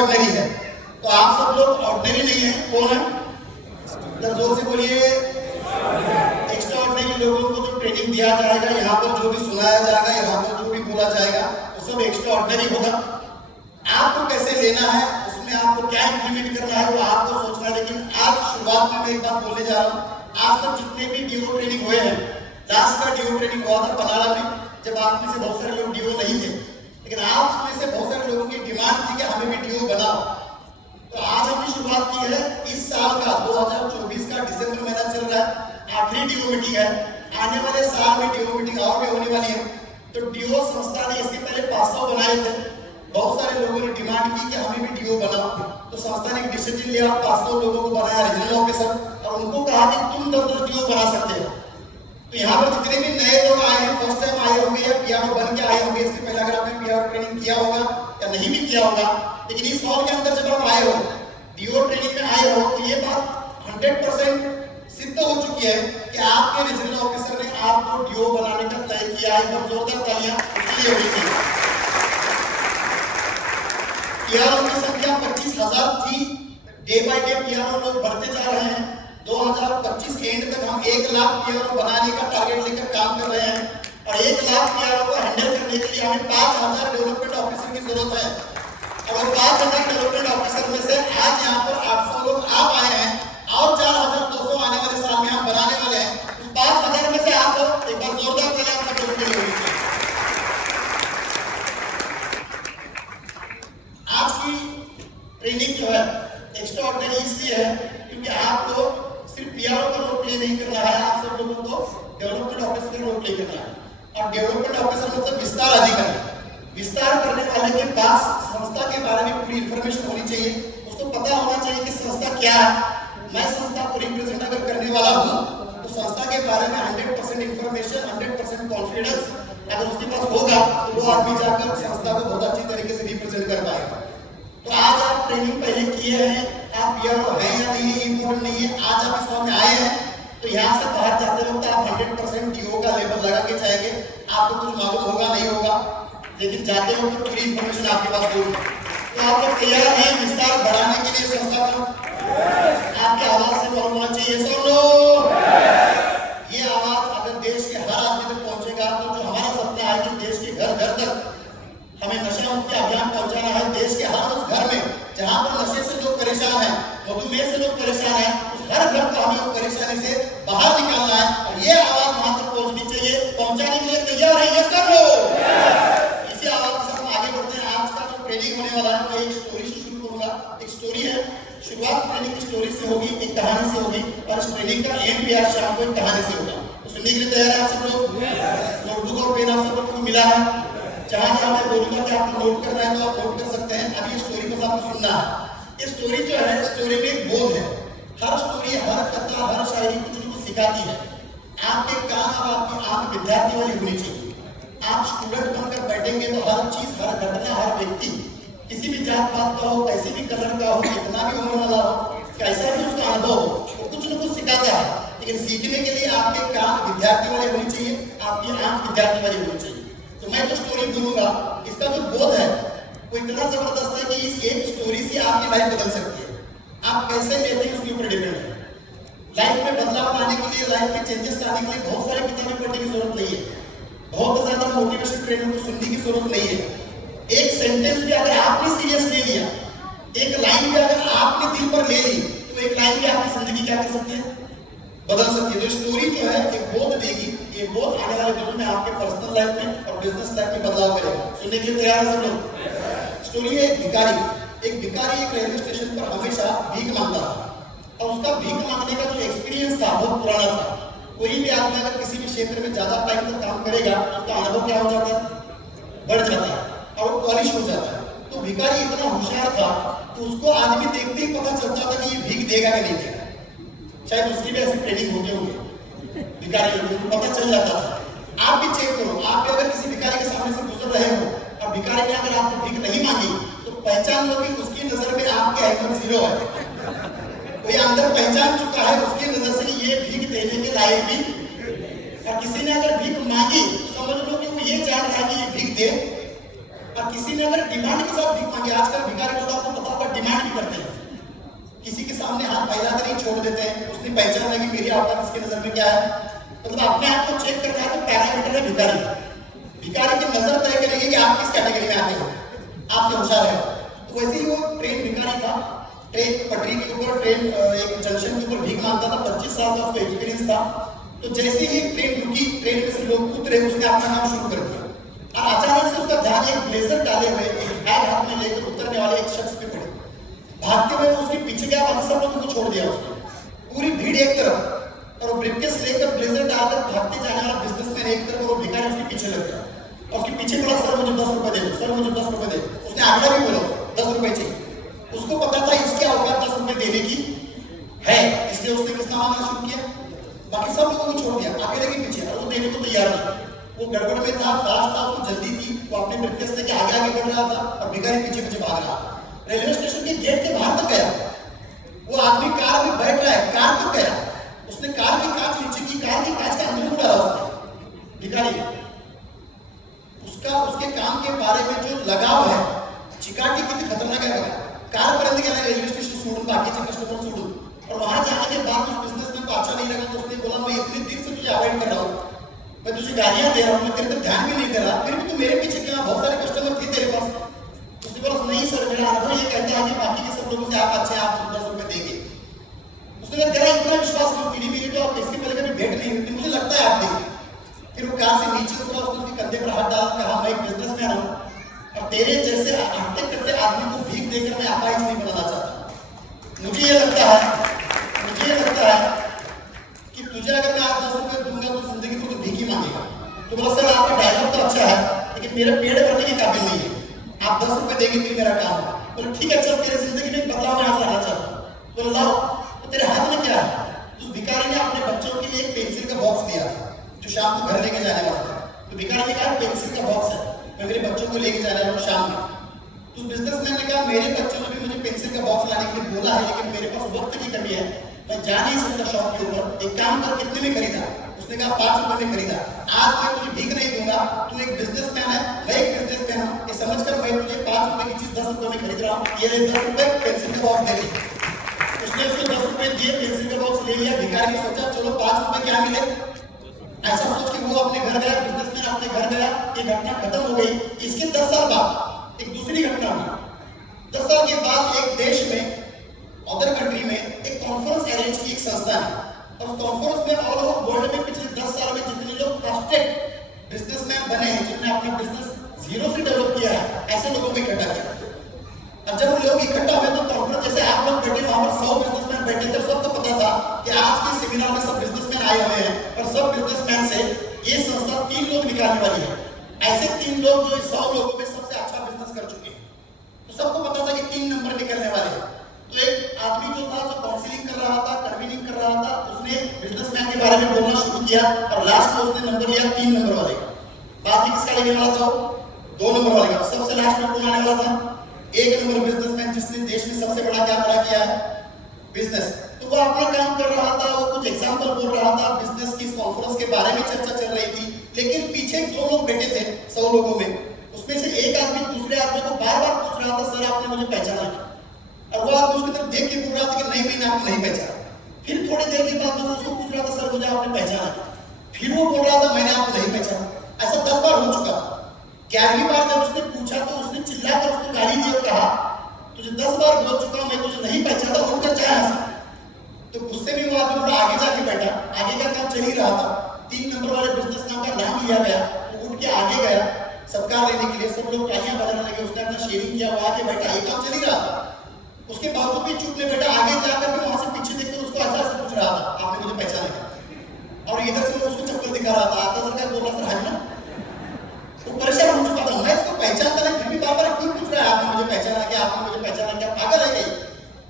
Ordinary है। तो आप सब लोग ऑर्डिनरी नहीं है, कौन है? जोर से बोलिए। एक्स्ट्रा ऑर्डिनरी लोगों को जो ट्रेनिंग दिया जाएगा, यहाँ पर जो भी सुनाया जाएगा, यहाँ पर जो भी बोला जाएगा, वो सब एक्स्ट्रा ऑर्डिनरी होगा। आपको कैसे लेना है, उसमें आपको क्या इंप्लीमेंट करना है, वो आपको सोचना है। लेकिन आज शुरुआत में मैं एक बात बोलने जा रहा हूँ। आज तक जितने भी डीओ ट्रेनिंग हुए हैं, लास्ट का डीओ ट्रेनिंग हुआ था पनाड़ा में, जब आप में से बहुत सारे लोग डीओ नहीं थे, लेकिन आप में से बहुत सारे लोगों की डिमांड थी कि हमें भी डीओ बनाओ। तो आज हमने शुरुआत की है इस साल का 2024 का डिसेंबर महीना चल रहा है, आखिरी डीओ मीटिंग है। आने वाले साल में डीओ मीटिंग और भी होने वाली है। तो डीओ संस्था ने इसके पहले 500 बनाए थे। बहुत सारे लोगों ने डिमांड की कि हमें भी डीओ बनाओ, तो संस्था ने एक डिसीजन लिया, 500 लोगों को बनाया रीजनल ऑफिसर, और उनको कहा कि तुम 10-10 डीओ बना सकते हो। तो यहाँ पर जितने भी नए लोग आए हैं, फर्स्ट टाइम आए होंगे या पीआरओ बन के आए होंगे, इसके पहले अगर आपने पीआरओ ट्रेनिंग किया होगा या नहीं भी किया होगा, लेकिन इस हॉल के अंदर जब आप आए हो, डीओ ट्रेनिंग में आए हो, तो ये बात 100% सिद्ध हो चुकी है कि आपके रीजनल ऑफिसर ने आपको डीओ बनाने का तय किया है। एकदम जोरदार तालियां इसके लिए होनी चाहिए। पीआरओ की संख्या 25,000 थी। डे बाय डे पीआरओ लोग बढ़ते जा रहे हैं। 2025 एंड तक हम 1 लाख पीआरओ बनाने का टारगेट लेकर काम कर रहे हैं, और 1 लाख पीआरओ को हैंडल करने के लिए हमें 5,000 डेवलपमेंट ऑफिसर की जरूरत है। और 5,000 डेवलपमेंट ऑफिसर में से आज यहाँ पर 800 लोग आप आए हैं, और 4,200 आने वाले साल में हम बनाने वाले हैं। 5,000 में से आप लोग एक बार जोरदार तालियां आप सब लोगों के लिए होगी। आज की ट्रेनिंग जो है एक्स्ट्रा ऑर्डिनरी इसलिए है क्योंकि आपको सिर्फ पीआरओ का रोल प्ले नहीं करना है, आप सब लोगों को डेवलपमेंट ऑफिसर का रोल प्ले करना है। और डेवलपमेंट ऑफिसर मतलब विस्तार अधिकारी। विस्तार करने वाले के पास संस्था के बारे में पूरी इंफॉर्मेशन होनी चाहिए। उसको पता होना चाहिए कि संस्था क्या है। मैं संस्था को रिप्रेजेंट अगर करने वाला हूँ, तो संस्था के बारे में 100% इंफॉर्मेशन, 100% कॉन्फिडेंस अगर उसके पास होगा, तो वो आदमी जाकर संस्था को बहुत अच्छी तरीके से रिप्रेजेंट कर पाएगा। तो आज आप ट्रेनिंग पहले किए हैं, आप पीआरओ हैं या नहीं है इम्पोर्टेंट नहीं है। आज आप इस फॉर्म में आए हैं, तो यहाँ से बाहर जाते वक्त आप 100% डीओ का लेवल लगा के जाएंगे। आपको कुछ मालूम होगा नहीं होगा, लेकिन जाते वक्त तो पूरी इंफॉर्मेशन आपके पास होगी। तो आप लोग तैयार हैं विस्तार बढ़ाने के लिए संस्था का? आपके आवाज से मालूम होना चाहिए, सुन लो। ये आवाज अगर देश के हर आदमी तक पहुंचेगा, तो जो हमारा सपना है कि देश के घर घर तक हमें नशा मुक्ति अभियान पहुंचाना है। देश के हर उस घर में जहां पर नशे से लोग परेशान हैं, मधुमेह से लोग परेशान हैं, उस हर घर को हमें उस परेशानी से बाहर निकालना है। और ये आवाज वहां तक पहुंचनी चाहिए। पहुंचाने के लिए तैयार है ये सब लोग? इसी आवाज के साथ हम आगे बढ़ते हैं। आज का जो ट्रेनिंग होने वाला है, मैं एक स्टोरी से शुरू करूंगा। एक स्टोरी है, शुरुआत ट्रेनिंग की स्टोरी से होगी, एक कहानी से होगी, और इस ट्रेनिंग का एंड भी आज शाम को एक कहानी से होगा। तो सुनने के लिए तैयार है आप सब लोग? नोटबुक और पेन आप सब लोग को मिला है। जहां जहां मैं बोलूंगा कि आपको नोट करना है, तो आप नोट कर सकते हैं। अभी स्टोरी को आपको सुनना है। ये स्टोरी जो है, स्टोरी में एक बोध है। हर स्टोरी, हर कथा, हर शायरी कुछ न कुछ सिखाती है। आपके कान और आपकी आंख विद्यार्थी वाली होनी चाहिए। आप स्टूडेंट बनकर बैठेंगे तो हर चीज, हर घटना, हर व्यक्ति, किसी भी जात पात का हो, कैसे भी कलर का हो, कितना भी उम्र वाला हो, कैसा भी उसका अनुभव हो, वो कुछ न कुछ सिखाता है। लेकिन सीखने के लिए आपके कान विद्यार्थी वाले होने चाहिए, आपकी आंख विद्यार्थी वाली होनी चाहिए। तो मैं जो स्टोरी बोलूंगा, इसका जो बोध है वो इतना जबरदस्त है कि इस एक स्टोरी से आपकी लाइफ बदल सकती है। आप कैसे लेते हैं उसके ऊपर डिपेंड है। लाइफ में बदलाव लाने के लिए, लाइफ में चेंजेस लाने के लिए बहुत सारी किताबें पढ़ने की जरूरत नहीं है। बहुत ज्यादा मोटिवेशन ट्रेनर को सुनने की जरूरत नहीं है। एक सेंटेंस भी अगर आपने सीरियस ले लिया, एक लाइन भी अगर आपने दिल पर ले ली, तो एक लाइन भी आपकी जिंदगी क्या कर सकती है, बदल सकती है। तो स्टोरी जो है एक बोध देगी। ये बोध आने वाले दिनों में आपके पर्सनल लाइफ में और बिजनेस लाइफ में बदलाव करेगा। सुनने के लिए तैयार है सब लोग? स्टोरी है एक भिखारी। एक भिखारी एक रेलवे स्टेशन पर हमेशा भीख मांगता था, और उसका भीख मांगने का जो एक्सपीरियंस था बहुत पुराना था। कोई भी आदमी अगर किसी भी क्षेत्र में ज्यादा टाइम तक काम करेगा, उसका अनुभव क्या हो जाता है, बढ़ जाता है, और वो पॉलिश हो जाता है। तो भिखारी इतना होशियार था कि उसको आदमी देखते ही पता चलता था कि ये भीख देगा कि नहीं देगा। शायद उसकी भी ऐसी ट्रेनिंग होते होंगे भिखारी को पता चल जाता था। आप भी चेक करो, आप भी अगर किसी भिखारी के सामने से गुजर रहे हो और भिखारी ने अगर आपको भीख नहीं मांगी, तो पहचान लो कि उसकी नजर में आपके आइकन 0 है। कोई अंदर पहचान चुका है उसकी नजर से कि ये भीख देने के लायक भी। और किसी ने अगर भीख मांगी, समझ लो कि वो ये जान रहा है कि ये भीख दे। और किसी ने अगर डिमांड के साथ भीख मांगी, आजकल भिखारी लोग आपको पता आप डिमांड भी करते हैं, किसी के सामने हाथ फैलाकर नहीं छोड़ देते हैं, उसने पहचान लगी मेरी औकात इसकी नजर में क्या है, मतलब अपने आप को चेक करना है। तो पैरामीटर है भिखारी, भिखारी की नजर तय करेगी कि आप किस कैटेगरी में आते हो, आपसे होशियार है। तो वैसे ही वो ट्रेन भिखारी था, ट्रेन पटरी के ऊपर, ट्रेन एक जंक्शन के ऊपर भीख मांगता था, 25 साल का उसको एक्सपीरियंस था। तो जैसे ही ट्रेन रुकी, ट्रेन में से लोग उतरे, उसने अपना काम शुरू कर दिया और अचानक से उसका ध्यान एक ब्लेजर डाले हुए एक बैग हाथ में लेकर उतरने वाले एक शख्स पे पड़ी। भागते हुए उसके पीछे गया और सब लोगों को छोड़ दिया उसने, पूरी भीड़ एक तरफ और ब्रीफकेस लेकर ब्लेजर डालकर भागते जाने वाला बिजनेसमैन एक तरफ और भिखारी उसके पीछे लग गया और उसके पीछे बोला सर मुझे 10 रुपए दे दो, सर मुझे 10 रुपए दे दो। उसने आगे भी बोला 10 रुपए चाहिए, उसको पता था इसकी औकात 10 रुपए देने की है, इसलिए उसने किसका मांगना शुरू किया, बाकी सब लोगों को छोड़ दिया, अकेले के पीछे, और वो देने को तैयार नहीं। वो गड़बड़ में था, फास्ट था, उसको जल्दी थी, वो अपने ब्रीफकेस लेके आगे आगे बढ़ रहा था और भिखारी पीछे पीछे भाग रहा। रेलवे स्टेशन के गेट के बाहर तक गया, वो आदमी कार में बैठ रहा है, कार तक गया, उसने कार की कांच नीचे की, कार की कांच का अंदर उड़ा उसने भिखारी। उसके काम के बारे में जो लगाव है, चिकाटी कितनी खतरनाक है, कार पर्यंत गया रेलवे स्टेशन सोडून, बाकी कस्टमर सोडून, और वहां जाने के बाद उस बिजनेसमैन को अच्छा नहीं लगा तो उसने बोला मैं इतने दिन से तुझे अवॉइड कर रहा हूँ, मैं तुझे गालियां दे रहा हूँ, मैं तेरे पर ध्यान भी नहीं दे रहा, फिर भी तू मेरे पीछे क्यों, बहुत सारे कस्टमर थे तेरे पास। उसने बोला नहीं सर, मेरा अनुभव ये कहता है कि बाकी के सब लोगों से आप अच्छे, आप 10 रुपए देंगे। उसने कहा तेरा इतना विश्वास क्यों, मेरी तो आप इसके पहले कभी भेंट नहीं हुई, मुझे लगता है आप देंगे। फिर वो कार से नीचे उतरा, उसने उसके कंधे पर हाथ डाला, कहा मैं एक बिजनेसमैन हूँ और तेरे जैसे हट्टे कट्टे आदमी को भीख देकर मैं अपाहिज नहीं बनाना चाहता। मुझे ये लगता है कि तुझे अगर मैं आप 10 रुपए दूंगा तो जिंदगी में तो भीख ही मांगेगा। तो बोला सर आपका डायलॉग तो अच्छा है लेकिन मेरे पेड़ भरने के काबिल नहीं है, आप 10 रुपए देंगे तो मेरा काम है। बोले ठीक है चल, तेरे जिंदगी में बदलाव मैं आज लाना चाहता हूँ। बोले लाओ, तो तेरे हाथ में क्या है। उस भिखारी ने अपने बच्चों के लिए एक पेंसिल का बॉक्स दिया जो शाम को घर लेके जाने वाला था। तो भिखारी ने कहा पेंसिल का बॉक्स है, मैं मेरे बच्चों को लेके जाने वाला हूँ शाम में। तो बिजनेसमैन ने कहा मेरे बच्चों ने भी मुझे पेंसिल का बॉक्स लाने के लिए बोला है लेकिन मेरे पास वक्त की कमी है, मैं जा नहीं सकता शॉप के ऊपर, एक काम कर कितने में खरीदा। उसने कहा 5 रुपए में खरीदा। आज मैं तुझे भीख नहीं दूंगा, तू एक बिजनेसमैन है, मैं एक बिजनेसमैन हूँ, ये समझकर मैं तुझे 5 रुपए की चीज 10 रुपए में खरीद रहा हूँ, ये ले 10 रुपए पेंसिल का बॉक्स दे दी। उसने उसको 10 रुपए दिए, पेंसिल का बॉक्स ले लिया। भिखारी ने सोचा चलो 5 रुपए क्या मिले, ऐसा सोच के वो अपने घर गया, बिजनेसमैन अपने घर गया। ये घटना खत्म हो गई। इसके 10 साल बाद एक दूसरी घटना हुई। 10 साल के बाद एक देश में, अदर कंट्री में एक कॉन्फ्रेंस अरेंज की एक संस्था है और उस कॉन्फ्रेंस में ऑल ओवर वर्ल्ड में पिछले 10 साल में जितने लोग ट्रस्टेड बिजनेसमैन बने हैं, जिन्होंने अपना बिजनेस जीरो से डेवलप किया है, ऐसे लोगों को इकट्ठा किया। अब जब वो लोग इकट्ठा हुए तो कॉन्फ्रेंस जैसे आप लोग बैठे, वहां पर 100 बिजनेसमैन बैठे थे, सबको पता था कि आज के सेमिनार में सब बिजनेसमैन आए हुए हैं और सब बिजनेसमैन से ये संस्था 3 लोग निकालने वाली है, ऐसे 3 लोग जो 100 लोगों में सबसे अच्छा बिजनेस कर चुके हैं। तो सबको पता था कि 3 नंबर निकलने वाले हैं। तो एक आदमी जो था, जो काउंसलिंग कर रहा था, कन्वीनिंग कर रहा था, उसने बिजनेसमैन के बारे में बोलना शुरू किया और लास्ट में उसने नंबर लिया 3 नंबर वाले का। बाकी किसका लेने वाला था, 2 नंबर वाले का। सबसे लास्ट में कौन आने वाला था, 1 नंबर बिजनेसमैन, जिसने देश में सबसे बड़ा क्या खड़ा किया है, बिजनेस। तो वो अपना काम कर रहा था, वो कुछ एग्जांपल बोल रहा था, बिजनेस की कॉन्फ्रेंस के बारे में चर्चा चल रही थी, लेकिन पीछे 2 लोग बैठे थे 100 लोगों में। उसमें से एक आदमी दूसरे आदमी को बार बार पूछ रहा था सर आपने मुझे पहचाना क्या, और वो आदमी उसकी तरफ देख के बोल रहा था कि नहीं मैंने आपको नहीं पहचाना। फिर थोड़ी देर के बाद वो उसको पूछ रहा था सर मुझे आपने पहचाना, फिर वो बोल रहा था मैंने आपको नहीं पहचाना। ऐसा 10 बार हो चुका। 11वीं बार जब उसने पूछा तो उसने चिल्लाकर उसको गाली दी और कहा तुझे 10 बार बोल चुका हूं मैं तुझे नहीं पहचानता, उठकर जा यहां से। तो गुस्से में वो आदमी थोड़ा आगे जाके बैठा, आगे का काम चल ही रहा था। 3 नंबर वाले बिजनेसमैन का नाम लिया गया, वो उठ के आगे गया सत्कार लेने के लिए, सब लोग तालियां बजाने लगे, उसने अपना शेयरिंग किया, वो आके बैठा, ये काम चल ही रहा था। उसके बातों पे चुप में बैठा, आगे जाकर के वहां से पीछे देखकर उसको ऐसा ऐसा पूछ रहा था आपने मुझे पहचाना, और इधर से उसको चक्कर दिखा रहा था, आता सरकार बोल रहा सर हाजी ना। वो परेशान हो चुका था, मैं इसको पहचानता नहीं, फिर भी बार बार क्यों पूछ रहा है आपने मुझे पहचाना क्या, आपने मुझे पहचाना क्या, पागल है क्या।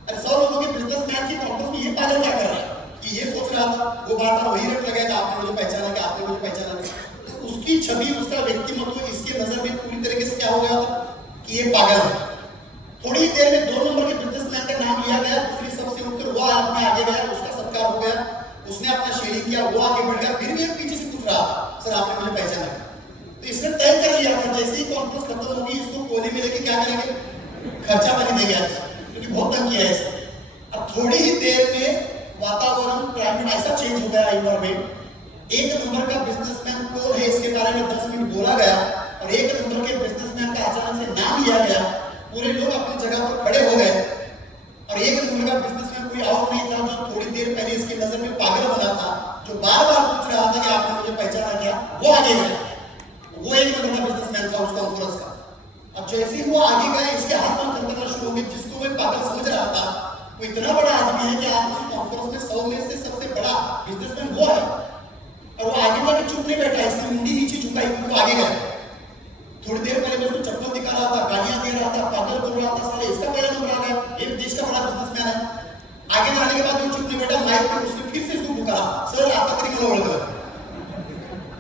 अरे 100 लोगों के बिजनेसमैन की कॉन्फ्रेंस में ये पागल क्या कर रहा है कि ये सोच रहा था, वो बार बार वही रट लगाया था आपने मुझे पहचाना क्या, आपने मुझे पहचाना क्या। तो उसकी छवि, उसका व्यक्तित्व इसके नजर में पूरी तरीके से क्या हो गया था कि ये पागल है। थोड़ी देर में 2 नंबर के बिजनेसमैन का नाम लिया गया, दूसरी सबसे ऊपर वो आदमी आगे गया, उसका सत्कार हो गया, उसने अपना शेयरिंग किया, वो आगे बढ़ गया, फिर भी एक पीछे से पूछ रहा सर आपने मुझे पहचाना। तो इसने तय कर लिया था जैसे ही कॉन्फ्रेंस खत्म होगी इसको कोने में लेके क्या करेंगे, खर्चा पानी देंगे। तो बहुत तंग किया है इसे। अब थोड़ी ही देर में वातावरण क्लाइमेट ऐसा चेंज हो गया एनवायरमेंट, एक नंबर का बिजनेसमैन कौन है इसके बारे में 10 मिनट बोला गया और एक नंबर के बिजनेसमैन का अचानक से नाम लिया गया, पूरे लोग अपनी जगह पर खड़े हो गए और एक नंबर का बिजनेसमैन कोई और नहीं था जो थोड़ी देर पहले इसकी नजर में पागल बना था, जो बार बार पूछ रहा था कि आपने मुझे पहचाना क्या, वो आगे गया। वो एक नंबर का बिजनेसमैन था उस कॉन्फ्रेंस का। अब जैसे ही वो आगे गया इसके हाथ में करना शुरू हो गए, जिसको मैं पागल समझ रहा था वो इतना बड़ा आदमी है कि आप उस कॉन्फ्रेंस में 100 में से सबसे बड़ा बिजनेसमैन वो है और वो आगे जाके चुप नहीं बैठा, इसकी मुंडी नीचे झुकाई क्योंकि वो आगे गया। थोड़ी देर पहले उसको चप्पल दिखा रहा था, गालियां दे रहा था, पागल बोल रहा था, साले इसका पहला नंबर आ गया, ये देश का बड़ा बिजनेसमैन है। आगे जाने के बाद वो चुप नहीं बैठा, माइक पे उसने फिर से इसको पुकारा, सर आपका तरीका ओढ़ गया।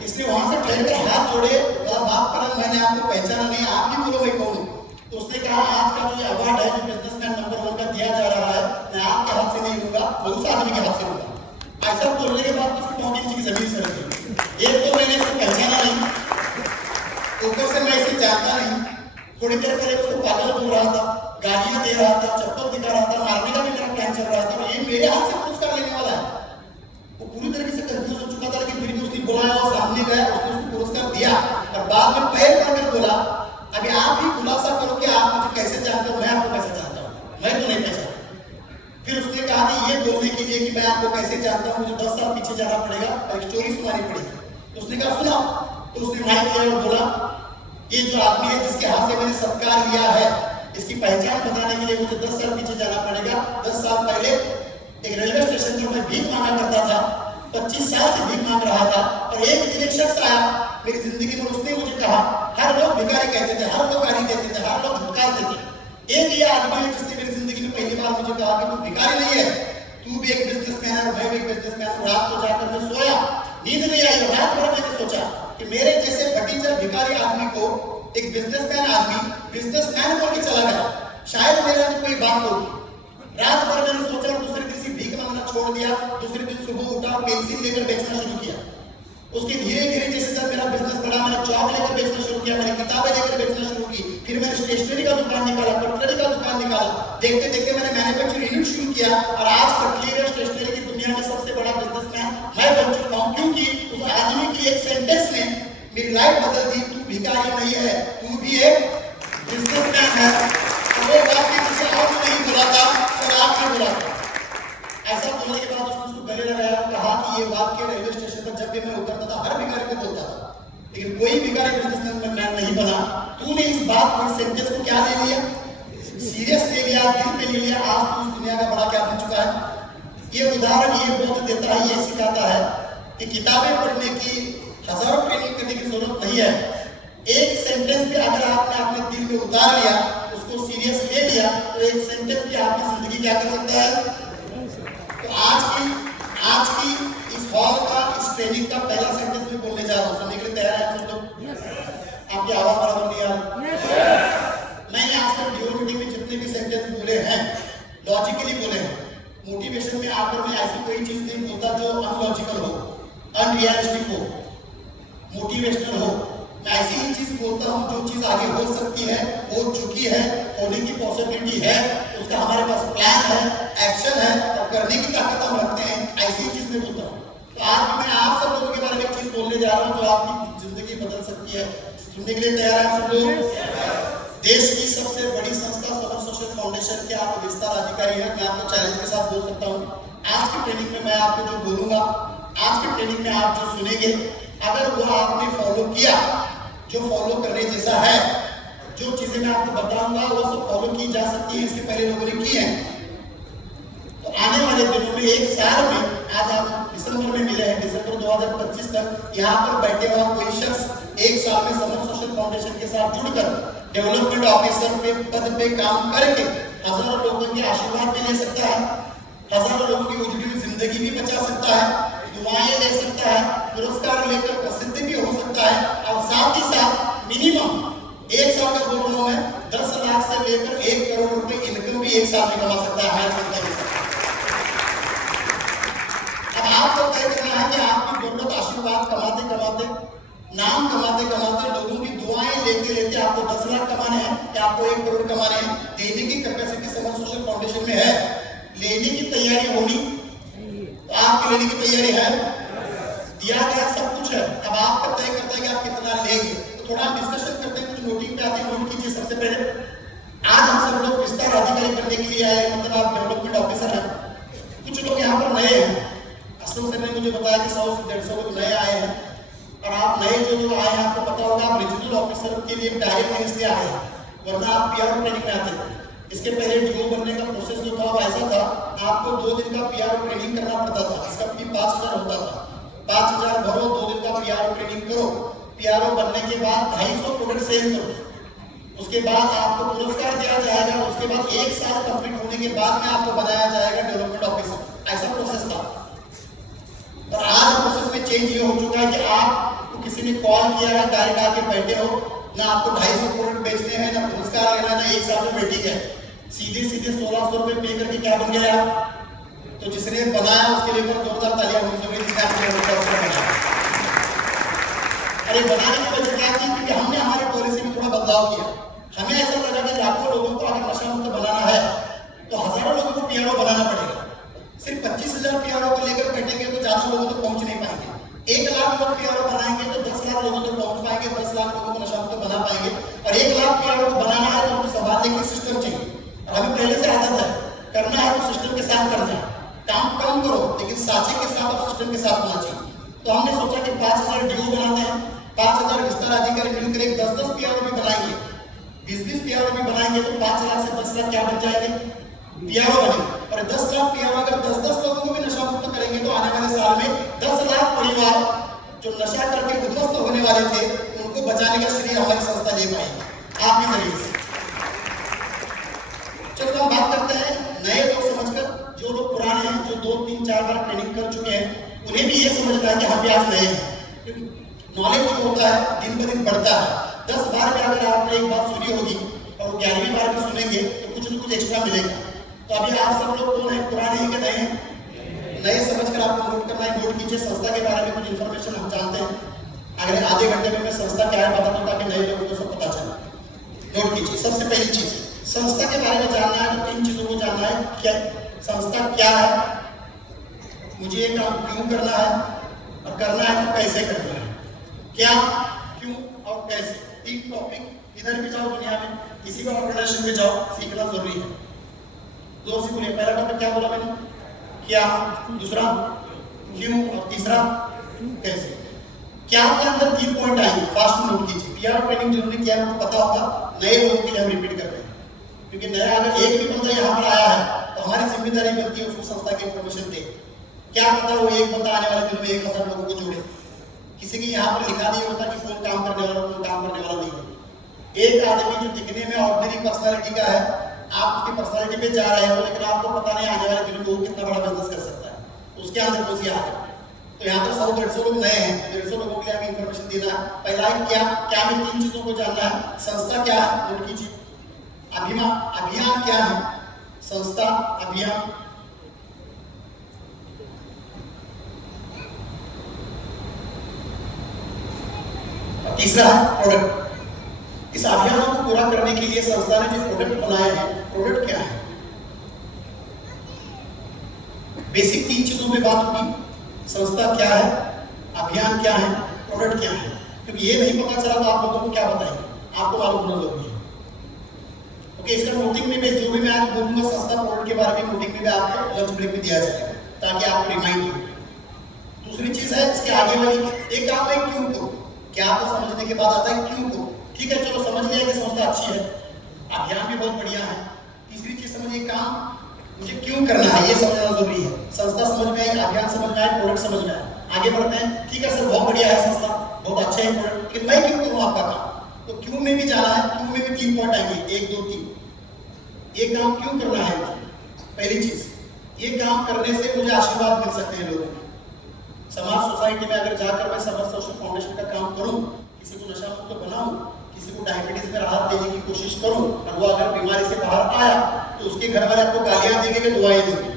इसने वहां से ठहर कर हाथ जोड़े, बोला माफ करना मैंने आपको पहचाना नहीं, आप ही बोलो मैं कौन हूं। तो उसने कहा आज का जो अवार्ड है जो बिजनेसमैन नंबर 1 का दिया जा रहा है, मैं आपके हाथ से नहीं लूंगा, वो उस आदमी के हाथ से लूंगा। ऐसा बोलने के बाद उसकी पहुंची नीचे की जमीन से रखी। एक तो मैंने इसको पहचाना नहीं, ऊपर से मैं इसे जानता नहीं, थोड़ी देर पहले उसको पागल बोल रहा था, गालियां दे रहा था, चप्पल दिखा रहा था, मारने का भी मेरा प्लान चल रहा था और ये मेरे हाथ से पुरस्कार लेने वाला है। वो पूरी तरीके से कंफ्यूज हो चुका था, लेकिन फिर भी उसने बुलाया और सामने गया, उसने उसको पुरस्कार दिया और बाद में पैर पकड़कर बोला अभी आप ही खुलासा करो कि आप मुझे कैसे जानते हो, मैं आपको कैसे जानता हूँ, मैं तो नहीं पहचानता। फिर उसने कहा कि ये बोलने के लिए कि मैं आपको कैसे जानता हूँ मुझे 10 साल पीछे जाना पड़ेगा और एक स्टोरी सुनानी पड़ेगी। तो उसने कहा सुनाओ। तो उसने माइक लिया और बोला ये जो आदमी है जिसके हाथ से मैंने सत्कार लिया है, इसकी पहचान बताने के लिए मुझे 10 साल पीछे जाना पड़ेगा। 10 साल पहले एक रेलवे स्टेशन पर मैं भीख मांगा करता था, 25 साल से भीख मांग रहा था और एक दिन एक शख्स आया मेरी जिंदगी में, उसने मुझे कहा, हर लोग भिखारी कहते थे, हर लोग गाली देते थे, हर लोग झुकाते थे, एक ये आदमी है जिसने मेरी जिंदगी में पहली बार मुझे कहा कि तू भिखारी नहीं है, तू भी एक बिजनेसमैन है और मैं भी एक बिजनेसमैन हूं। रात को जाकर मैं सोया, नींद नहीं आई और रात भर मैंने सोचा कि मेरे जैसे भटीचर भिखारी आदमी को एक बिजनेसमैन आदमी बिजनेसमैन बोल के चला गया, शायद मेरे अंदर कोई बात होगी। रात भर मैंने सोचा और दूसरे दिन से भीख मांगना छोड़ दिया। दूसरे दिन सुबह उठा, पेंसिल लेकर बेचना शुरू किया। उसके धीरे धीरे जैसे जब मेरा बिजनेस बढ़ा, मैंने चौक लेकर बेचना शुरू किया, मैंने किताबें लेकर बेचना शुरू की, फिर मैंने स्टेशनरी का दुकान निकाला, कटलरी का दुकान निकाला, देखते देखते मैंने मैन्युफैक्चरिंग यूनिट शुरू किया और आज कटलरी और स्टेशनरी की दुनिया में सबसे बड़ा बिजनेसमैन मैं बन चुका हूं, क्योंकि उस आदमी की एक सेंटेंस ने मेरी लाइफ बदल दी। तू भिखारी नहीं है, तू भी एक बिजनेसमैन है। वो बात की किसी और ने नहीं बोला था, सर आपने बोला था। ऐसा बोलने के बाद उसने उसको गले लगाया और कहा कि ये वाक्य रेलवे स्टेशन पर जब भी मैं उतरता था हर भिखारी को बोलता था, लेकिन कोई भिखारी बिजनेसमैन नहीं बना। तूने इस बात को, इस सेंटेंस को क्या ले लिया, सीरियस ले लिया, दिल पे ले लिया, आज तू इस दुनिया का बड़ा क्या बन चुका है। ये उदाहरण ये बोध देता है, ये सिखाता है कि किताबें पढ़ने की, हजारों ट्रेनिंग करने की जरूरत नहीं है। एक सेंटेंस भी अगर आपने अपने दिल में उतार लिया, उसको सीरियस ले लिया, तो एक सेंटेंस भी आपकी जिंदगी क्या कर सकता है। तो आज की इस हॉल का, इस ट्रेनिंग का पहला सेंटेंस मैं बोलने जा रहा हूँ, सुनने के लिए तैयार है सब लोग। आपकी आवाज बराबर नहीं आ रही। मैंने आज तक ड्यूरो मीटिंग में जितने भी सेंटेंस बोले हैं लॉजिकली बोले हैं। मोटिवेशन में आकर मैं ऐसी कोई चीज नहीं बोलता जो अनलॉजिकल हो, अनरियलिस्टिक हो, मोटिवेशनल हो। मैं ऐसी ही चीज बोलता हूँ जो चीज आगे हो सकती है, हो चुकी है, होने की पॉसिबिलिटी है, उसका हमारे पास प्लान है, एक्शन है और करने की ताकत हम रखते हैं, ऐसी चीज में बोलता हूँ। तो आज मैं आप सब लोगों के बारे में एक चीज बोलने जा रहा हूँ जो आपकी जिंदगी बदल सकती है। सुनने के लिए तैयार हैं सब लोग। देश की सबसे बड़ी संस्था समर सोशल फाउंडेशन के आप विस्तार अधिकारी हैं। मैं आपको चैलेंज के साथ बोल सकता हूँ, आज की ट्रेनिंग में मैं आपको जो बोलूंगा, आज की ट्रेनिंग में आप जो सुनेंगे, अगर वो आपने फॉलो किया, जो फॉलो करने जैसा है, जो चीजें मैं आपको बताऊंगा वो सब फॉलो की जा सकती है, इसके पहले लोगों ने की है। तो आने वाले दिनों में, एक साल में, आज आप दिसंबर में मिले हैं, दिसंबर 2025 तक यहाँ पर बैठे हुआ कोई शख्स एक साल में समर सोशल फाउंडेशन के साथ जुड़कर डेवलपमेंट ऑफिसर पे पद पे काम करके हजारों लोगों के आशीर्वाद भी ले सकता है, हजारों लोगों की उजड़ी हुई जिंदगी भी बचा सकता है, दुआएं ले सकता है, पुरस्कार लेकर प्रसिद्ध भी हो सकता है और साथ ही साथ मिनिमम एक साल का बोल रहा हूं मैं, 10 लाख से लेकर 1 करोड़ रुपए इनकम भी एक साल में कमा सकता है हर संस्था के साथ। अब आपको तय करना है कि आपकी जरूरत आशीर्वाद कमाते कमाते नाम कमाते कमाते लोगों की दुआएं लेते लेते आपको 10 लाख कमाने हैं या आपको 1 करोड़ कमाने हैं, देने की कैपेसिटी समर सोशल फाउंडेशन में है। लेने की तैयारी होनी तो आपकी लेने की तैयारी है, दिया गया सब कुछ है। अब आपका तय करता है कि आप कितना लेंगे। तो थोड़ा डिस्कशन करते हैं, कुछ नोटिंग पे आते हैं। नोट कीजिए सबसे पहले, आज हम सब लोग विस्तार अधिकारी बनने के लिए आए, मतलब आप डेवलपमेंट ऑफिसर हैं। कुछ लोग यहाँ पर नए हैं, असल सर ने मुझे बताया कि 100 से 150 लोग नए आए हैं। और आप नए जो लोग आए हैं, आपको पता होगा आप रीजनल ऑफिसर के लिए डायरेक्ट नहीं इसलिए आए हैं, वरना आप पीआरओ ट्रेनिंग में आते थे। इसके पहले डीओ बनने का प्रोसेस जो था वो ऐसा था, आपको 2 दिन का पीआरओ ट्रेनिंग करना पड़ता था। इसका फी 5000 होता था। 5000 भरो, 2 दिन का पीआरओ ट्रेनिंग करो। पीआरओ बनने के बाद 250 प्रोडक्ट सेल करो, उसके बाद आपको पुरस्कार दिया जाएगा। उसके बाद 1 साल कंप्लीट होने के बाद में आपको बनाया जाएगा डेवलपमेंट ऑफिसर। ऐसा प्रोसेस था। और आज प्रोसेस में चेंज ये हो चुका है कि आपको किसी ने कॉल किया है, डायरेक्ट आके बैठे हो, ना आपको 250 प्रोडक्ट बेचने हैं, ना पुरस्कार लेना, ना 1 साल में वेटिंग है। सीधे 1600 रुपए पे करके क्या बन गया आप? तो जिसने बनाया उसके लिए जोरदार तालियां होनी चाहिए। अरे बनाने की वजह क्या थी? क्योंकि हमने हमारे पॉलिसी में थोड़ा बदलाव किया। हमें ऐसा लगा कि लाखों लोगों को अगर नशा मुक्त बनाना है तो हजारों लोगों को पीआरओ बनाना पड़ेगा। सिर्फ 25,000 पीआरओ को लेकर बैठेंगे तो ज्यादा लोगों तक पहुंच नहीं पाएंगे। 1 लाख लोग पीआरओ बनाएंगे तो 10 लाख लोगों तक पहुंच पाएंगे, 10 लाख लोगों को नशा मुक्त बना पाएंगे। और 1 लाख पीआरओ को बनाना है तो उनको संभालने के सिस्टम चाहिए। और हमें पहले से आदत है, करना है तो सिस्टम के साथ करना है। काम कम करो लेकिन साझे के साथ और सिस्टम के साथ होना चाहिए। तो हमने सोचा कि 5000 डीओ बनाते हैं, 5000 विस्तार अधिकारी मिलकर एक 10-10 पीआरओ भी बनाएंगे, 20-20 पीआरओ भी बनाएंगे तो 5 लाख से 10 लाख क्या बन जाएंगे? पीआरओ बनेंगे। और 10 लाख पीआरओ अगर 10-10 लोगों को भी नशा मुक्त करेंगे तो आने वाले साल में 10 लाख परिवार जो नशा करके उद्ध्वस्त होने वाले थे उनको बचाने का श्रेय हमारी संस्था ले पाएगी आपके जरिए से। चलो हम बात करते हैं नए लोग समझकर। जो लोग पुराने हैं, जो 2-3-4 बार ट्रेनिंग कर चुके हैं, उन्हें भी ये समझता है कि हम भी आज नए हैं। नॉलेज जो होता है दिन ब दिन बढ़ता है। 10 बार में अगर आपने एक बात सुनी होगी और 11वीं बार में सुनेंगे तो कुछ न कुछ एक्स्ट्रा मिलेगा। तो अभी आप सब लोग कौन है, पुराने हैं कि नए हैं? नए समझकर आपको नोट करना है। नोट कीजिए संस्था के बारे में कुछ इन्फॉर्मेशन हम जानते हैं। अगले आधे घंटे में मैं संस्था क्या है बताता हूं ताकि नए लोगों को सब पता चले। नोट कीजिए। सबसे पहली चीज, संस्था के बारे में जानना है तो 3 चीजों को जानना है। क्या संस्था क्या है, मुझे ये काम क्यों करना है, और करना है तो कैसे करना है। क्या, क्यों और कैसे, 3 टॉपिक। इधर भी जाओ दुनिया में, किसी भी ऑर्गेनाइजेशन में जाओ, सीखना जरूरी है। जोर से बोलिए। पहला टॉपिक क्या बोला मैंने? क्या, दूसरा क्यों, और तीसरा कैसे। क्या के अंदर 3 पॉइंट आएंगे, फास्ट नोट कीजिए। पीआरओ ट्रेनिंग जिन्होंने किया है उनको पता होगा। नए लोगों के लिए हम रिपीट कर रहे हैं क्योंकि नया अगर एक भी बंदा यहाँ पर आया है तो हमारी जिम्मेदारी बनती है उसको संस्था की इंफॉर्मेशन दे। क्या पता वो एक बंदा आने वाले दिनों में 1000 लोगों को जोड़े। किसी के यहाँ पर लिखा नहीं होता कि कौन काम करने वाला, कौन काम करने वाला नहीं है। एक आदमी जो दिखने में ऑर्डिनरी पर्सनालिटी का है, आप उसकी पर्सनालिटी पे जा रहे हो लेकिन आपको पता नहीं आने वाले दिनों में वो कितना बड़ा बिजनेस कर सकता है, उसके अंदर कौन सी आदत है। तो यहाँ पर 100-150 लोग नए हैं, 150 लोगों के लिए हमें इंफॉर्मेशन देना है। पहला है क्या में 3 चीजों को जानना है। संस्था क्या है, नोट कीजिए। अभियान क्या है, संस्था अभियान। तीसरा है प्रोडक्ट। इस अभियान को पूरा करने के लिए संस्था ने जो प्रोडक्ट बनाए हैं, प्रोडक्ट क्या है। बेसिक 3 चीजों पे बात होगी। संस्था क्या है, अभियान क्या है, प्रोडक्ट क्या है। क्योंकि ये नहीं पता चला तो आप लोगों को क्या बताएंगे, आपको मालूम होना जरूरी है। ओके, इसका नोटिंग में भी जो भी मैं आज बोलूंगा संस्था प्रोडक्ट के बारे में, नोटिंग में भी आपको लंच ब्रेक में दिया जाएगा ताकि आपको रिमाइंड हो। दूसरी चीज है इसके आगे वाली, एक काम है क्यों को। क्या आपको समझने के बाद आता है क्यों को। ठीक है, चलो समझ लिया कि संस्था अच्छी है, अभियान भी बहुत बढ़िया है। तीसरी चीज समझिए, काम मुझे क्यों करना है ये समझना जरूरी है। संस्था समझ में आई, अभियान समझ में आए, प्रोडक्ट समझ में आए, आगे बढ़ते हैं। ठीक है सर, बहुत बढ़िया है संस्था, बहुत अच्छा है प्रोडक्ट, लेकिन मैं क्यों करूँ आपका काम। तो क्यों में भी जाना है। क्यों में भी 3 पॉइंट आएंगे, 1 2 3। ये काम क्यों करना है। पहली चीज, ये काम करने से मुझे आशीर्वाद मिल सकते हैं लोगों को। समाज सोसाइटी में अगर जाकर मैं समर सोशल फाउंडेशन का काम करूं, किसी को नशा मुक्त बनाऊं, किसी को डायबिटीज में राहत देने की कोशिश करूं, और वो अगर बीमारी से बाहर आया तो उसके घर वाले आपको गालियां देंगे कि दुआएं देंगे।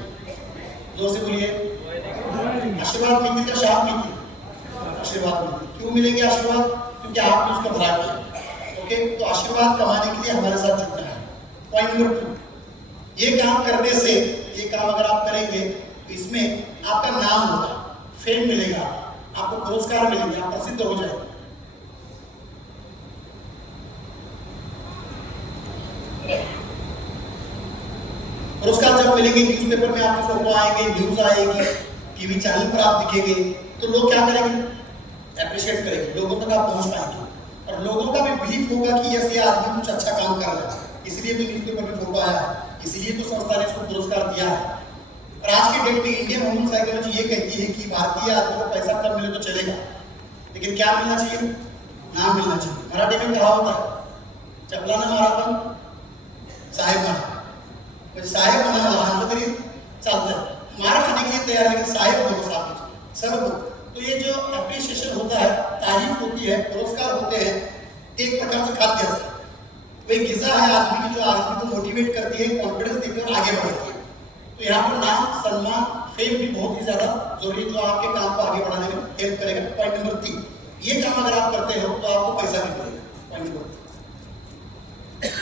जोर से बोलिए, आशीर्वाद मिलती है, शाप मिलती है। आशीर्वाद मिलेंगे। क्यों मिलेंगे आशीर्वाद? क्योंकि आपने उसका भला किया। ओके, तो आशीर्वाद कमाने के लिए हमारे साथ जुड़ना है। पॉइंट नंबर 2, ये काम करने से, ये काम अगर आप करेंगे तो इसमें आपका नाम होगा, फेम मिलेगा, आपको पुरस्कार मिलेंगे, आप प्रसिद्ध हो जाएंगे। पुरस्कार जब मिलेंगे, न्यूज़पेपर में आपकी फोटो आएंगे, न्यूज आएगी, टीवी चैनल पर आप दिखेंगे, तो लोग क्या करेंगे? एप्रिशिएट करेंगे, लोगों तक आप पहुंच पाएंगे और लोगों का भी बिलीफ होगा कि यस, ये आदमी कुछ अच्छा काम कर रहा है, इसलिए तो न्यूज़पेपर में फोटो आया है, इसलिए तो संस्था ने उसको पुरस्कार दिया है। और आज के डेट में इंडियन ह्यूमन साइकोलॉजी ये कहती है कि भारतीय आदमी को पैसा कम मिले तो चलेगा, लेकिन क्या मिलना चाहिए? नाम मिलना चाहिए। मराठी में कहा होता है, चपला न मारा पण साहेब बना, म्हणजे साहेब बना लहान तरी चालतं, मार खाने के लिए तैयार है, लेकिन साहेब बोलो साहब सब लोग। तो ये जो एप्रिसिएशन होता है, तारीफ होती है, पुरस्कार होते हैं, एक प्रकार से खाद्य है, वही गिजा है आदमी की जो आदमी को मोटिवेट करती है, कॉन्फिडेंस देती है और आगे बढ़ती है। तो यहाँ पर नाम, सम्मान, फेम भी बहुत ही ज्यादा जरूरी, जो आपके काम को आगे बढ़ाने में हेल्प करेगा। पॉइंट नंबर 3, ये काम अगर आप करते हो तो आपको पैसा भी मिलेगा। पॉइंट नंबर 3,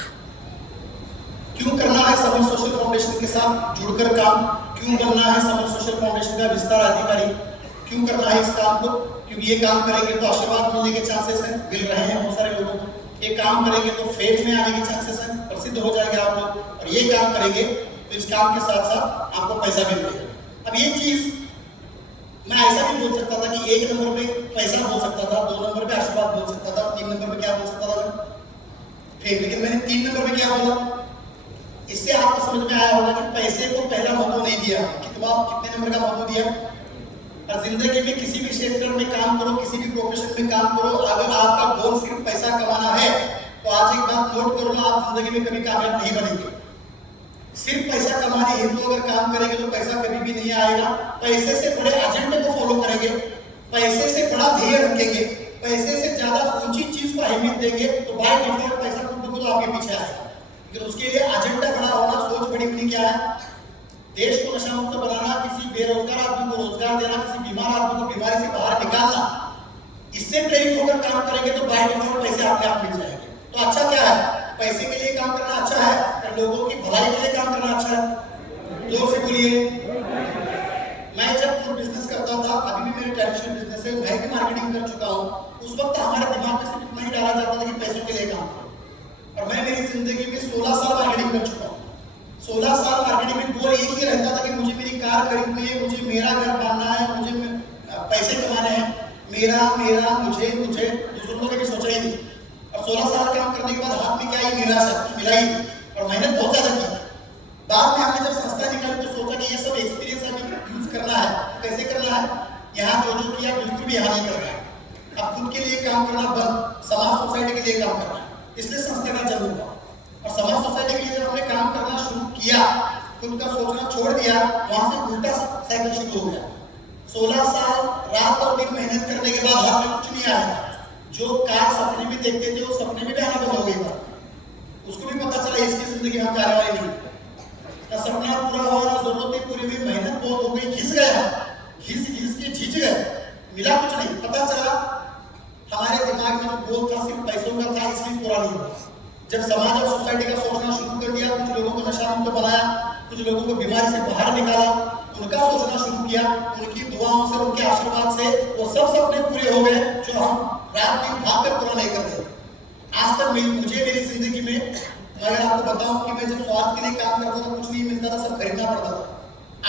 क्यों करना है समर सोशल फाउंडेशन के साथ जुड़कर काम? क्यों बनना है समर सोशल फाउंडेशन का विस्तार अधिकारी? क्यों करना है इस काम को? क्योंकि ये काम करेंगे तो आशीर्वाद मिलने के चांसेस हैं, मिल रहे हैं बहुत सारे लोगों को। ये काम करेंगे तो फेम में आने के चांसेस हैं, प्रसिद्ध हो जाएंगे आप लोग। और ये काम करेंगे तो इस काम के साथ साथ आपको पैसा भी मिलेगा। अब ये चीज मैं ऐसा भी बोल सकता था कि 1 नंबर पे पैसा बोल सकता था, 2 नंबर पे आशीर्वाद बोल सकता था, 3 नंबर पे क्या बोल सकता था? फेम। लेकिन मैंने 3 नंबर पे क्या बोला? इससे आपको समझ में आया होगा कि पैसे को पहला महत्व नहीं दिया। कितने नंबर का महत्व दिया? और जिंदगी में किसी भी क्षेत्र में काम करो, किसी भी प्रोफेशन में काम करो, अगर आपका गोल सिर्फ पैसा कमाना है तो आज एक बात नोट करो ना, आप जिंदगी में कभी कामयाब नहीं बनेंगे। सिर्फ पैसा कमाने हेतु अगर काम करेंगे तो पैसा कभी भी नहीं आएगा। पैसे से बड़े एजेंडे को फॉलो करेंगे, पैसे से बड़ा ध्येय रखेंगे, पैसे से ज्यादा ऊंची चीज को अहमियत देंगे, तो बाय डिफॉल्ट पैसा खुद ब खुद आपके पीछे आएगा। लेकिन उसके लिए एजेंडा बड़ा होना, सोच बड़ी होनी। क्या है? देश को नशा मुक्त बनाना, किसी बेरोजगार आदमी को रोजगार देना, किसी बीमार आदमी को बीमारी से बाहर निकालना। इससे प्रेरित होकर काम करेंगे तो बाय डिफॉल्ट पैसे अपने आप मिल जाएंगे। तो अच्छा क्या है? पैसे के लिए काम करना अच्छा है, और लोगों की भलाई के लिए काम करना अच्छा है। जोर से बोलिए। मैं जब खुद बिजनेस करता था, अभी भी मेरे ट्रेडिशनल बिजनेस है, मैं भी मार्केटिंग कर चुका हूँ, उस वक्त हमारे दिमाग में सिर्फ इतना ही डाला जाता था कि पैसों के लिए काम करो। और मैं मेरी जिंदगी में 16 साल मार्केटिंग कर चुका हूँ। 16 साल मार्केटिंग में गोल एक ही रहता था कि मुझे मेरी कार खरीदनी है, मुझे मेरा घर बनना है, मुझे पैसे कमाने हैं, मेरा मेरा मुझे मुझे, दूसरों को कभी सोचा ही नहीं। और 16 साल काम करने के बाद हाथ में क्या ही मिला ही, और मेहनत बहुत ज्यादा की। बाद में हमने जब संस्था निकाली तो सोचा कि ये सब एक्सपीरियंस हमें यूज करना है। कैसे करना है? यहाँ जो किया बिल्कुल भी यहाँ नहीं करना है। अब खुद के लिए काम करना बंद, समाज सोसाइटी के लिए काम करना है। इसलिए संस्था का जन्म हुआ। और समाज सोसाइटी के लिए जब हमने काम करना शुरू किया, खुद का सोचना छोड़ दिया, वहां से उल्टा साइकिल शुरू हो गया। 16 साल रात और दिन मेहनत करने के बाद हाथ में कुछ नहीं आया। जो कार सपने में देखते थे वो सपने में भी आना बंद हो गई था। उसको भी पता चला इसकी जिंदगी हम जाने वाली नहीं। ना सपना पूरा हुआ, ना जरूरतें पूरी हुई, मेहनत बहुत हो गई, घिस गया, घिस के झिझ गए, मिला कुछ नहीं। पता चला हमारे दिमाग में जो गोल था सिर्फ पैसों का था, इसलिए पूरा नहीं हुआ। जब समाज और सोसाइटी का सोचना शुरू कर दिया, कुछ लोगों को नशा मुक्त बनाया, कुछ लोगों को बीमारी से बाहर निकाला, उनका सोचना शुरू किया, उनकी दुआओं से, उनके आशीर्वाद से वो सब सपने पूरे हो गए जो हम रात दिन भाग कर पूरा नहीं कर रहे। आज तक मुझे मेरी जिंदगी में, मैं आपको बताऊं कि मैं जब स्वास्थ्य के लिए काम करता था, कुछ नहीं मिलता था, सब खरीदना पड़ता था।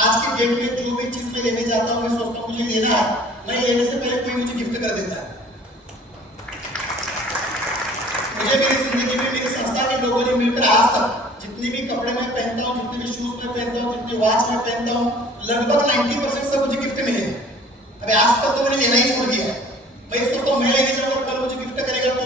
आज के डेट में जो भी चीज मैं लेने जाता हूँ, मैं सोचता हूँ मुझे लेना है, मैं लेने से पहले कोई मुझे गिफ्ट कर देता है। मुझे मेरी जिंदगी में मेरी संस्था के लोगों ने मिलकर आज तक जितने भी कपड़े मैं पहनता हूँ, जितने भी शूज मैं पहनता हूँ, जितनी वॉच मैं पहनता हूँ, लगभग 90% सब मुझे गिफ्ट मिले। अबे आज तक तो मैंने लेना ही छोड़ दिया। मैं सोचता हूँ मैं लेने जाऊंगा, कल मुझे गिफ्ट करेगा तो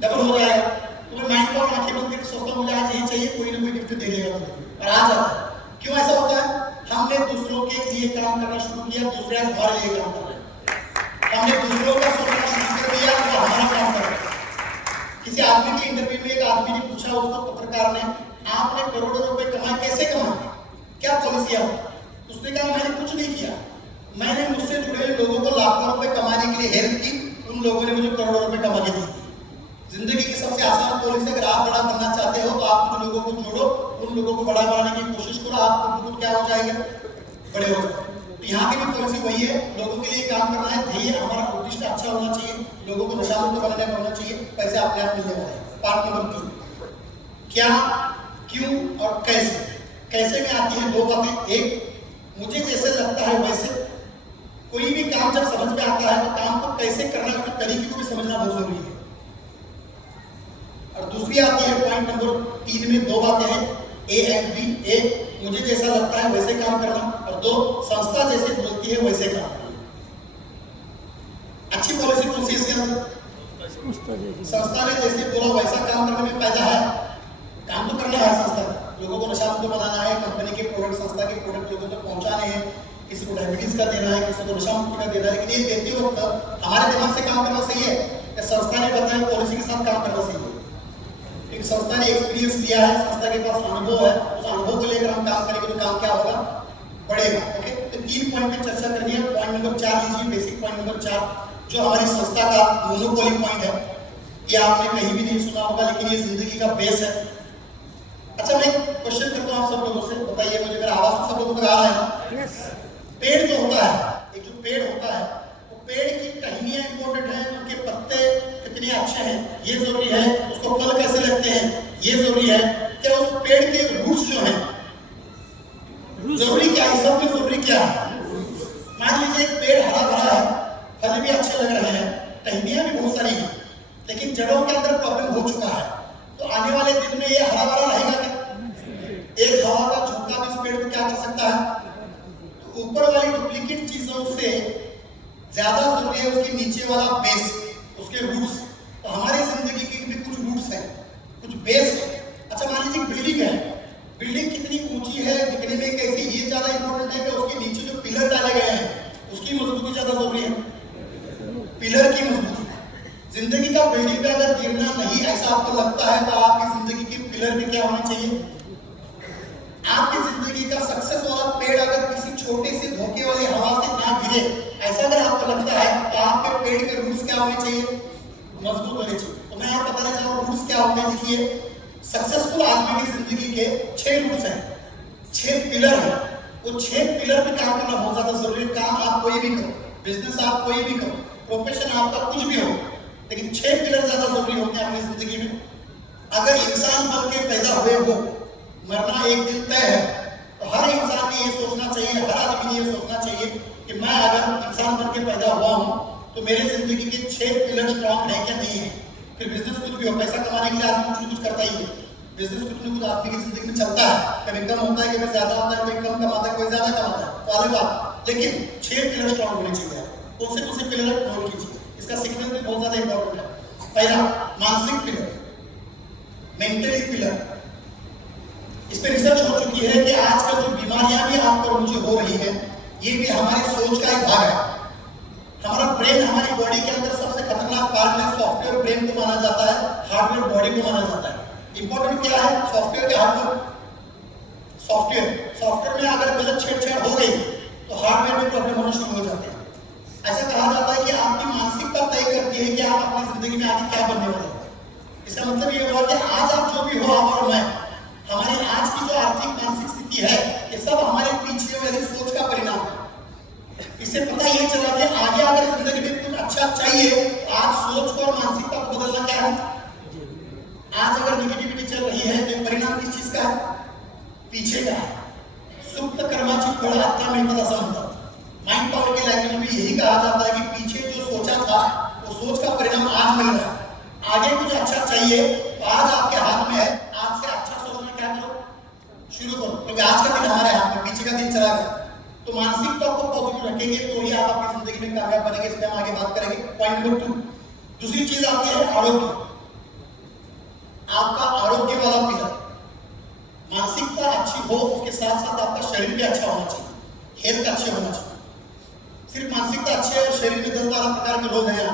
डबल हो जाएगा। तो मैं माइंड पर आंखें बंद करके सोचता हूँ मुझे आज यही चाहिए, कोई ना कोई गिफ्ट दे देगा और आ जाता है। क्यों ऐसा होता है? हमने दूसरों के लिए काम करना शुरू किया, दूसरे हमारे लिए काम कर रहे हैं। हमने दूसरों का सोचना शुरू कर दिया तो हमारा काम कर रहे हैं। किसी आदमी के इंटरव्यू में एक आदमी ने पूछा उसको, पत्रकार ने, आपने करोड़ों रुपए कमाए, कैसे कमाए, क्या पॉलिसी है? उसने कहा मैंने कुछ नहीं किया, मैंने मुझसे जुड़े लोगों को लाखों रुपए कमाने के लिए मुझे हेल्प की, उन लोगों ने मुझे करोड़ों रुपए कमा के दी। जिंदगी की सबसे आसान पॉलिसी, अगर आप बड़ा बनना चाहते हो तो आप कुछ लोगों को जोड़ो, उन लोगों को बड़ा बनाने की कोशिश करो, आप खुद क्या हो जाएंगे, बड़े हो जाएंगे। तो यहाँ की भी पॉलिसी वही है, लोगों के लिए काम करना है, ध्येय हमारा उद्देश्य अच्छा होना चाहिए, लोगों को नशा मुक्त बनाने का होना चाहिए, पैसे अपने आप मिलने वाले हैं। पार्ट नंबर 3, क्या, क्यों और कैसे। कैसे में आती है दो बातें, एक मुझे जैसे लगता है वैसे। कोई भी काम जब समझ में आता है तो काम को कैसे करना है उसके तरीके को भी समझना बहुत जरूरी है। और दूसरी आती है पॉइंट नंबर 3 में दो बातें हैं, ए एंड बी। एक मुझे जैसा लगता है वैसे काम करना, और दो संस्था जैसे बोलती है वैसे काम करना। अच्छी पॉलिसी कौन सी इसके अंदर? संस्था ने जैसे बोला वैसा काम करने में फायदा है। काम तो करना है संस्था, लोगों को नशा मुक्त बनाना है, कंपनी के प्रोडक्ट, संस्था के प्रोडक्ट लोगों तक पहुंचाने हैं, किसी को डायबिटीज का देना है, किसी को नशा मुक्ति का देना है। लेकिन ये देते वक्त हमारे दिमाग से काम करना सही है या संस्था ने बताया पॉलिसी के साथ काम करना सही है? एक संस्था ने एक्सपीरियंस लिया है, संस्था के पास अनुभव है, उस अनुभव को लेकर हम काम करेंगे तो काम क्या होगा, बढ़ेगा। ओके, तो 3 पॉइंट पे चर्चा करनी है। पॉइंट नंबर 4 लीजिए, बेसिक पॉइंट नंबर 4, जो हमारी संस्था का मोनोपोली पॉइंट है। ये आपने कहीं भी नहीं सुना होगा, लेकिन ये जिंदगी का बेस है। अच्छा, मैं क्वेश्चन करता हूँ आप सब लोगों से, बताइए मुझे, मेरा आवाज तो सब लोगों तक आ रहा है ना? यस। पेड़ जो होता है, एक जो पेड़ होता है, वो पेड़ की टहनियां इंपॉर्टेंट है, उनके पत्ते कितने अच्छे हैं ये जरूरी है, उसको फल कैसे लगते हैं ये जरूरी है, क्या उस पेड़ के रूट्स जो हैं जरूरी क्या है, सब में जरूरी क्या है? मान लीजिए एक पेड़ हरा भरा है, फल भी अच्छे लग रहे हैं, टहनियां भी बहुत सारी हैं, लेकिन जड़ों के अंदर प्रॉब्लम हो चुका है, तो आने वाले दिन में ये हरा भरा रहेगा क्या? एक हवा का झोंका भी इस पेड़ को क्या कर सकता है? तो ऊपर वाली डुप्लीकेट चीजों से ज्यादा जरूरी है उसके नीचे वाला बेस, उसके रूट्स। तो हमारी जिंदगी के भी कुछ रूट्स हैं, कुछ बेस है। अच्छा, मान लीजिए बिल्डिंग है, बिल्डिंग कितनी ऊंची है, दिखने में कैसी, ये ज्यादा इंपॉर्टेंट है कि उसके नीचे जो पिलर डाले गए हैं उसकी मजबूती ज्यादा जरूरी है, पिलर की मजबूती। जिंदगी का बिल्डिंग पे अगर गिरना नहीं ऐसा आपको लगता है तो आपकी जिंदगी के पिलर में क्या होने चाहिए? आपकी जिंदगी का सक्सेस वाला पेड़ अगर किसी छोटे से धोखे वाली हवा से ना गिरे, ऐसा अगर आपको लगता है तो आपके पेड़ के रूट्स क्या होने चाहिए? मजबूत होने चाहिए। तो मैं आपको बताना चाहूँ रूट्स क्या होते हैं। देखिए, सक्सेसफुल आदमी की जिंदगी के 6 रूट्स हैं, 6 पिलर हैं। वो 6 पिलर पे काम करना बहुत ज्यादा जरूरी है। काम आप कोई भी करो, बिजनेस आप कोई भी करो, प्रोफेशन आपका कुछ भी हो, लेकिन 6 पिलर ज्यादा जरूरी होते हैं अपनी जिंदगी में। अगर इंसान बन के पैदा हुए हो, मरना एक दिन तय है, तो हर इंसान ने ये सोचना चाहिए, हर आदमी ने ये सोचना चाहिए कि मैं अगर इंसान बन के पैदा हुआ हूँ तो मेरे जिंदगी के 6 पिलर स्ट्रॉन्ग है क्या नहीं है। फिर बिजनेस कुछ भी हो, पैसा कमाने के लिए आदमी कुछ कुछ करता ही है, बिजनेस कुछ न कुछ आदमी की जिंदगी में चलता है, कभी कम होता है, कभी ज्यादा होता है, कोई कम कमाता है, कोई ज्यादा कमाता है, तो अलग बात। लेकिन 6 पिलर स्ट्रॉन्ग होने चाहिए। कौन से पिलर नोट कीजिए, इसका सीक्वेंस भी बहुत ज्यादा इंपॉर्टेंट है। पहला मानसिक पिलर, मेंटली पिलर। इस पे रिसर्च हो चुकी है कि आजकल जो बीमारियां भी आपको और मुझे हो रही है, ये भी हमारी सोच का एक भाग है। हमारा ब्रेन हमारी बॉडी के अंदर सबसे खतरनाक पार्ट है। सॉफ्टवेयर ब्रेन को माना जाता है, हार्डवेयर बॉडी को माना जाता है। इंपॉर्टेंट क्या है सॉफ्टवेयर के हार्डवेयर? सॉफ्टवेयर में अगर गलत छेड़छाड़ हो गई तो हार्डवेयर में प्रॉब्लम होना शुरू हो जाती है। ऐसा कहा जाता है कि आपकी मानसिकता तय करती है कि आप अपनी जिंदगी में आगे क्या बनने वाले हैं। इसका मतलब ये हुआ कि आज आप जो भी हो, आप और मैं, हमारी आज की जो आर्थिक मानसिक स्थिति है, ये सब हमारे पीछे वाली सोच का परिणाम है। इससे पता ये चला कि आगे अगर जिंदगी में कुछ अच्छा चाहिए तो आज सोच को और मानसिकता को बदलना क्या है। आज अगर निगेटिविटी चल रही है तो परिणाम किस चीज का है? पीछे का है। सुप्त कर्माची फळ आता मिळतात असं म्हणतात। माइंड पावर की लैंग्वेज में यही कहा जाता है कि पीछे जो सोचा था वो सोच का परिणाम आज मिल रहा है। आगे कुछ अच्छा चाहिए तो आज आपके हाथ में है, आज से अच्छा सोचना क्या करो, शुरू करो, क्योंकि आज का दिन हमारे हाथ में, पीछे का दिन चला गया। तो मानसिकता को पॉजिटिव रखेंगे तो ही आप अपनी जिंदगी में कामयाब बनेंगे। इस पे हम आगे बात करेंगे। पॉइंट नंबर 2, दूसरी चीज आती है आरोग्य। आपका आरोग्य वाला पिलर, मानसिकता अच्छी हो उसके साथ साथ आपका शरीर भी अच्छा होना चाहिए, हेल्थ अच्छी होना चाहिए। सिर्फ मानसिकता अच्छी है और शरीर में 10-12 प्रकार के रोग हैं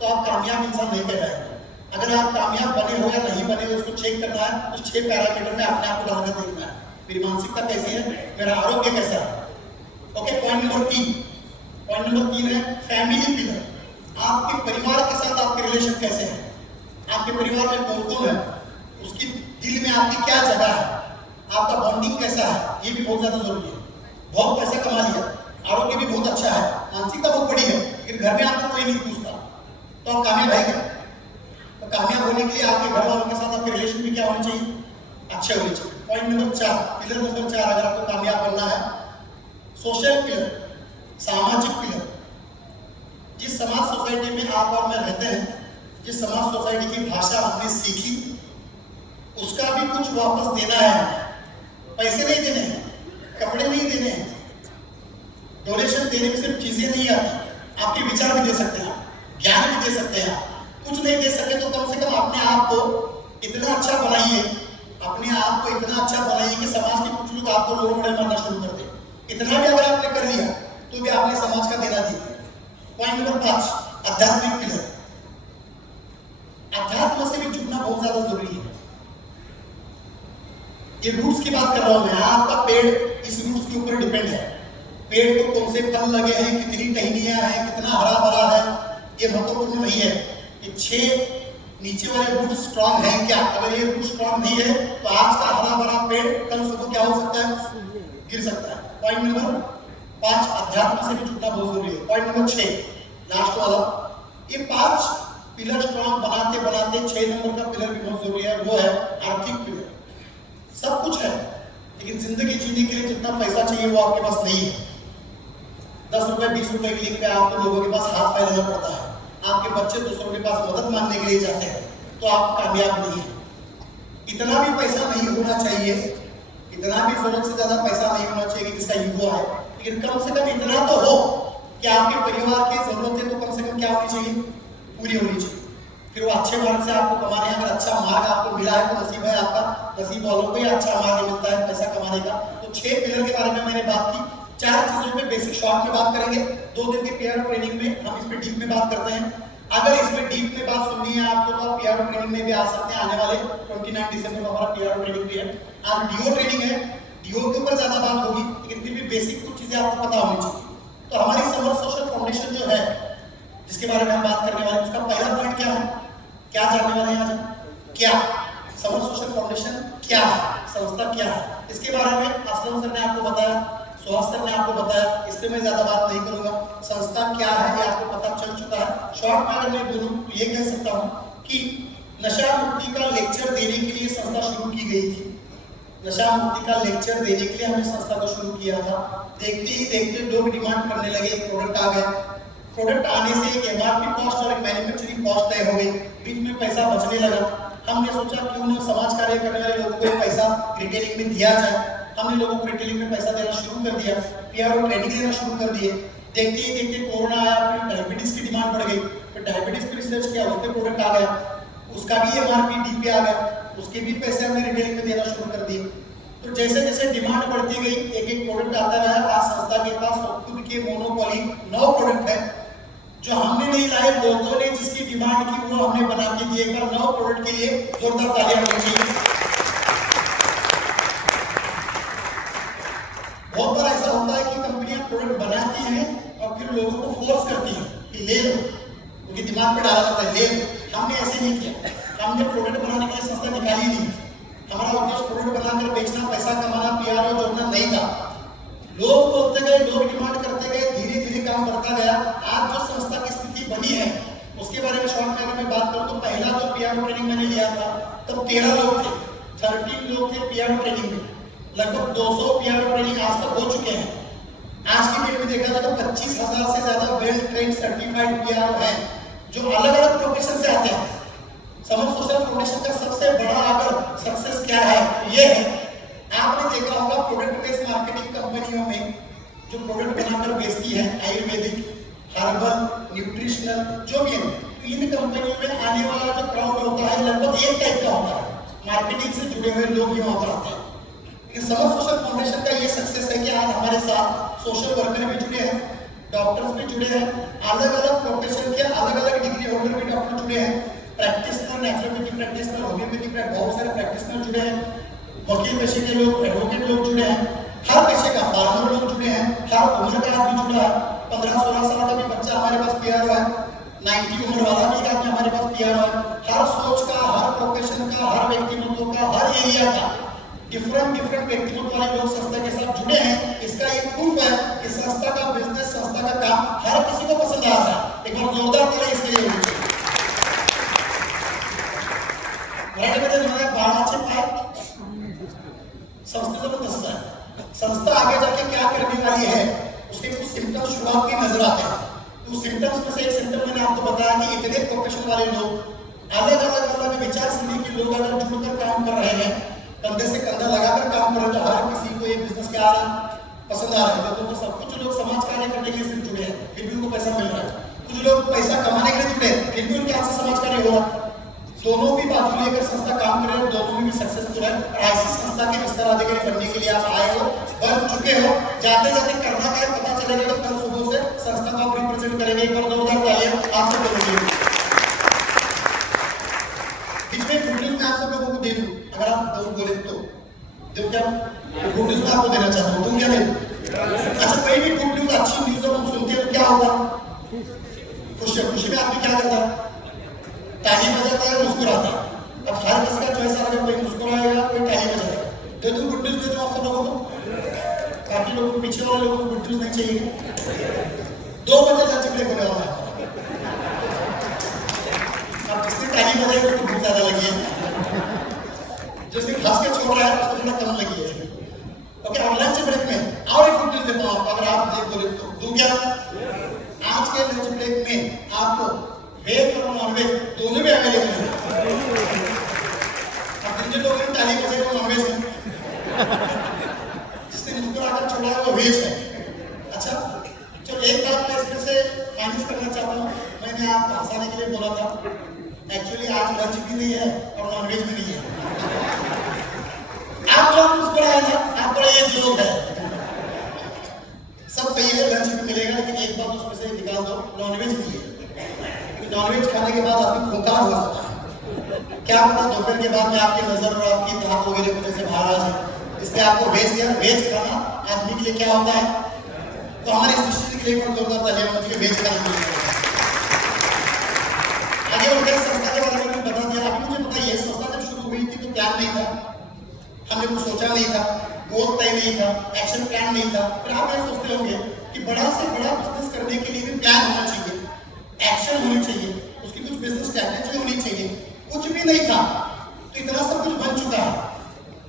तो आप कामयाब इंसान नहीं कहलाएंगे। अगर आप कामयाब बने हो या नहीं बने हो उसको चेक करना है, तो 6 पैरामीटर में अपने आप को डालकर देखना है, मेरी मानसिकता कैसी है, मेरा आरोग्य कैसा है। ओके, पॉइंट नंबर 3 है फैमिली पिलर। आपके परिवार के साथ आपके रिलेशन कैसे हैं, आपके परिवार में कौन कौन है, उसकी दिल में आपकी क्या जगह है, आपका बॉन्डिंग कैसा है, ये भी बहुत ज्यादा जरूरी है। बहुत पैसा कमा लिया, आरोग्य भी बहुत अच्छा है, मानसिकता बहुत बड़ी है, लेकिन घर में आपको कोई नहीं पूछता, तो आप कामयाब है क्या? तो कामयाब होने के लिए आपके घर वालों के साथ आपके रिलेशन भी क्या होने चाहिए, अच्छे होने चाहिए। पॉइंट नंबर 4, पिलर नंबर 4, अगर आपको कामयाब बनना है, सोशल पिलर, सामाजिक पिलर। जिस समाज सोसाइटी में आप और मैं रहते हैं, जिस समाज सोसाइटी की भाषा हमने सीखी, उसका भी कुछ वापस देना है। पैसे नहीं देने हैं, कपड़े नहीं देने हैं, डोनेशन देने में सिर्फ चीजें नहीं आती, आपके विचार भी दे सकते हैं, ज्ञान भी दे सकते हैं। कुछ नहीं दे सके तो कम से कम अपने आप को इतना अच्छा बनाइए, अपने आप को इतना अच्छा बनाइए कि समाज के कुछ लोग आपको रोल मॉडल मानना शुरू कर दे। इतना भी अगर आपने कर लिया तो भी आपने समाज का देना दीजिए। पॉइंट नंबर 5, आध्यात्मिक पिलर। अध्यात्म से भी जुड़ना बहुत ज्यादा जरूरी है। ये रूट्स की बात कर रहा हूं मैं, आपका पेड़ इस रूट्स के ऊपर डिपेंड है। पेड़ को कौन से फल लगे हैं, कितनी टहनियां हैं, कितना हरा भरा है, ये महत्वपूर्ण नहीं है। ये 6 नीचे वाले रूट स्ट्रॉन्ग है क्या? अगर ये रूट स्ट्रॉन्ग नहीं है तो आज का हरा भरा पेड़ कल सुबह क्या हो सकता है, गिर सकता है। पॉइंट नंबर 5, अध्यात्म से भी जुड़ना बहुत जरूरी है। पॉइंट नंबर 6, लास्ट वाला, ये 5 पिलर स्ट्रॉन्ग बनाते बनाते 6 नंबर का पिलर भी बहुत जरूरी है, वो है आर्थिक पिलर। सब कुछ है, लेकिन जिंदगी जीने के लिए जितना पैसा चाहिए वो आपके पास नहीं है। 10 रुपए 20 रुपए के लिए आपको लोगों के पास हाथ फैलाना पड़ता है, आपके बच्चे दूसरों के पास मदद मांगने के लिए जाते हैं, तो आप कामयाब नहीं है। इतना भी पैसा नहीं होना चाहिए, इतना भी जरूरत से ज्यादा पैसा नहीं होना चाहिए कि जिसका ईगो है, लेकिन कम से कम इतना तो हो कि आपके परिवार की जरूरतें तो कम से कम क्या होनी चाहिए, पूरी होनी चाहिए। फिर वो अच्छे मार्ग से आपको कमाने, अगर अच्छा मार्ग आपको मिला है तो नसीब है आपका, नसीब वालों को ही अच्छा मार्ग मिलता है पैसा कमाने का। तो 6 पिलर के बारे में मैंने बात की। 4 चीजों पे बेसिक शॉर्ट में बात करेंगे, 2 दिन के पीआर ट्रेनिंग में हम इस पे डीप में बात करते हैं। अगर इसमें डीप में बात सुननी है आपको तो आप पीआर ट्रेनिंग में भी आ सकते हैं। आने वाले 29 दिसंबर को हमारा पीआर ट्रेनिंग भी है। आज डीओ ट्रेनिंग है, डीओ के ऊपर ज्यादा बात होगी, लेकिन फिर भी बेसिक कुछ चीजें आपको पता होनी चाहिए। तो हमारी समर सोशल फाउंडेशन जो है, जिसके बारे में हम बात करने वाले हैं, उसका पहला पॉइंट क्या है, क्या जानने वाले हैं आज? क्या समर सोशल फाउंडेशन क्या है, संस्था क्या है, इसके बारे में असलम सर ने आपको बताया, सुहास सर ने आपको बताया, इसलिए मैं ज्यादा बात नहीं करूंगा। संस्था क्या है ये आपको पता चल चुका है। शॉर्ट में अगर मैं बोलूं तो ये कह सकता हूं कि नशा मुक्ति का लेक्चर देने के लिए संस्था शुरू की गई थी। नशा मुक्ति का लेक्चर देने के लिए हमने संस्था को शुरू किया था। देखते ही देखते लोग डिमांड करने लगे, प्रोडक्ट आ गया। प्रोडक्ट आने से एक एमआरपी कॉस्ट और एक मैन्युफैक्चरिंग कॉस्ट तय हो गई, बीच में पैसा बचने लगा। हमने सोचा क्यों ना समाज कार्य करने वाले लोगों को पैसा रिटेलिंग में दिया जाए। हमने लोगों को रिटेलिंग में पैसा देना शुरू कर दिया, पीआरओ ट्रेनिंग देना शुरू कर दिए। देखते ही देखते कोरोना आया, फिर डायबिटीज की डिमांड बढ़ गई, फिर डायबिटीज पर रिसर्च किया, उस पर प्रोडक्ट आ गया, उसका भी एमआरपी डी पे आ गया, उसके भी पैसे हमने रिटेलिंग में देना शुरू कर दिए। तो जैसे जैसे डिमांड बढ़ती गई, एक एक प्रोडक्ट आता गया। आज संस्था के पास खुद के मोनोपोली 9 प्रोडक्ट है जो हमने नहीं लाए, लोगों ने जिसकी डिमांड की वो हमने बना के दिए। एक बार 9 प्रोडक्ट के लिए जोरदार तालियां होनी चाहिए। बहुत बार ऐसा होता है कि कंपनियां प्रोडक्ट बनाती हैं और फिर लोगों को फोर्स करती हैं कि ले लो, उनकी दिमाग पे डाला जाता है ले लो। हमने ऐसे नहीं किया, हमने प्रोडक्ट बनाने के लिए संस्था निकाली नहीं। हमारा उद्देश्य प्रोडक्ट बनाकर बेचना, पैसा कमाना, पीआरओ जोड़ना नहीं था। लोग बोलते गए, लोग डिमांड करते गए, धीरे धीरे काम बढ़ता गया। आज जो संस्था की स्थिति बनी है उसके बारे में शॉर्ट में अगर मैं बात करूं तो पहला जो पीआरओ ट्रेनिंग मैंने लिया था तब 13 लोग थे, 13 लोग थे पीआरओ ट्रेनिंग में। लगभग 200 पीआरओ ट्रेनिंग आज तक हो चुके हैं। आज की डेट में देखा जाए तो 25,000 से ज्यादा वेल ट्रेन्ड सर्टिफाइड पीआरओ हैं जो अलग अलग प्रोफेशन से आते हैं। समर सोशल फाउंडेशन का सबसे बड़ा अगर सक्सेस क्या है ये है, आपने देखा होगा प्रोडक्ट बेस्ड मार्केटिंग कंपनियों में जो प्रोडक्ट बनाकर बेचती है, आयुर्वेदिक, हर्बल, न्यूट्रिशनल जो भी है, इन कंपनियों में आने वाला जो क्राउड होता है लगभग एक टाइप का होता है, मार्केटिंग से जुड़े हुए लोग यहाँ पर आते हैं। लेकिन समर सोशल फाउंडेशन का ये सक्सेस है कि आज हमारे साथ सोशल वर्कर भी जुड़े हैं, डॉक्टर्स भी जुड़े हैं, अलग अलग प्रोफेशन के अलग अलग डिग्री होल्डर भी डॉक्टर जुड़े हैं, प्रैक्टिशनर, नेचुरोपैथिक प्रैक्टिशनर, होम्योपैथिक बहुत सारे प्रैक्टिशनर जुड़े हैं, वकील पेशे के लोग, एडवोकेट लोग जुड़े हैं, हर पेशे का फार्मर लोग जुड़े हैं, हर उम्र का आदमी जुड़ा है। 15-16 साल का भी बच्चा हमारे पास पीआरओ है, 90 उम्र वाला भी आदमी हमारे पास पीआर है। हर सोच का, हर प्रोफेशन का, हर व्यक्तित्व का, हर एरिया का डिफरेंट व्यक्तित्व वाले लोग संस्था के साथ जुड़े हैं। इसका एक प्रूफ है कि संस्था का बिजनेस, संस्था का काम हर किसी को पसंद आ रहा है। एक बार जोरदार ताली इसके लिए होनी चाहिए। मराठीमध्ये म्हणाले बाळाचे पाय संस्थेचं पण तसंच आहे। संस्था आगे जाके क्या करने वाली है उसके कुछ सिम्टम्स शुरुआत में नजर आते हैं। तो सिम्टम्स में से एक सिम्टम मैंने आपको बताया कि इतने प्रोफेशन वाले लोग, अलग विचार श्रेणी के लोग अगर जुड़कर काम कर रहे हैं, कंधे से कंधा लगाकर काम कर रहे हैं, तो हर किसी को ये बिजनेस क्या पसंद आ रहा है। तो सब कुछ लोग समाज कार्य करने के लिए सिर्फ जुड़े हैं, फिर भी उनको पैसा मिल रहा है। कुछ लोग पैसा कमाने के लिए जुड़े हैं, फिर भी उनके हाथ से समाज कार्य हो रहा है। दोनों भी बाजू लेकर संस्था काम कर रहे हो, दोनों में भी सक्सेसफुल है। ऐसी संस्था के विस्तार अधिकारी बनने के लिए आप आए हो, बन चुके हो। जाते जाते करना क्या है पता चलेगा तो कल सुबह से संस्था को आप रिप्रेजेंट करेंगे। एक बार जोरदार तालियां आप सबको दीजिए। बीच में गुड न्यूज़ मैं आप सब लोगों को दे दूं, अगर आप दो बोले तो दो। क्या गुड न्यूज़ मैं आपको देना चाहता हूँ, तुम क्या नहीं? अच्छा, कोई भी गुड न्यूज़, अच्छी न्यूज़ जब हम सुनते हैं तो क्या होगा? खुशी में आदमी क्या करता है? ताली बजाता है, मुस्कुराता है। अब हर किसी का चॉइस है, कोई मुस्कुराएगा, कोई ताली बजाएगा। तो तुम गुड न्यूज़ दे दो आप सब लोगों को। काफी लोगों को, पीछे वाले लोगों को गुड न्यूज़ नहीं चाहिए। 2 बजे लंच ब्रेक होने वाला है। अब जिसने ताली बजाई उसको बहुत ज्यादा लगी है, जिसने हंस के छोड़ रहा है उसको थोड़ा कम लगी है। ओके, अब लंच ब्रेक में और एक गुड न्यूज़ देता हूँ, अगर आप देख बोले तो दूं क्या? आज के लंच ब्रेक में आपको वेज और नॉनवेज दोनों भी अवेलेबल है। अब जिन लोगों ने ताली बजाई वो नॉनवेज है, जिसने मुस्कुराकर छोड़ा है वो वेज है। अच्छा, तो एक बात मैं इसमें से माइनस करना चाहता हूँ। मैंने आपको हंसाने के लिए बोला था, एक्चुअली आज लंच भी नहीं है और नॉनवेज भी नहीं है। आप लोग मुस्कुराए ना, आपका ये जोक है। सब सही है, लंच भी मिलेगा, लेकिन एक बात उसमें से निकाल दो, नॉनवेज भी है। नॉनवेज खाने के बाद आदमी खूंखार हो जाता है। क्या पता दोपहर के बाद में आपकी नजर और आपकी दांत वगैरह कुछ ऐसे बाहर आ जाए, इसलिए आपको वेज दिया। वेज खाना आदमी के लिए क्या होता है? तो हमारे इस दृष्टि के लिए जोरदार तालियां होनी चाहिए वेज खाने के लिए। आगे बढ़कर संस्था के बारे में बता दिया। अभी मुझे पता है ये संस्था जब शुरू हुई थी तो प्लान नहीं था, हमने कुछ सोचा नहीं था, गोल तय नहीं था, एक्शन प्लान नहीं था। फिर आप ये सोचते होंगे कि बड़ा से बड़ा बिजनेस करने के लिए भी प्लान होना चाहिए, एक्शन होनी चाहिए, उसकी कुछ बिजनेस स्ट्रैटेजी होनी चाहिए। कुछ भी नहीं था तो इतना सब कुछ बन चुका है।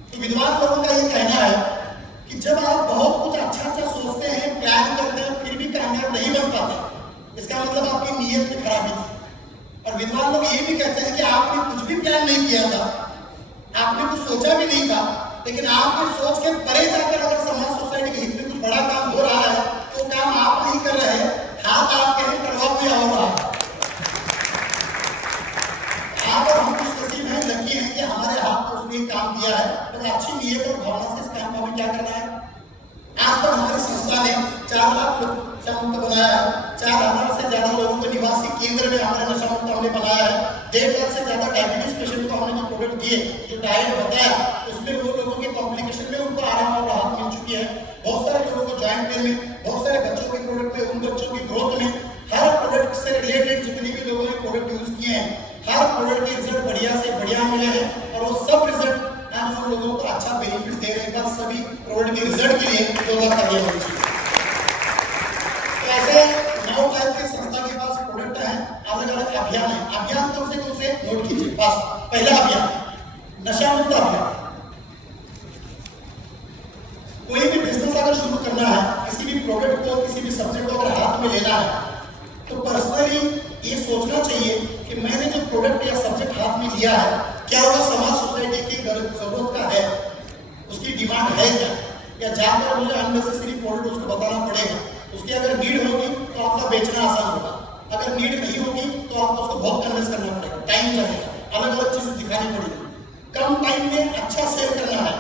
तो विद्वान लोगों का ये कहना है कि जब आप बहुत कुछ अच्छा सोचते हैं, प्लान करते हैं, फिर भी कामयाब नहीं बन पाते, इसका मतलब आपकी नीयत में खराबी थी। और विद्वान लोग ये भी कहते हैं कि आपने कुछ भी प्लान नहीं किया था, आपने कुछ सोचा भी नहीं था, लेकिन आपने सोच के परे जाकर अगर समाज सोसाइटी के हित में कुछ बड़ा काम हो रहा है तो काम आप नहीं कर रहे हैं, हाथ आपके हैं, करवा कोई और रहा है। आप और हम कुछ नसीब हैं, लकी हैं कि हमारे हाथ में उसने काम दिया है। तो अच्छी नीयत और भावना से इस काम को हमें क्या करना है? आज तक हमारी संस्था ने 4 लाख नशा मुक्त बनाया है। 4000 से ज्यादा लोगों को निवासी केंद्र में हमारे नशा मुक्त हमने बनाया है। 1.5 लाख से ज्यादा डायबिटीज पेशेंट को हमने जो प्रोडक्ट दिए, जो डाइट बताया, उसमें वो लोगों के कॉम्प्लिकेशन में उनको आराम और राहत मिल चुकी है। बहुत सारे लोगों को जॉइंट पेन में, बहुत सारे बच्चों के प्रोडक्ट में, उन बच्चों की ग्रोथ में, हर प्रोडक्ट से रिलेटेड जितने भी लोगों ने प्रोडक्ट यूज किए हैं, हर प्रोडक्ट के रिजल्ट बढ़िया से बढ़िया मिले हैं और वो सब रिजल्ट हम लोगों को अच्छा बेनिफिट दे रहे हैं। बस सभी प्रोडक्ट के रिजल्ट के लिए जोरदार तालियां होनी चाहिए। तो ऐसे 9 टाइप के संस्था के पास प्रोडक्ट है, अलग-अलग अभियान है। अभियान कौन से नोट कीजिए। बस पहला अभियान नशा मुक्त अभियान। कोई भी बिजनेस अगर शुरू करना है, किसी भी प्रोडक्ट को, किसी भी सब्जेक्ट को अगर हाथ में लेना है, तो पर्सनली ये सोचना चाहिए कि मैंने जो प्रोडक्ट या सब्जेक्ट हाथ में लिया है, क्या वो समाज सोसाइटी की जरूरत का है, उसकी डिमांड है क्या, या जाकर मुझे अननेसेसरी प्रोडक्ट उसको बताना पड़ेगा। उसकी अगर नीड होगी तो आपका बेचना आसान होगा, अगर नीड नहीं होगी तो आपको उसको बहुत कन्विंस करना पड़ेगा, टाइम लगेगा, अलग-अलग चीजें दिखानी पड़ेगी। कम टाइम में अच्छा सेल करना है,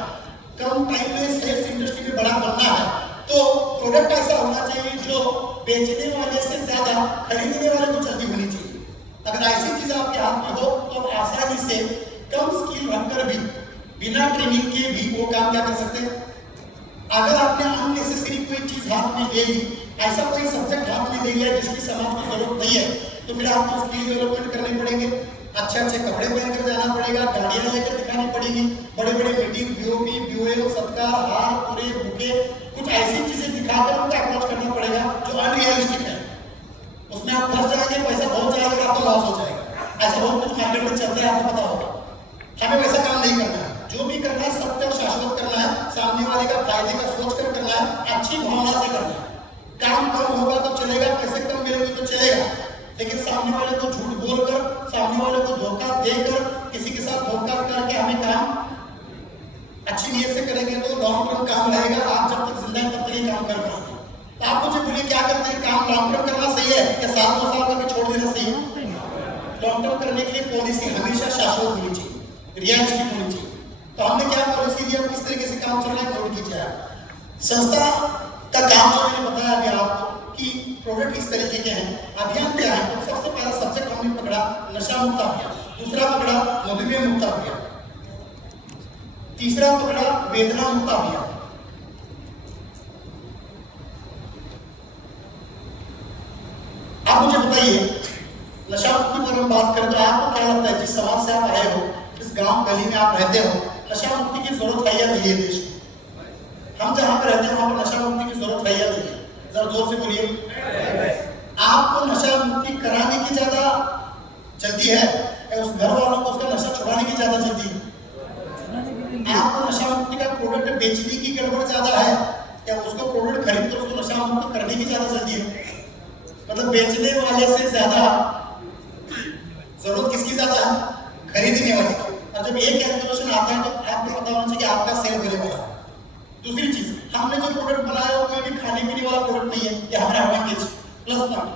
कम टाइम में सेल्स इंडस्ट्री में बड़ा बनना है, तो प्रोडक्ट ऐसा होना चाहिए जो बेचने वाले से ज्यादा खरीदने वाले को जल्दी होनी चाहिए। अगर ऐसी चीज आपके हाथ में हो तो आप आसानी से कम स्किल रखकर भी, बिना ट्रेनिंग के भी वो काम क्या कर सकते हैं। अगर आपने अननेसेसरी कोई चीज हाथ में ले ली ऐसा कोई सब्जेक्ट हाथ में ले लिया जिसकी समाज को जरूरत नहीं है, तो फिर आपको स्किल डेवलपमेंट करने पड़ेंगे, अच्छे अच्छे कपड़े पहनकर जाना पड़ेगा, गाड़ियां लेकर दिखानी पड़ेगी, बड़े बड़े मीटिंग, बीओपी, बीओए, सत्कार, हार, पूरे बुके, कुछ ऐसी चीजें दिखाकर उनको अप्रोच करना पड़ेगा जो अनरियलिस्टिक है। उसमें आप फंस जाएंगे, पैसा बहुत जाएगा, आपका लॉस हो जाएगा। ऐसा बहुत कुछ मार्केट में चलता है, आपको पता होगा। हमें वैसा काम नहीं करना है। जो भी करना है सत्य और शाश्वत करना है, सामने वाले का फायदे का सोच कर करना है, अच्छी भावना से करना है। काम कम होगा तो चलेगा, पैसे कम मिलेंगे तो चलेगा, लेकिन सामने वाले को झूठ बोलकर, सामने वाले को धोखा देकर, किसी के साथ धोखा करके हमें काम अच्छी नीयत से करेंगे तो लॉन्ग टर्म काम रहेगा। आप जब तक जिंदा है तब तक ये काम कर पाएंगे। तो आप मुझे बोलिए क्या करते हैं, काम लॉन्ग टर्म करना सही है या साल 2 साल करके छोड़ देना सही है? लॉन्ग टर्म करने के लिए पॉलिसी हमेशा शाश्वत होनी चाहिए, रियलिस्टिक होनी चाहिए। तो हमने क्या पॉलिसी दिया, किस तरीके से काम चल रहा है, नोट कीजिए। संस्था का काम जो मैंने बताया अभी आपको कि प्रोडक्ट किस तरीके के हैं, अभियान क्या है। तो सबसे पहला सब्जेक्ट हमने पकड़ा नशा मुक्त अभियान, दूसरा पकड़ा मधुमेह मुक्त अभियान, तीसरा पकड़ा वेदना मुक्त अभियान। आप मुझे बताइए, नशा मुक्ति पर हम बात करें तो आपको क्या लगता है, जिस समाज से आप आए हो, जिस गांव गली में आप रहते हो, नशा मुक्ति की जरूरत है या नहीं है देश को? हम जहां पर रहते हैं वहां पर नशा मुक्ति की जरूरत है या नहीं है? जरा जोर से बोलिए। आपको नशा मुक्ति कराने की ज्यादा जल्दी है या उस घर वालों को उसका नशा छुड़ाने की ज्यादा जल्दी है? आपको नशा मुक्ति का प्रोडक्ट बेचने की गड़बड़ ज्यादा है या उसको प्रोडक्ट खरीद कर उसको नशा मुक्त करने की ज्यादा जल्दी है? मतलब बेचने वाले से ज्यादा जरूरत किसकी ज्यादा है? खरीदने वाले की। और जब ये कैलकुलेशन आता है तो आपको पता होना चाहिए कि आपका सेल होने वाला है। दूसरी चीज, हमने जो प्रोडक्ट बनाया वो कोई भी खाने पीने वाला प्रोडक्ट नहीं है, ये हमारा एडवांटेज प्लस पॉइंट।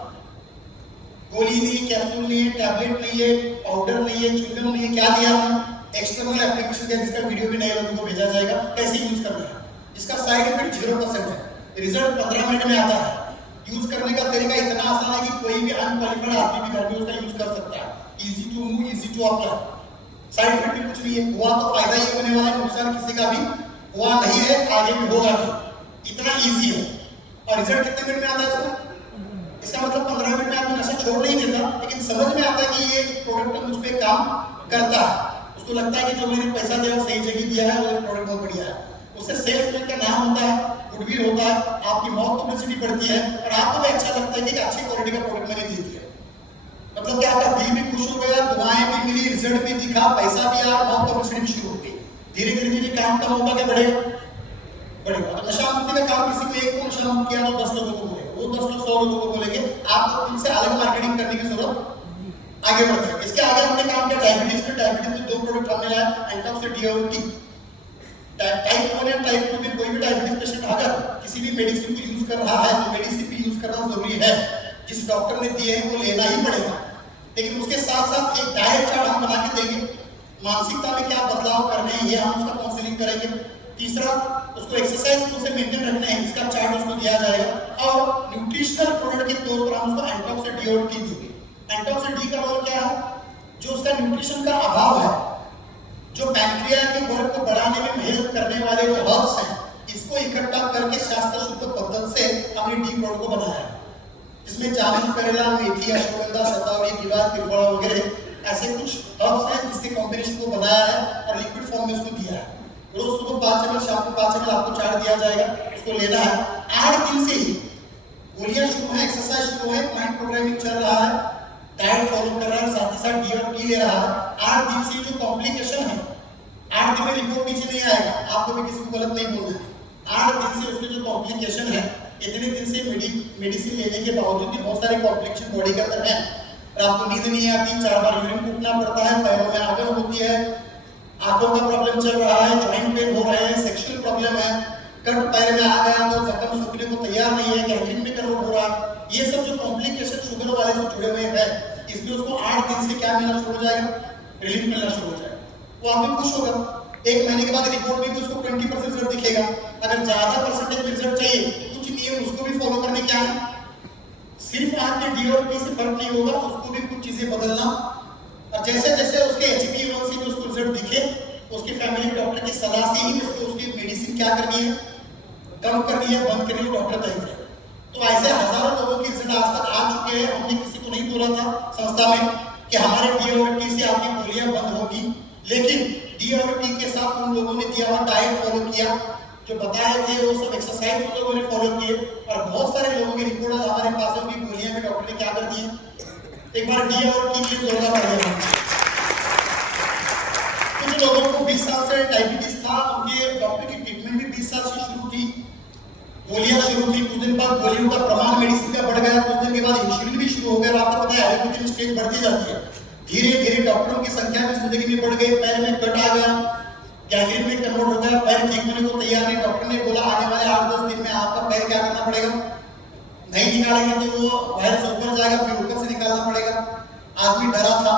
गोली नहीं, कैप्सूल नहीं है, टैबलेट नहीं है, पाउडर नहीं है, च्युइंगम नहीं है, क्या दिया हमने? एक्सटर्नल एप्लीकेशन दिया जिसका वीडियो भी नए लोगों को भेजा जाएगा, कैसे यूज करना है, जिसका साइड इफेक्ट 0% है, रिजल्ट 15 मिनट में आता है। यूज करने का तरीका इतना आसान है कि कोई भी अनक्वालिफाइड आदमी भी घर में उसका यूज कर सकता है। Easy to move, easy to apply, side effect भी कुछ नहीं है। हुआ तो फायदा ही होने वाला है, नुकसान किसी का भी हुआ नहीं है, आगे भी होगा नहीं। इतना इजी है। और रिजल्ट कितने मिनट में आता है इसका? इसका मतलब 15 मिनट में आपको नशा छोड़ नहीं देता, लेकिन समझ में आता है कि ये प्रोडक्ट मुझ पे काम करता है। उसको लगता है कि जो मैंने पैसा दिया वो सही जगह दिया है, वो प्रोडक्ट बहुत बढ़िया है। उससे सेल्समैन का नाम होता है, गुडविल होता है, आपकी माउथ पब्लिसिटी बढ़ती है और आपको भी अच्छा लगता है कि अच्छी क्वालिटी का प्रोडक्ट मैंने दे दिया। मतलब कि आपका दिल भी खुश हो गया, दुआएं भी मिली, रिजल्ट भी दिखा, पैसा भी आया, माउथ पब्लिसिटी भी शुरू हो गई। धीरे धीरे काम कम होगा क्या बढ़ेगा? बढ़ेगा। तो नशा मुक्ति का काम किसी को एक को नशा मुक्त किया तो 10 लोगों को बोलेगा, वो 10 लोग 100 लोगों को बोलेंगे। आपको इनसे अलग मार्केटिंग करने की जरूरत आगे बढ़ जाएगी। इसके आगे हमने काम किया डायबिटीज पे। डायबिटीज में 2 प्रोडक्ट हमने लाया, एंटॉक्स डी और टी। टाइप 1 और टाइप 2 में कोई भी डायबिटीज पेशेंट अगर किसी भी मेडिसिन को यूज कर रहा है तो मेडिसिन भी यूज करना जरूरी है। जिस डॉक्टर ने दिए हैं वो लेना ही पड़ेगा, लेकिन उसके साथ साथ एक डाइट चार्ट हम बना के देंगे। मानसिकता में क्या बदलाव करने हैं ये हम उसका काउंसलिंग करेंगे। तीसरा, उसको एक्सरसाइज उसे मेंटेन रखना है, इसका चार्ट उसको दिया जाएगा। और न्यूट्रिशनल प्रोडक्ट के तौर पर हम उसको एंटॉक्स डी और टी देंगे। एंटॉक्स डी का रोल क्या है? जो उसका न्यूट्रिशन का अभाव है, जो बैक्टीरिया के वर्क को बढ़ाने में हेल्प करने वाले जो हर्ब्स हैं, इसको इकट्ठा करके शास्त्र शुद्ध पद्धति से हमने डी प्रोडक्ट को बनाया है। इसमें जामुन, करेला, मेथी, अश्वगंधा, शतावरी, गिलास, त्रिफला वगैरह ऐसे कुछ हर्ब्स हैं जिसके कॉम्बिनेशन को बनाया है और लिक्विड फॉर्म में उसको दिया है। रोज सुबह 5 ml, शाम को 5 ml आपको चार्ट दिया जाएगा, उसको लेना है। 8 दिन से ही गोलियां शुरू है, एक्सरसाइज शुरू है, माइंड प्रोग्रामिंग चल रहा है, डाइट फॉलो कर रहा है, साथ ही साथ डी और टी ले रहा है। 8 दिन से जो कॉम्प्लिकेशन है, 8 दिन में रिपोर्ट नीचे नहीं आएगा, आपको भी किसी को गलत नहीं बोलना है। 8 दिन से उसके जो कॉम्प्लिकेशन है, इतने दिन से मेडिसिन लेने के बावजूद भी बहुत सारे कॉम्प्लिकेशन बॉडी के अंदर है। रात को नींद नहीं आती, 4 बार यूरिन फूकना पड़ता है, पैरों में आगन होती है, आंखों का प्रॉब्लम चल रहा है, जॉइंट पेन हो रहे हैं, सेक्सुअल प्रॉब्लम है, कट पैर में आ गया तो जख्म सूखने को तैयार नहीं है, गैंग्रीन में कन्वर्ट हो रहा है। ये सब जो कॉम्प्लिकेशन शुगर वाले से जुड़े हुए हैं, इसमें उसको 8 दिन से क्या मिलना शुरू हो जाएगा? रिलीफ मिलना शुरू हो जाएगा। वो आदमी खुश होगा। 1 महीने के बाद रिपोर्ट में भी उसको 20% रिजल्ट दिखेगा। अगर ज्यादा परसेंटेज रिजल्ट चाहिए तो कुछ नियम उसको भी फॉलो करने क्या है, सिर्फ आपके डी और टी से फर्क नहीं होगा, उसको भी कुछ चीजें बदलना। और जैसे जैसे उसके HbA1c में उसको रिजल्ट दिखे, उसकी फैमिली डॉक्टर की सलाह से ही उसको उसकी मेडिसिन क्या करनी है, कम करनी है, बंद करनी है, डॉक्टर तय करेगा। तो ऐसे हजारों लोगों के रिजल्ट आज तक आ चुके हैं। हमने किसी को नहीं बोला था संस्था में कि हमारे डी और टी से आपकी गोलियां बंद होगी, लेकिन डी और टी के साथ उन लोगों ने दिया हुआ डाइट फॉलो किया, जो बताए थे वो सब एक्सरसाइज उन लोगों ने फॉलो किए, और बहुत सारे लोगों की रिपोर्ट हमारे पास है कि गोलियां भी डॉक्टर ने क्या कर दी। एक बार डी और टी के जोड़ा पड़ेगा। कुछ लोगों को 20 साल से डायबिटीज था, उनके डॉक्टर की ट्रीटमेंट भी 20 साल से शुरू की, गोलियां शुरू की, कुछ दिन बाद गोलियों का प्रमाण मेडिसिन का बढ़ गया, कुछ दिन के बाद इंसुलिन भी शुरू हो गया। आपको पता है एलोपैथी स्टेज बढ़ती जाती है, धीरे धीरे डॉक्टरों की संख्या भी जिंदगी में बढ़ गई, पैर में कट आ गया, गैंग्रीन में कन्वर्ट हो गया, पैर ठीक होने को तैयार नहीं। डॉक्टर ने बोला आने वाले 8-10 दिन में आपका पैर क्या करना पड़ेगा, नहीं निकालेंगे तो वो वायरस ऊपर जाएगा, फिर ऊपर से निकालना पड़ेगा। आदमी डरा था,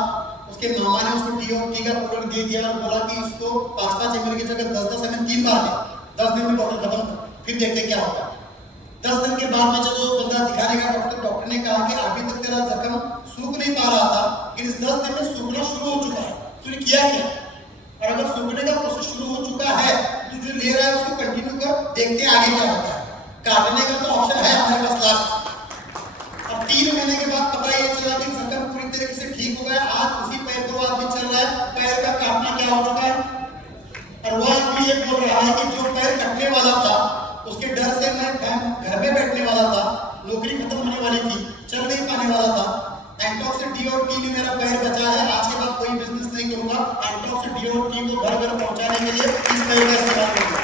उसके मामा ने उसको टी और टी का प्रोडक्ट दे दिया और बोला कि इसको 5-5 ml की जगह 10-10 ml 3 बार ले, 10 दिन में डॉक्टर खत्म, फिर देखते क्या होगा। 10 दिन के बाद में जब वो बंदा दिखाने का डॉक्टर ने कहा कि अभी तक तेरा जख्म सूख नहीं पा रहा था, लेकिन इस 10 दिन में सूखना शुरू हो चुका है, तूने किया क्या? और अगर सूखने का प्रोसेस शुरू हो चुका है, तू जो ले रहा है उसको कंटिन्यू कर, देखते हैं आगे क्या होता है। काटने का तो ऑप्शन है हमारे पास लास्ट। अब 3 महीने के बाद पता ये चला कि जख्म पूरी तरीके से ठीक हो गया, आज उसी पैर को आदमी चल रहा है, पैर का काटना क्या हो चुका है, और वो आदमी ये बोल रहा है कि जो पैर कटने वाला था उसके डर से मैं घर में बैठने वाला था, नौकरी खत्म होने वाली थी, चल नहीं पाने वाला था, एंटॉक्स डी और टी ने मेरा पैर बचाया है, आज के बाद कोई बिजनेस नहीं करूंगा, एंटॉक्स डी और टी को घर घर पहुंचाने के लिए इस पैर का इस्तेमाल करूंगा।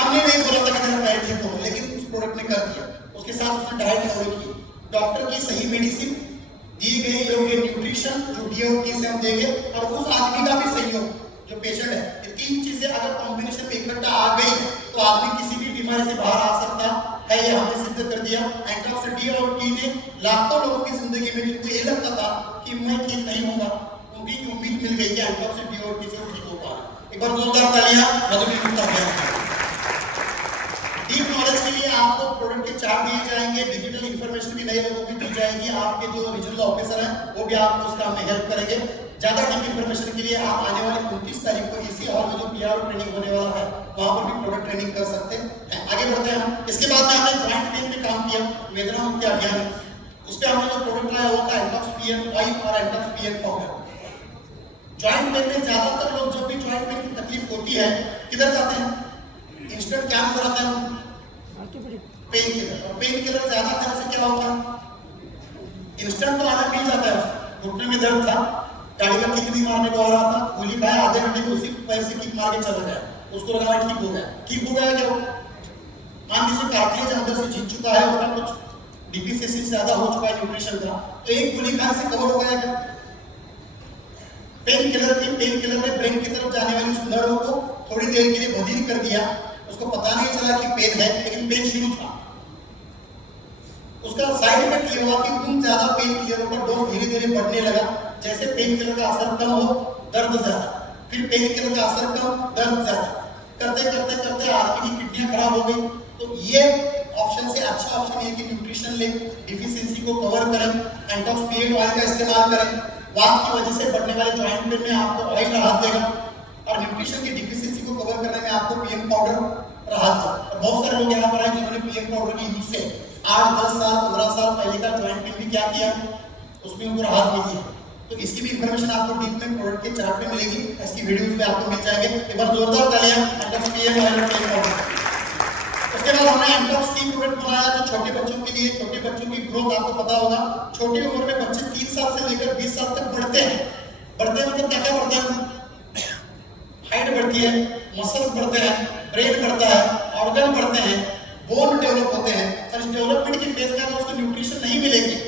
हमने नहीं बोला था कि तेरा पैर ठीक हो, लेकिन उस प्रोडक्ट ने कर दिया, उसके साथ उसने डाइट फॉलो की, डॉक्टर की सही मेडिसिन दी गई, योग्य न्यूट्रिशन जो डी और टी से हम देंगे, और उस आदमी का भी सहयोग जो पेशेंट है, ये 3 चीजें अगर कॉम्बिनेशन में इकट्ठा आ गई तो आदमी किसी भी बीमारी से बाहर आ सकता है। ये हमने सिद्ध कर दिया। एंटॉक्स डी और टी ने लाखों लोगों की जिंदगी में जिनको ये लगता था कि मैं ठीक नहीं होगा, उनकी उम्मीद मिल गई कि एंटॉक्स डी और टी से ठीक होगा। एक बार जोरदार तालियां मधुमेह मुक्त अभियान। डीप नॉलेज के लिए आपको प्रोडक्ट के चार्ट दिए जाएंगे, डिजिटल इंफॉर्मेशन भी नए लोगों को दी जाएगी, आपके जो रीजनल ऑफिसर हैं वो भी आपको उस काम में हेल्प करेंगे। ज्यादा डीप इंफॉर्मेशन के लिए आप आने वाले 29 तारीख को इसी हॉल में जो पीआर ट्रेनिंग होने वाला है वहां पर भी प्रोडक्ट ट्रेनिंग कर सकते हैं। आगे बढ़ते हैं हम। इसके बाद में हमने जॉइंट पेन पे काम किया, वेदना मुक्ति अभियान, उस पे हमने जो प्रोडक्ट लाया वो था एंटॉक्स पीएन ऑयल और एंटॉक्स पीएन पाउडर। जॉइंट पेन में ज्यादातर लोग जब भी जॉइंट पेन की तकलीफ होती है किधर जाते हैं, इंस्टेंट क्या नजर आता है, पेन किलर। और पेन किलर ज्यादा खाने से क्या होता है, इंस्टेंट तो आदमी मिल जाता है, घुटने में दर्द था, गाड़ी में किक नहीं मारने को आ रहा था, गोली खाया, आधे घंटे में उसी पैर से किक मार के चला गया, उसको लगा ठीक हो गया। ठीक हो गया क्या? मान लीजिए कार्टिलेज अंदर से झिक चुका है, उसका कुछ डिफिशिएंसी ज्यादा हो चुका है न्यूट्रिशन का, तो एक गोली खाने से कवर हो गया क्या? पेन किलर ने ब्रेन की तरफ जाने वाली उस नर्व को थोड़ी देर के लिए बधिर कर दिया, उसको पता नहीं चला कि पेन है, लेकिन पेन शुरू था। उसका साइड इफेक्ट ये हुआ कि तुम ज्यादा पेन किलर का डोज धीरे धीरे बढ़ने लगा, जैसे पेन किलर का असर कम हो दर्द ज्यादा, फिर पेन किलर का असर कम दर्द ज्यादा, करते करते करते आदमी की किडनियां खराब हो गई। तो ये ऑप्शन से अच्छा ऑप्शन है कि न्यूट्रिशन ले, डिफिशिएंसी को कवर करें, एंटॉक्स पीएन ऑयल का इस्तेमाल करें, वात की वजह से बढ़ने वाले जॉइंट पेन में आपको ऑयल राहत देगा, और न्यूट्रिशन की डिफिशिएंसी को कवर करने में आपको पीएन पाउडर राहत देगा। बहुत सारे लोग यहाँ पर हैं जिन्होंने पीएन पाउडर की यूज से 8-10 साल 15 साल पहले का जॉइंट पेन भी क्या किया, उसमें उनको राहत मिली है। तो इसकी भी इंफॉर्मेशन आपको डीप में प्रोडक्ट के चार्ट में मिलेगी, इसकी वीडियोस में आपको मिल जाएंगे। एक बार जोरदार तालियां एंटॉक्स पीएन ऑयल और पीएन पाउडर। उसके बाद हमने एंटॉक्स की प्रोडक्ट बनाया जो छोटे बच्चों के लिए, छोटे बच्चों की ग्रोथ आपको पता होगा, छोटी उम्र में बच्चे 3 साल से लेकर 20 साल तक बढ़ते हैं। बढ़ते हैं मतलब क्या क्या बढ़ते हैं, हाइट बढ़ती है, मसल्स बढ़ते हैं, ब्रेन बढ़ता है, ऑर्गन बढ़ते हैं, बोन डेवलप होते हैं। और इस डेवलपमेंट की फेज में अगर उसको न्यूट्रिशन नहीं मिलेगी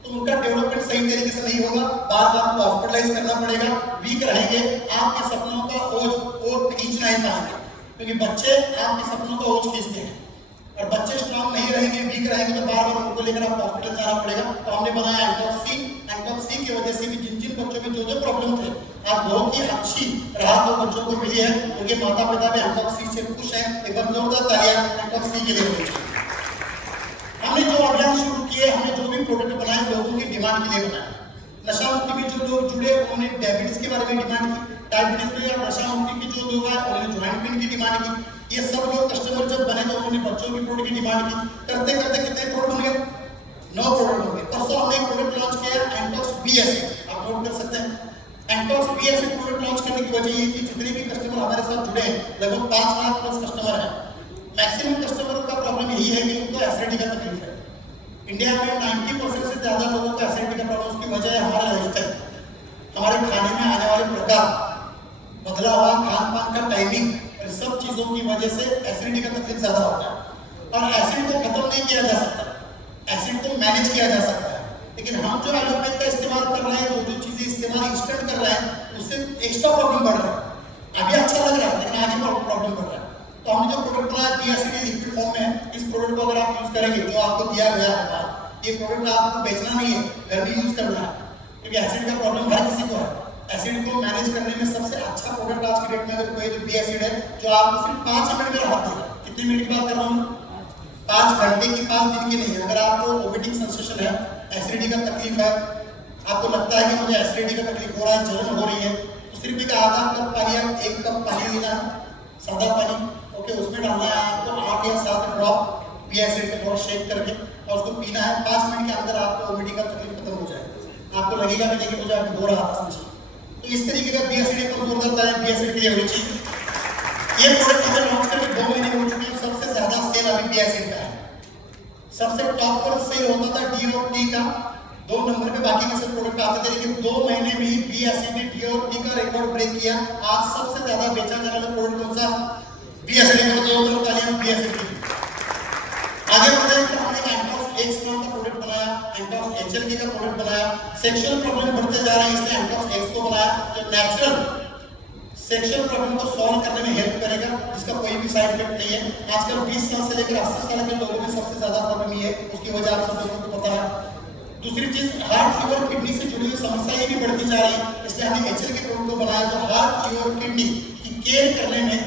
तो उनका डेवलपमेंट सही तरीके से नहीं होगा, बार बार उनको हॉस्पिटलाइज करना पड़ेगा, वीक रहेंगे, आपके सपनों का ओझ खींच नहीं पाएंगे, क्योंकि बच्चे आपके सपनों का ओझ खींचते हैं। और बच्चे स्ट्रांग नहीं रहेंगे, वीक रहेंगे, तो बार बार उनको लेकर आपको हॉस्पिटल जाना पड़ेगा। तो हमने बनाया एंटॉक्स सी की वजह से भी जिन जिन बच्चों में जो जो प्रॉब्लम थे, आज बहुत ही अच्छी राहत बच्चों को मिली है, उनके माता पिता भी एंटॉक्स सी से खुश हैं। एक बार जोरदार तालियां एंटॉक्स सी के लिए। हमने जो अभियान शुरू किए, हमने जो भी प्रोडक्ट बनाए लोगों की डिमांड के लिए बनाए। नशा मुक्ति में जो लोग जुड़े उन्होंने डायबिटीज के बारे में डिमांड की, डायबिटीज में या नशा मुक्ति के जो लोग हैं उन्होंने जॉइंट पेन की डिमांड की, ये सब लोग कस्टमर जब बने तो उन्होंने बच्चों की प्रोडक्ट की डिमांड की, करते करते कितने प्रोडक्ट बन गए, 9 प्रोडक्ट बन गए। परसों हमने एक प्रोडक्ट लॉन्च किया एंटॉक्स बी एसिड, आप नोट कर सकते हैं। एंटॉक्स बी एसिड प्रोडक्ट लॉन्च करने की वजह ये कि जितने भी कस्टमर हमारे साथ जुड़े हैं, लगभग 5 लाख प्लस कस्टमर हैं, मैक्सिमम कस्टमर का प्रॉब्लम यही है कि उनको एसिडिटी का तकलीफ है। इंडिया में 90% से ज्यादा लोगों को एसिडिटी का प्रॉब्लम, उसकी वजह है हमारा लाइफस्टाइल, हमारे खाने में आने वाले प्रकार, बदला हुआ खान पान का टाइमिंग, और सब चीजों की वजह से एसिडिटी का तकलीफ ज्यादा होता है। और एसिड को खत्म नहीं किया जा सकता, एसिड को मैनेज किया जा सकता है, लेकिन हम जो एलोपैथ का इस्तेमाल कर रहे हैं, जो चीजें इस्तेमाल इंस्टेंट कर रहे हैं, उससे एक्स्ट्रा प्रॉब्लम बढ़ रहा है। अभी अच्छा लग रहा है लेकिन आगे प्रॉब्लम बढ़ रहा है। तो हमने जो प्रोडक्ट बनाया बी एसिड लिक्विड फॉर्म में है, इस प्रोडक्ट को अगर आप यूज करेंगे, जो आपको दिया गया है, ये प्रोडक्ट आपको बेचना नहीं है, घर में यूज करना है, क्योंकि एसिड का प्रॉब्लम हर किसी को है। एसिड को मैनेज करने में सबसे अच्छा प्रोडक्ट आज की डेट में अगर कोई जो बी एसिड है, जो आपको सिर्फ 5 मिनट में राहत देगा। कितने मिनट की बात कर रहा हूँ, 5 घंटे की, 5 दिन की नहीं। अगर आपको वोमिटिंग सेंसेशन है, एसिडिटी का तकलीफ है, आपको लगता है कि मुझे एसिडिटी का तकलीफ हो रहा है, जलन हो रही है, तो सिर्फ एक आधा कप पानी, 1 कप पानी लेना है, सादा पानी, ओके, उसमें डालना है आपको 8 या 7 ड्रॉप बी एसिड का, थोड़ा शेक करके, और उसको पीना है। 5 मिनट के अंदर आपको वोमिटिंग का तकलीफ खत्म हो जाएगा। आपको लगेगा कि देखिए मुझे अभी हो रहा था समझिए। तो इस तरीके का बी एसिड एक जोर देता है, बी एसिड की एवरेज। ये प्रोडक्ट हमें लॉन्च करके 2 महीने हो चुके हैं, सबसे ज्यादा सेल अभी बी एसिड का है। सबसे टॉप पर सेल होता था डी और टी का, 2 नंबर पे बाकी के सब प्रोडक्ट आते थे, लेकिन 2 महीने में ही बी एसिड ने डी और टी का रिकॉर्ड ब्रेक किया। आज सबसे ज्यादा बेचा जाने वाला प्रोडक्ट कौन सा, बी एसिड का, जो तालियां बी एसिड की। आगे बढ़ते हैं, हमने एंटॉक्स एक्स नाम का प्रोडक्ट बनाया, एंटॉक्स एचएलके का प्रोडक्ट बनाया। सेक्सुअल प्रॉब्लम बढ़ते जा रहे हैं, इसलिए एंटॉक्स एक्स को बनाया, जो नेचुरल सेक्सुअल प्रॉब्लम को सॉल्व करने में हेल्प करेगा, जिसका कोई भी साइड इफेक्ट नहीं है। आजकल 20 साल से लेकर 80 साल के लोगों में सबसे ज्यादा प्रॉब्लम ये है, उसकी वजह आप सब लोगों को पता है। दूसरी चीज, हार्ट, लिवर, किडनी से जुड़ी हुई समस्याएं भी बढ़ती जा रही है, इसलिए हमने एचएलके प्रोडक्ट को बनाया, जो हार्ट, लिवर, किडनी की केयर करने में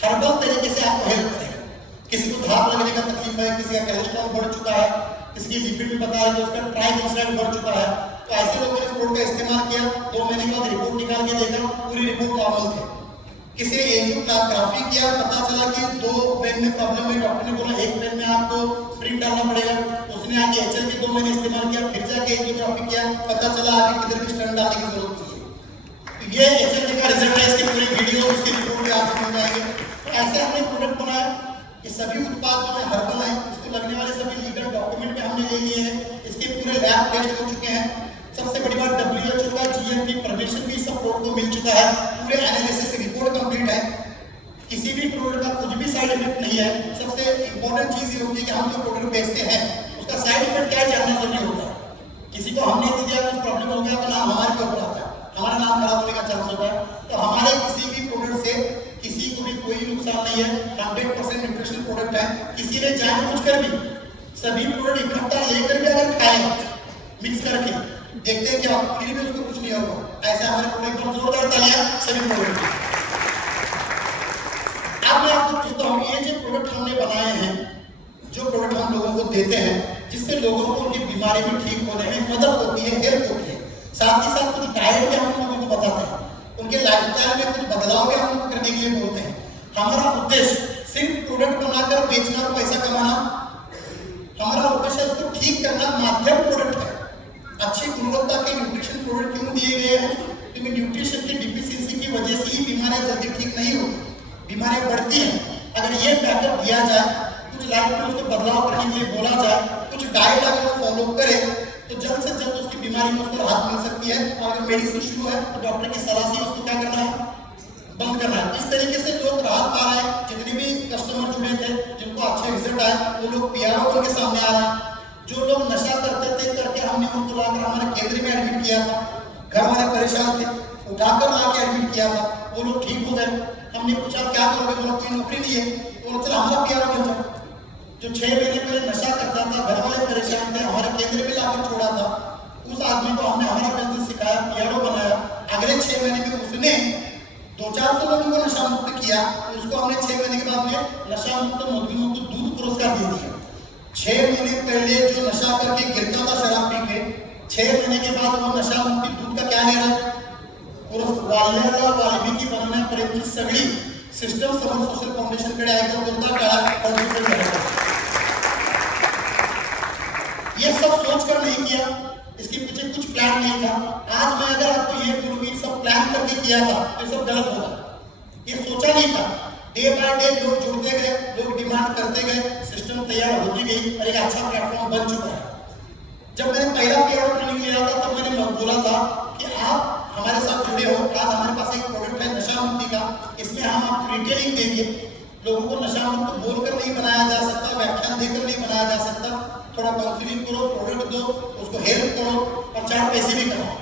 हर्बल तरीके से आपको हेल्प करेगा। किसी को धाप लगने का तकलीफ है, किसी का कोलेस्ट्रॉल बढ़ चुका है, किसी की लिपिड भी पता है, तो उसका ट्राइग्लिसराइड बढ़ चुका है, तो ऐसे लोगों ने इस प्रोडक्ट का इस्तेमाल किया, 2 महीने के बाद रिपोर्ट निकाल के देखा, पूरी रिपोर्ट नॉर्मल थी। किसी एंजियोग्राफी किया, पता चला कि 2 वेन में प्रॉब्लम है, डॉक्टर ने बोला 1 वेन में आपको स्प्रिंग डालना पड़ेगा, उसने आके एचएलके 2 महीने इस्तेमाल किया, फिर जाके एंजियोग्राफी किया, पता चला आगे किधर भी स्टेंट डालने की जरूरत नहीं है। ये एचएलके का रिजल्ट है, इसकी पूरी वीडियो, उसकी रिपोर्ट भी आपको मिल जाएगी। तो ऐसे हमने प्रोडक्ट बनाया। ये सभी उत्पाद जो है हर्बल है, उसको लगने वाले सभी लीगल डॉक्यूमेंट भी हमने ले लिए हैं, इसके पूरे लैब टेस्ट हो चुके हैं। सबसे बड़ी बात, WHO का जीएमपी परमिशन भी सब प्रोडक्ट को मिल चुका है, पूरे एनालिसिस रिपोर्ट कंप्लीट है, किसी भी प्रोडक्ट का कुछ भी साइड इफेक्ट नहीं है। सबसे इंपॉर्टेंट चीज ये होती है कि हम जो प्रोडक्ट बेचते हैं उसका साइड इफेक्ट क्या जानना जरूरी होता है। किसी को हमने दे दिया, कुछ प्रॉब्लम हो गया तो नाम हमारे ऊपर आता है, हमारा नाम खराब होने का चांस होता है। तो हमारे किसी भी प्रोडक्ट से किसी को भी कोई नुकसान नहीं है, 100% न्यूट्रिशनल प्रोडक्ट है। किसी ने जानबूझकर भी सभी प्रोडक्ट इकट्ठा लेकर भी अगर खाए मिक्स करके, देखते हैं कि आप फिर भी उसको कुछ नहीं होगा। ऐसे हमारे प्रोडक्ट पर जोरदार तालियां सभी प्रोडक्ट। अब मैं आपको पूछता हूँ, ये जो प्रोडक्ट हमने बनाए हैं, जो प्रोडक्ट हम लोगों को देते हैं, जिससे लोगों को उनकी बीमारी में ठीक होने में मदद होती है, हेल्प होती है, साथ ही साथ कुछ डाइट भी हम लोगों को बताते हैं, उनके लाइफस्टाइल में कुछ बदलाव भी हम करने के लिए बोलते हैं। हमारा उद्देश्य सिर्फ प्रोडक्ट बनाकर बेचना और पैसा कमाना, हमारा उद्देश्य उसको ठीक करना, माध्यम प्रोडक्ट है। अच्छी गुणवत्ता के न्यूट्रिशन प्रोडक्ट क्यों दिए गए हैं, क्योंकि न्यूट्रिशन की डिफिशियंसी की वजह से ही बीमारियां जल्दी ठीक नहीं होती, बीमारियां बढ़ती हैं। अगर ये बैकअप दिया जाए, कुछ लाइफ में उसको बदलाव करने के लिए बोला जाए, कुछ डाइट अगर वो फॉलो करे, तो जल्द से जल्द उसकी बीमारी में उसको राहत मिल सकती है। और अगर मेडिसिन शुरू है तो डॉक्टर की सलाह से उसको क्या करना है, बंद करना है। इस तरीके से लोग राहत पा रहे हैं। जितने भी कस्टमर जुड़े थे, जिनको अच्छे रिजल्ट आए, वो लोग पीआरओ बन के सामने आ रहे हैं। जो लोग नशा करते थे, करके हमने उनको लाकर हमारे केंद्र में एडमिट किया था, घर वाले परेशान थे, उठाकर लाके एडमिट किया था, वो लोग ठीक हो गए। हमने पूछा क्या करोगे, बोला कोई नौकरी नहीं है, तो चलो हमारा पीआरओ बन जाओ। जो 6 महीने पहले नशा करता था, घर वाले परेशान थे, हमारे केंद्र में लाकर छोड़ा था, उस आदमी को हमने हमारा बिजनेस सिखाया, पीआरओ बनाया। अगले 6 महीने में उसने 200-400 लोगों को नशा मुक्त किया, उसको हमने 6 महीने के बाद में नशा मुक्त मधुमेह मुक्त दूध पुरस्कार दे दिया। 6 महीने पहले जो नशा करके गिरता था शराब पी के, 6 महीने के बाद वो नशा मुक्ति दूध का क्या ले रहा है, वाल्मिकी बनाना प्रेम की सिस्टम समर सोशल फाउंडेशनकडे ऐकत होता काळात कॉन्ट्रीब्यूट झाला। ये सब सोचकर नहीं किया, इसके पीछे कुछ प्लान नहीं था। आज मैं अगर आपको ये बोलूं कि सब प्लान करके किया था तो सब गलत होता। ये सोचा नहीं था। डे बाय डे लोग जुड़ते गए, लोग डिमांड करते गए, सिस्टम तैयार होती गई और एक अच्छा प्लेटफॉर्म बन चुका है। जब मैंने पहला पीआरओ ट्रेनिंग लिया था तब मैंने बोला था कि आप हमारे साथ जुड़े हो। आज हमारे पास एक प्रोडक्ट है नशा मुक्ति का, इसमें हम आपको रिटेलिंग देंगे। लोगों को नशा मुक्त बोलकर नहीं बनाया जा सकता, व्याख्यान देकर नहीं बनाया जा सकता। थोड़ा काउंसलिंग करो, प्रोडक्ट दो, उसको हेल्प करो और 4 पैसे भी कमाओ।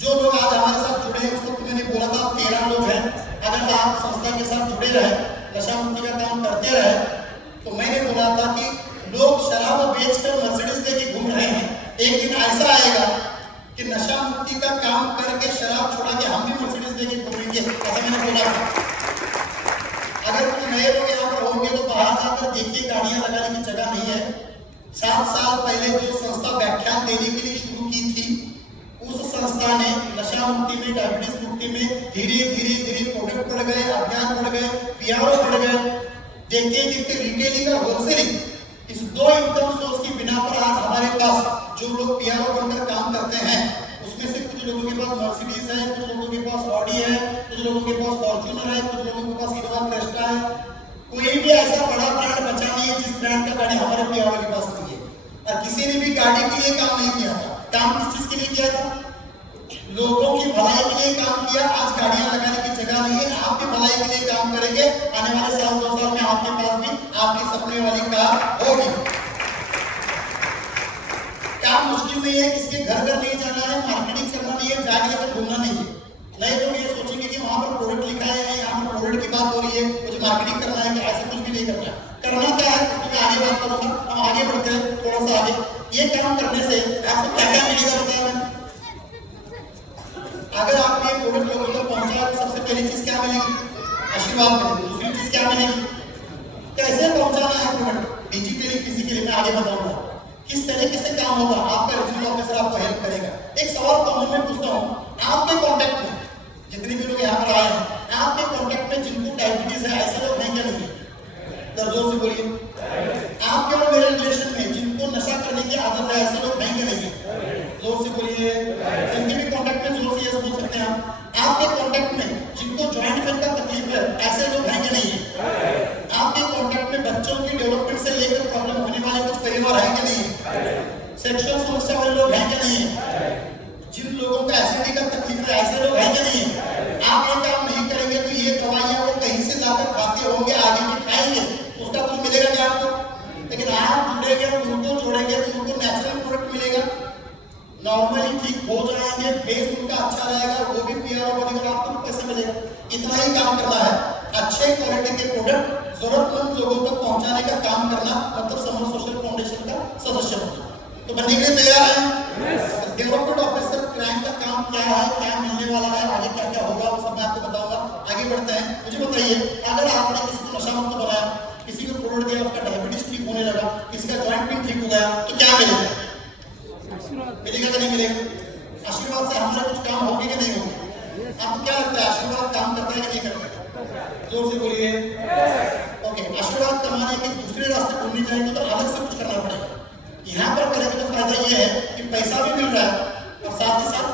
जो लोग आज हमारे साथ जुड़े हैं, उस वक्त मैंने बोला था 13 लोग हैं। अगर आप संस्था के साथ जुड़े रहे, नशा मुक्ति का काम करते रहे, तो मैंने बोला था कि लोग शराब बेचकर मर्सिडीज लेके घूम रहे हैं, एक दिन ऐसा आएगा कि नशा मुक्ति का काम करके शराब छोड़ा के हम भी मर्सिडीज लेके घूमेंगे, ऐसा मैंने बोला था। अगर कोई नए लोग यहाँ पर होंगे तो बाहर जाकर देखिए, गाड़ियां लगाने की जगह नहीं है। 7 साल पहले जो संस्था व्याख्यान देने के लिए शुरू की थी, उस संस्था ने नशा मुक्ति में, डायबिटीज मुक्ति में धीरे धीरे प्रोडक्ट बढ़ गए, अभियान बढ़ गए, पीआरओ बढ़ गए। देखते देखते रिटेलिंग और होलसेलिंग, इस 2 इनकम सोर्स की बिना पर आज हमारे पास जो लोग पीआरओ बनकर काम करते हैं, उसमें से कुछ लोगों के पास मर्सिडीज है, कुछ लोगों के पास ऑडी है, कुछ लोगों के पास फॉर्च्यूनर है, कुछ लोगों के पास इनोवा क्रेस्टा है। कोई भी ऐसा बड़ा ब्रांड बचा नहीं है जिस ब्रांड का गाड़ी हमारे पीआरओ के पास नहीं है। और किसी ने भी गाड़ी के लिए काम नहीं किया था। काम किस चीज के लिए किया था? लोगों की भलाई के लिए काम किया। आज गाड़ियां लगाने की जगह नहीं है, आपकी भलाई के लिए काम करेंगे। आने वाले साल 2 साल में आपके पास भी आपके सपने वाली कार होगी। काम मुश्किल नहीं है, किसके घर घर नहीं जाना है, मार्केटिंग करना नहीं है, बैग लेकर घूमना नहीं है। नहीं तो ये सोचेंगे कि वहां पर प्रोडक्ट लिखा है, यहाँ पर प्रोडक्ट की बात हो रही है, कुछ मार्केटिंग करना है, कि ऐसा कुछ भी नहीं करना है। करना क्या है उसमें आगे बात करूंगा। हम आगे बढ़ते हैं थोड़ा सा आगे। ये काम करने से आपको क्या क्या मिलेगा बताया मैंने? अगर आपने प्रोडक्ट लोगों तक पहुंचाया तो सबसे पहली चीज क्या मिलेगी? आशीर्वाद मिलेगी। दूसरी चीज क्या मिलेगी? कैसे पहुंचाना है प्रोडक्ट डिजिटली, फिजिकली, मैं आगे बताऊंगा। किस तरीके से काम होगा, आपका रीजनल ऑफिसर आपको हेल्प करेगा। एक सवाल कॉमन में पूछता हूँ, आपके कांटेक्ट में जितने भी लोग यहाँ पर आए हैं, आपके कांटेक्ट में जिनको डायबिटीज है, ऐसे लोग हैं क्या नहीं? जोर से बोलिए। आपके और मेरे रिलेशन में जिनको नशा करने की आदत है, ऐसे लोग हैं क्या नहीं? जोर से बोलिए। जिनके भी कांटेक्ट में जोर से यस बोल सकते हैं आप। आपके कांटेक्ट में जिनको जॉइंट पेन का तकलीफ है, ऐसे लोग हैं क्या नहीं? आपके कांटेक्ट में बच्चों की डेवलपमेंट से लेकर प्रॉब्लम होने वाले कुछ परिवार हैं क्या नहीं? सेक्सुअल समस्या वाले लोग हैं क्या नहीं? जिन लोगों का एसिडिटी का तकलीफ है, ऐसे लोग हैं क्या नहीं? आप ये काम नहीं करेंगे तो ये दवाइयां वो कहीं से लाकर खाते होंगे, आगे भी खाएंगे, उसका कुछ मिलेगा क्या आपको? लेकिन आप जुड़ेंगे, उनको जोड़ेंगे तो उनको नेचुरल प्रोडक्ट मिलेगा, नॉर्मली ठीक हो जाएंगे, बेस उनका अच्छा रहेगा, वो भी पीआरओ बनेगा, आपको पैसे मिलेगा। इतना ही काम करना है, अच्छे क्वालिटी के प्रोडक्ट जरूरतमंद लोगों तक पहुंचाने का काम करना, मतलब समर सोशल फाउंडेशन का सदस्य बनना। तो बनने के लिए तैयार है? डेवलपमेंट ऑफिसर क्राइम का काम क्या है, क्या मिलने वाला है, आगे क्या क्या होगा, वो सब मैं आपको बताऊंगा। आगे बढ़ते हैं। मुझे बताइए, अगर आपने किसी को नशा मुक्त बनाया, किसी को प्रोडक्ट दिया, उसका डायबिटीज ठीक होने लगा, किसी का जॉइंट पेन ठीक हो गया, तो क्या मिलेगा? मिलेगा कि नहीं मिलेगा? आशीर्वाद से हमारे कुछ काम होंगे कि नहीं होंगे? आपको क्या लगता है, आशीर्वाद काम करता है कि नहीं करता? जोर से बोलिए। ओके, आशीर्वाद कमाने के दूसरे रास्ते ढूंढने जाएंगे तो अलग से कुछ करना पड़ेगा। यहाँ पर करेंगे तो फायदा ये है कि पैसा भी मिल रहा है और साथ ही साथ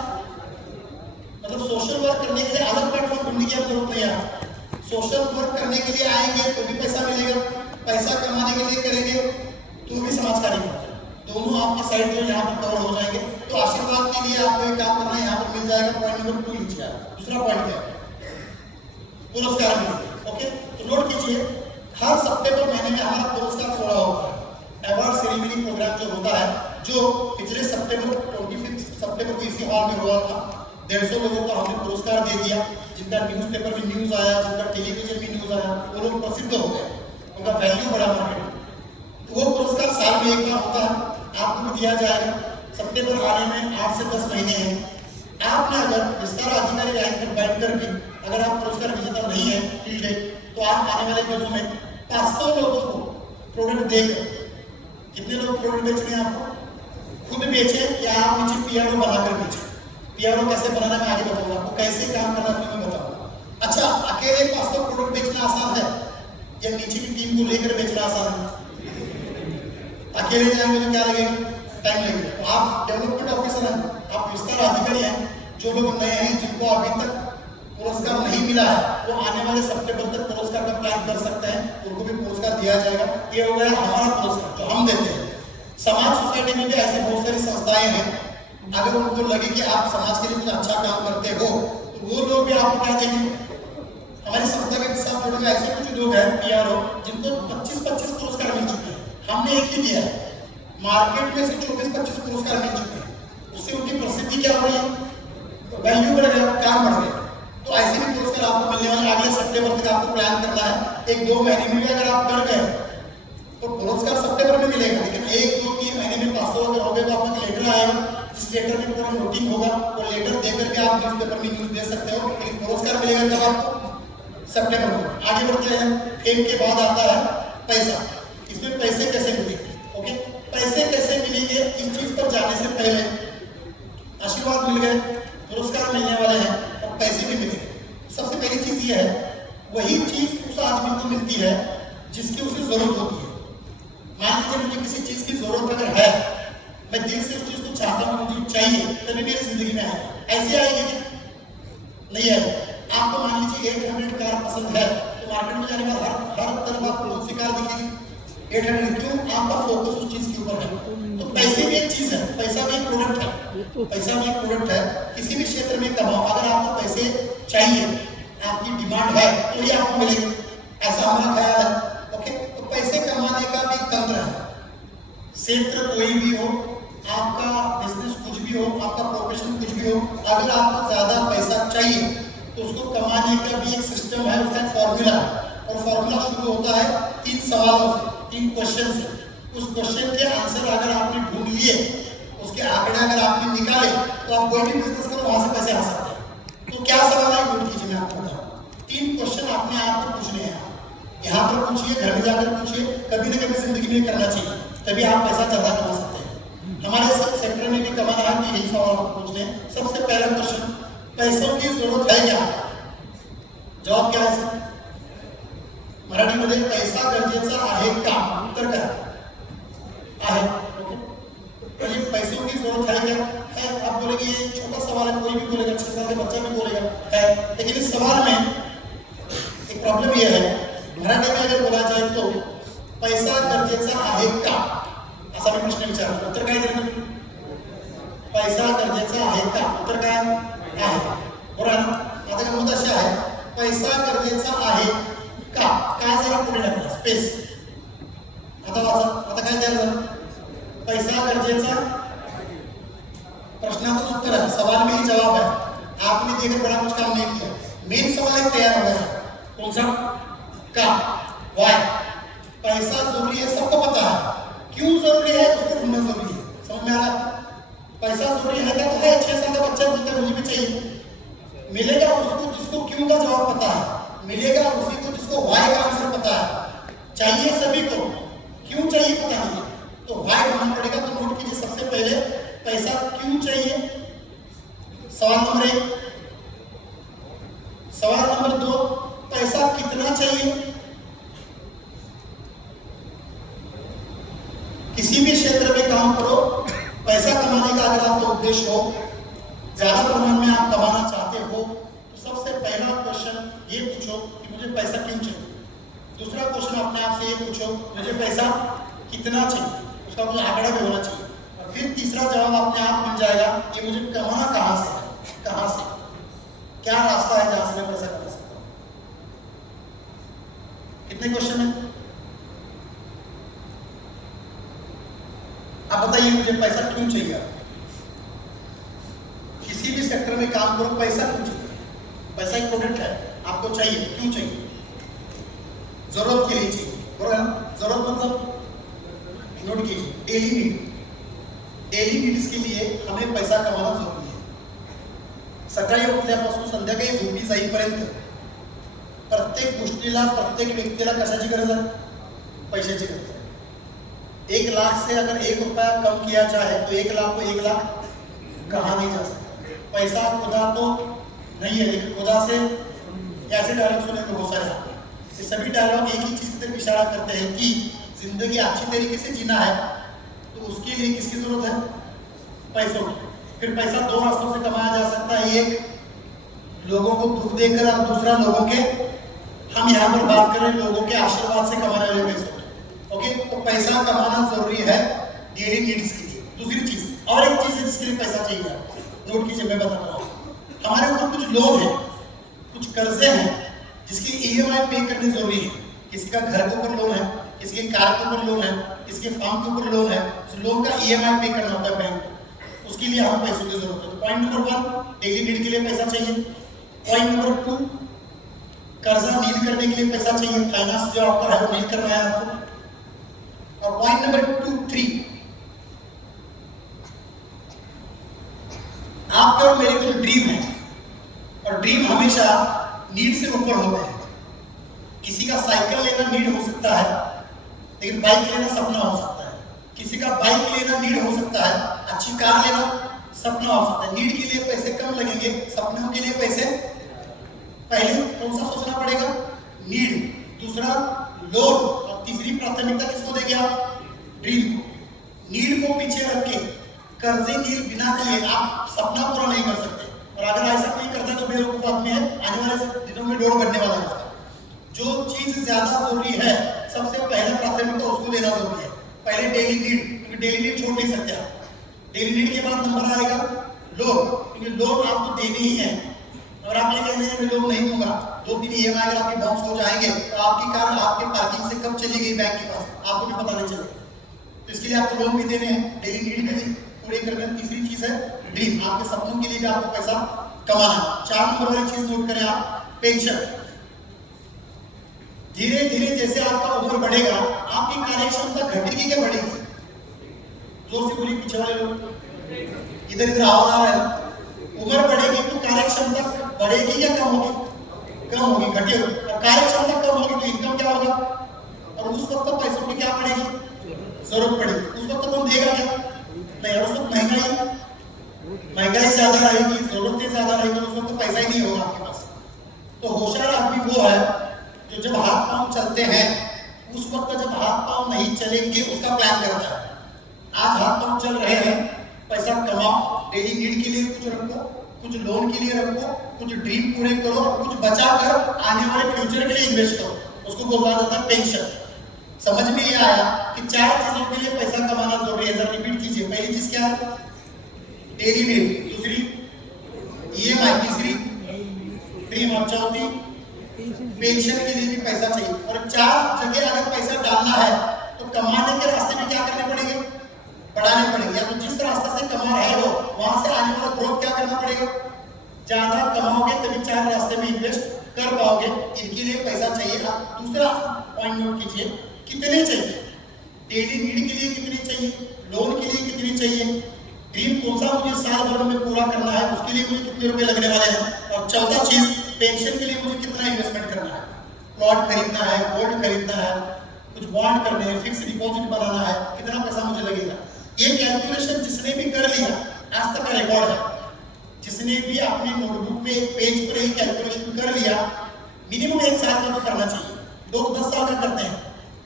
मतलब सोशल वर्क करने के लिए अलग प्लेटफॉर्म ढूंढने की जरूरत नहीं है। सोशल वर्क करने के लिए आएंगे तो भी पैसा मिलेगा, पैसा कमाने के लिए करेंगे तो भी समाज कार्य होगा। दोनों आपके साइड जो यहाँ पर कवर हो जाएंगे। तो आशीर्वाद के लिए आपको एक काम करना है, यहाँ पर मिल जाएगा। पॉइंट नंबर 2 लीजिए। दूसरा पॉइंट क्या है? पुरस्कार मिलेगा। ओके, तो नोट कीजिए, हर सितंबर महीने में हमारा पुरस्कार सोड़ा होता है। अवार्ड सेरेमनी प्रोग्राम जो होता है, जो पिछले सितंबर 25 सितंबर को इसी हॉल में हुआ था। 150 लोगों को हमने पुरस्कार दे दिया, जिनका न्यूज़पेपर में न्यूज आया, जिनका टेलीविजन में न्यूज आया, वो लोग प्रसिद्ध हो गए, उनका वैल्यू बढ़ा मार्केट में। तो वो पुरस्कार साल में एक बार होता है, आपको भी दिया जाएगा। सितंबर आने में 8 से 10 महीने हैं। आपने अगर विस्तार अधिकारी रैंक पर बैठ कर भी अगर आप पुरस्कार विजेता नहीं है टिल डेट, तो आप आने वाले दिनों में 500 लोगों को प्रोडक्ट देकर, कितने लोग प्रोडक्ट बेच रहे हैं आपको? खुद बेचे या आप नीचे पीआरओ बनाकर बेचे। पीआरओ कैसे बनाना मैं आगे बताऊंगा, आपको कैसे काम करना मैं बताऊंगा। अच्छा, अकेले 500 प्रोडक्ट बेचना आसान है या नीचे की टीम को लेकर बेचना आसान है? अकेले जाएंगे तो क्या लगेगा? टाइम लगेगा। तो आप डेवलपमेंट ऑफिसर हैं, आप विस्तार अधिकारी हैं, जो लोग नए हैं जिनको अभी तक पुरस्कार नहीं मिला है वो आने वाले सितंबर तक पुरस्कार का प्लान कर सकते हैं, उनको भी पुरस्कार दिया जाएगा। ये हो गया हमारा पुरस्कार जो हम देते हैं। समाज सोसाइटी में भी ऐसे बहुत सारी संस्थाएं हैं, अगर उनको लगे कि आप समाज के लिए कुछ अच्छा काम करते हो तो वो लोग भी आपको क्या देंगे? हमारी संस्था के साथ जुड़े हुए ऐसे कुछ लोग हैं पीआरओ जिनको 25-25 पुरस्कार मिल चुके हैं, हमने एक ही दिया है। मार्केट में से 24-25 पुरस्कार मिल चुके हैं, उससे उनकी प्रसिद्धि क्या हो रही है? वैल्यू बढ़ गया, काम बढ़ गया। तो ऐसे भी पुरस्कार आपको मिलने वाले अगले सितंबर तक आपको प्लान करना है। 1-2 महीने में भी अगर आप कर गए तो पुरस्कार सितंबर में मिलेगा, लेकिन 1-2-3 महीने में 500 अगर हो गए तो आपको लेटर आएगा, जिस लेटर में पूरा नोटिंग होगा वो लेटर देकर के आप न्यूज़पेपर में न्यूज़ दे सकते हो, लेकिन पुरस्कार मिलेगा कब आपको? सितंबर में। आगे बढ़ते हैं, फेम के बाद आता है पैसा। इसमें पैसे कैसे मिलेंगे? ओके, पैसे कैसे मिलेंगे इस चीज पर जाने से पहले आशीर्वाद मिल गए, पुरस्कार मिलने वाले हैं और पैसे भी मिलेंगे। सबसे पहली चीज ये है, वही चीज उस आदमी को मिलती है जिसकी उसे जरूरत होती है। मान लीजिए मुझे किसी चीज की जरूरत अगर है, मैं दिल से उस चीज को चाहता हूँ, मुझे चाहिए, तभी मेरी जिंदगी में आएगी। ऐसे आएगी कि नहीं आएगी? आपको मान लीजिए 800 कार पसंद है तो मार्केट में जाने के बाद हर तरफ आपको कौन सी कार दिखेगी? 800। क्यों? आपका फोकस उस चीज के ऊपर है। तो पैसे भी एक चीज है, पैसा भी एक प्रोडक्ट है, पैसा भी एक प्रोडक्ट है। किसी भी क्षेत्र में कमाओ, अगर आपको पैसे चाहिए, आपकी डिमांड है तो ये आपको मिलेगी, ऐसा हमारा ख्याल है। ओके, तो पैसे कमाने का भी तंत्र है। क्षेत्र कोई भी हो, आपका बिजनेस कुछ भी हो, आपका प्रोफेशन कुछ भी हो, अगर आपको ज्यादा पैसा चाहिए तो उसको कमाने का भी एक सिस्टम है, उसका फॉर्मूला है। और फॉर्मूला शुरू होता है 3 सवालों से, 3 क्वेश्चन से। उस क्वेश्चन के आंसर अगर आपने ढूंढ लिए, उसके आंकड़े अगर आपने निकाले तो आप कोई भी बिजनेस करो, वहां से पैसे आ सकते हैं। तो क्या सवाल है नोट कीजिए, मैं आपको बताऊं। 3 क्वेश्चन अपने आप को पूछने हैं। यहाँ पर पूछिए, घर में जाकर पूछिए, कभी ना कभी जिंदगी में करना चाहिए, तभी आप पैसा ज्यादा कमा सकते हैं। हमारे सब सेक्टर में भी कमाना है कि यही सवाल आपको पूछने हैं। सबसे पहला क्वेश्चन, पैसों की जरूरत है क्या? जवाब क्या है सर? मराठीमध्ये पैसा गरजेचा आहे का? उत्तर काय आहे? ओके, ये पैसों की जरूरत है क्या? है। आप बोलेंगे ये छोटा सवाल है, कोई भी बोलेगा, 6 साल का बच्चा भी बोलेगा है, लेकिन इस सवाल में एक प्रॉब्लम ये है, मराठी में अगर बोला जाए तो पैसा गरजेचा आहे का, असा मी प्रश्न विचारला, उत्तर काय देणार? पैसा गरजेचा आहे का? उत्तर काय आहे? बरोबर ना? आता गंमत अशी आहे, पैसा गरजेचा आहे का, काय जरा पुढे टाकला स्पेस, आता वाचा, आता काय द्यायला झालं? पैसा गरजेचा, प्रश्नाचं उत्तर है, सवाल में ही जवाब है। आपने देखकर बड़ा कुछ काम नहीं किया, मेन सवाल एक तैयार हो गया, कौन सा? का, वाई। पैसा जरूरी है, सबको पता है, क्यों जरूरी है उसको ढूंढना जरूरी है। समझ में आ रहा? पैसा जरूरी है क्या? तो है, 6 साल का बच्चा बोलता है मुझे भी चाहिए, मिलेगा उसको जिसको क्यों का जवाब पता है, मिलेगा उसी को जिसको वाई का आंसर पता है। चाहिए सभी को, क्यों चाहिए पता नहीं, तो वाई ढूंढना पड़ेगा। तो नोट कीजिए, सबसे पहले पैसा क्यों चाहिए, सवाल नंबर 1। सवाल नंबर 2, पैसा कितना चाहिए? किसी भी क्षेत्र में काम करो, पैसा कमाने का अगर आपका उद्देश्य हो, ज्यादा प्रमाण में आप कमाना चाहते हो, तो सबसे पहला क्वेश्चन ये पूछो कि मुझे पैसा क्यों चाहिए। दूसरा क्वेश्चन अपने आप से ये पूछो, मुझे पैसा कितना चाहिए, उसका मुझे आंकड़ा भी होना चाहिए। और फिर तीसरा जवाब अपने आप मिल जाएगा कि मुझे कमाना कहां से है, कहां से, क्या रास्ता है जहां से मैं पैसा कमा सकता हूं। कितने क्वेश्चन है? आप बताइए, मुझे पैसा क्यों चाहिए? किसी भी सेक्टर में काम करो, पैसा क्यों चाहिए? पैसा एक प्रोडक्ट है, आपको चाहिए, क्यों चाहिए? जरूरत के लिए चाहिए, बरोबर? जरूरत मतलब नोट कीजिए, डेली नीड। डेली नीड्स के लिए हमें पैसा कमाना जरूरी है। सकाळी उठल्यापासून संध्याकाळी झोपी जाईपर्यंत प्रत्येक गोष्टीला, प्रत्येक व्यक्तीला कशाची गरज आहे? पैशाची गरज आहे। 1 लाख से अगर 1 रुपया कम किया जाए तो 1 लाख को 1 लाख कहा नहीं जा सकता। पैसा खुदा तो नहीं है, लेकिन खुदा से ऐसे डायलॉग सुने तो बहुत सारे आते हैं। ये सभी डायलॉग एक ही चीज की तरफ इशारा करते हैं कि जिंदगी अच्छी तरीके से जीना है तो उसके लिए किसकी जरूरत है? पैसों की। फिर पैसा दो रास्तों से कमाया जा सकता है, एक लोगों को दुख देकर और दूसरा लोगों के, हम यहाँ पर बात करें लोगों के आशीर्वाद से कमाने वाले पैसों। ओके, तो पैसा कमाना जरूरी है डेली नीड्स के लिए। दूसरी चीज और एक चीज है जिसके लिए पैसा चाहिए आपको, नोट कीजिए, मैं बताता हूँ। हमारे ऊपर कुछ लोन है, कुछ कर्जे हैं जिसकी ईएमआई पे करनी जरूरी है। किसी का घर के ऊपर लोन है, किसी के कार के ऊपर लोन है, किसी के फार्म के ऊपर लोन है, तो लोन का ईएमआई पे करना होता है बैंक को, उसके लिए हमें पैसों की जरूरत है। तो पॉइंट नंबर 1 डेली नीड के लिए पैसा चाहिए। पॉइंट नंबर 2 कर्जा नील करने के लिए पैसा चाहिए, फाइनेंस जो आपका है वो नील करना है आपको। और पॉइंट नंबर 3 आपके और मेरे कुछ ड्रीम है, और ड्रीम हमेशा नीड से ऊपर होते हैं। किसी का साइकिल लेना नीड हो सकता है, लेकिन बाइक लेना सपना हो सकता है। किसी का बाइक लेना नीड हो सकता है, अच्छी कार लेना सपना हो सकता है। नीड के लिए पैसे कम लगेंगे, सपनों के लिए पैसे पहले कौन सा सोचना पड़ेगा? नीड, दूसरा लोन, और तीसरी प्राथमिकता किसको देंगे आप? ड्रीम को। नीड को पीछे रख के कर्जे नीड बिना किए आप सपना पूरा नहीं कर सकते। और अगर ऐसा कोई करता है तो बेवकूफ आदमी है, आने वाले दिनों में लोड बढ़ने वाला है उसका। जो चीज ज्यादा जरूरी है सबसे पहले प्राथमिकता उसको देना जरूरी है। पहले डेली नीड, क्योंकि डेली नीड छोड़ नहीं सकते आप। डेली नीड के बाद नंबर आएगा लोन, क्योंकि लोन आपको देने ही है। और आप ये कहने हैं लोन नहीं दूंगा, 2-3 ईएमआई अगर आपके बाउंस हो जाएंगे तो आपकी कार आपके पार्किंग से कब चली गई बैंक के पास आपको भी पता नहीं चलेगा। तो इसके लिए आपको लोन भी देने हैं, डेली नीड भी पूरे करने। तीसरी चीज है ड्रीम, आपके सपनों के लिए भी आपको पैसा कमाना। 4 नंबर वाली चीज नोट करें आप, पेंशन। धीरे धीरे जैसे आपका उम्र बढ़ेगा आपकी कार्यक्षमता घटेगी क्या बढ़ेगी? जोर से बोलिए पीछे वाले लोग, इधर इधर आवाज आ रहा है। उम्र बढ़ेगी तो कार्यक्षमता बढ़ेगी या कम होगी? कम होगी, घटेगी। कार्यक्षमता कम होगी तो इनकम क्या होगा? और उस वक्त पैसों की क्या पड़ेगी? जरूरत पड़ेगी। उस वक्त कौन देगा क्या? नहीं। और उस वक्त महंगाई ज्यादा रहेगी, जरूरतें ज्यादा रहेगी, उस वक्त पैसा ही नहीं होगा आपके पास। तो होशियार आदमी वो है जो जब हाथ पांव चलते हैं उस वक्त जब हाथ पांव नहीं चलेंगे उसका प्लान करता है। आज हाथ पांव चल रहे हैं, पैसा कमाओ, डेली नीड के लिए कुछ रखो, कुछ लोन के लिए रखो, कुछ ड्रीम पूरे करो, कुछ बचा कर आने वाले फ्यूचर के लिए इन्वेस्ट करो। उसको बोला जाता है पेंशन। समझ में ये आया कि 4 चीजों के लिए पैसा कमाना जरूरी है। जरा रिपीट कीजिए। पहली चीज क्या है? डेली नीड, दूसरी ईएमआई, तीसरी ड्रीम, और चौथी पेंशन के लिए भी पैसा चाहिए। और 4 जगह अगर पैसा डालना है तो कमाने के रास्ते में क्या करने पड़ेंगे? बढ़ाने पड़ेंगे। या तो जिस रास्ते से कमा रहे हो वहां से आने वाला ग्रोथ क्या करना पड़ेगा? ज्यादा कमाओगे तभी 4 रास्ते में इन्वेस्ट कर पाओगे। इनके लिए पैसा चाहिए। आप दूसरा पॉइंट नोट कीजिए, कितने चाहिए? डेली नीड के लिए कितने चाहिए? लोन के लिए कितने चाहिए? ड्रीम कौन सा मुझे साल भर में पूरा करना है उसके लिए मुझे कितने रुपए लगने वाले हैं? और चौथा चीज पेंशन के लिए मुझे कितना इन्वेस्टमेंट करना है? प्लॉट खरीदना है, गोल्ड खरीदना है, कुछ बॉन्ड करने हैं, फिक्स डिपॉजिट बनाना है, कितना पैसा मुझे लगेगा? ये कैलकुलेशन जिसने भी कर लिया, आज तक का रिकॉर्ड है, जिसने भी अपने नोटबुक में एक पेज पर ही कैलकुलेशन कर लिया, मिनिमम 1 साल का तो करना चाहिए। लोग 10 साल का करते हैं,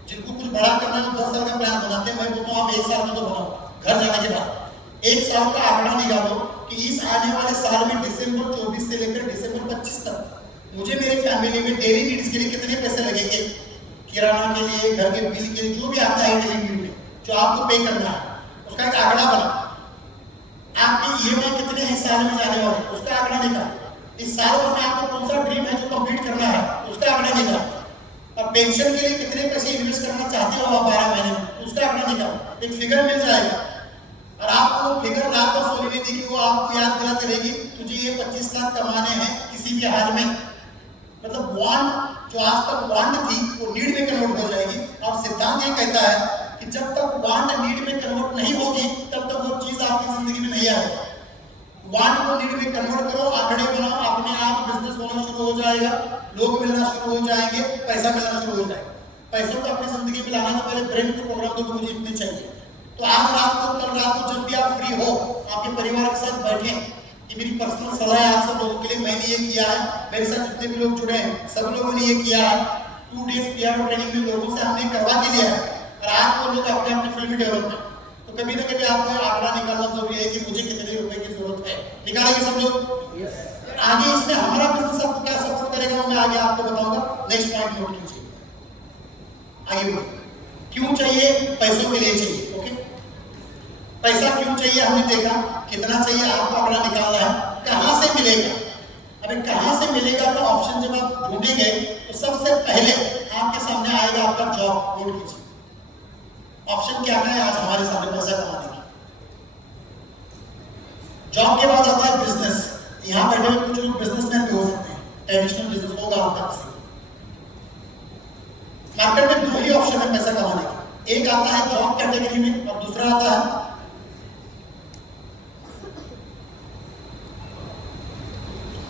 जिनको कुछ बड़ा करना है 10 साल का प्लान बनाते हैं। मैं बोलता हूँ आप 1 साल का तो बनाओ। घर जाने के बाद 1 साल का आंकड़ा निकालो कि इस आने वाले साल में दिसंबर 24 से लेकर दिसंबर 25 तक मुझे मेरे फैमिली में डेली नीड्स के लिए कितने पैसे लगेंगे? किराना के लिए, घर के बिल के लिए, जो भी आता है डेली नीड में जो आपको पे करना है उसका एक आंकड़ा बना। आपकी ईएमआई कितने हैं साल में जाने वाले उसका आंकड़ा निकालो। इस साल में आपको कौन सा ड्रीम है जो कंप्लीट करना है उसका आंकड़ा निकालो। और पेंशन के लिए कितने पैसे इन्वेस्ट करना चाहते हो आप 12 महीने में उसका आंकड़ा निकालो। एक फिगर मिल जाएगा। और आपको फिगर रात को सोने दी कि वो आपको याद दिलाती रहेगी तुझे ये 25 लाख कमाने हैं किसी भी हाल में। मतलब वांट जो आज तक वांट थी वो नीड में कन्वर्ट हो जाएगी। और सिद्धांत ये कहता है कि जब तक वांट नीड में कन्वर्ट नहीं होगी तब तक वो चीज आपकी जिंदगी में नहीं आएगी। वांट को नीड में कन्वर्ट करो, आंकड़े बनाओ, अपने आप बिजनेस होना शुरू हो जाएगा, लोग मिलना शुरू हो जाएंगे, पैसा मिलना शुरू हो जाएगा। पैसों को अपनी जिंदगी में लाना तो पहले ब्रेन को प्रोग्राम दो मुझे इतने चाहिए। तो आज रात को, कल रात को जब भी आप फ्री हो आपके परिवार के साथ बैठें, ये मेरी पर्सनल सलाह है आप सब लोगों के लिए, मैंने ये किया है, मेरे साथ जितने भी लोग जुड़े हैं सब लोगों ने ये किया है। 2 डेज पीआर ट्रेनिंग में लोगों से हमने करवा के लिया है और आज वो लोग अपने अपने फील्ड में डेवलप है। तो कभी ना कभी आपको आंकड़ा निकालना जरूरी है कि मुझे कितने रुपए की जरूरत है, निकालेंगे सब लोग। आगे इसमें हमारा बिजनेस आपको क्या सपोर्ट करेगा मैं आगे आपको बताऊंगा। नेक्स्ट पॉइंट नोट कीजिए, आगे बढ़ो। क्यों चाहिए? पैसों के लिए चाहिए। ओके, पैसा क्यों चाहिए हमने देखा, कितना चाहिए आपको आंकड़ा निकालना है। कहां से मिलेगा? अबे कहां से मिलेगा का ऑप्शन जब आप ढूंढेंगे तो सबसे पहले आपके सामने आएगा आपका जॉब। नोट कीजिए ऑप्शन क्या है आज हमारे सामने पैसा कमाने का। जॉब के बाद आता है बिजनेस। यहां बैठे हुए कुछ लोग बिजनेसमैन भी हो सकते हैं, ट्रेडिशनल बिजनेस होगा आपका। मार्केट में 2 ही ऑप्शन है पैसा कमाने का, एक आता है जॉब कैटेगरी में और दूसरा आता है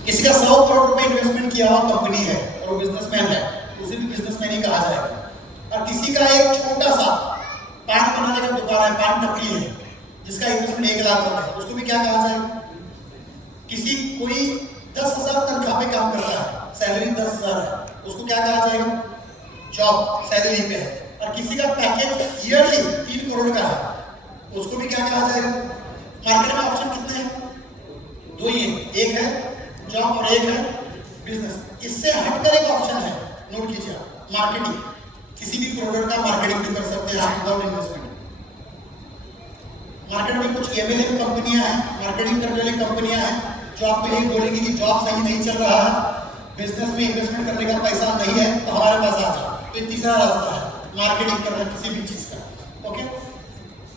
किसी का 100 करोड़ रुपए इन्वेस्टमेंट किया हुआ कंपनी है और वो बिजनेसमैन है, उसे भी बिजनेसमैन ही कहा जाएगा। और किसी का एक छोटा सा पान बनाने का दुकान है, पान टपरी है, जिसका इन्वेस्टमेंट 1 लाख रुपए है, उसको भी क्या कहा जाएगा? किसी कोई 10,000 तनख्वाह पे काम करता है, सैलरी 10,000 है, उसको क्या कहा जाएगा? जॉब, सैलरी पे है। और किसी का पैकेज ईयरली 3 करोड़ का है, उसको भी क्या कहा जाएगा? मार्केट में ऑप्शन कितने हैं? 2 ही है, एक है जॉब और एक है बिजनेस। इससे हटकर एक ऑप्शन है, नोट कीजिए, मार्केटिंग। किसी भी प्रोडक्ट का मार्केटिंग भी कर सकते हैं आप विदाउट इन्वेस्टमेंट। मार्केट में कुछ एमएलएम कंपनियां हैं, मार्केटिंग करने वाली कंपनियां हैं, जो आपको यही बोलेंगे कि जॉब सही नहीं चल रहा है, बिजनेस में इन्वेस्टमेंट करने का पैसा नहीं है, तो हमारे पास आ जाओ। तो ये तीसरा रास्ता है मार्केटिंग करना किसी भी चीज का। ओके,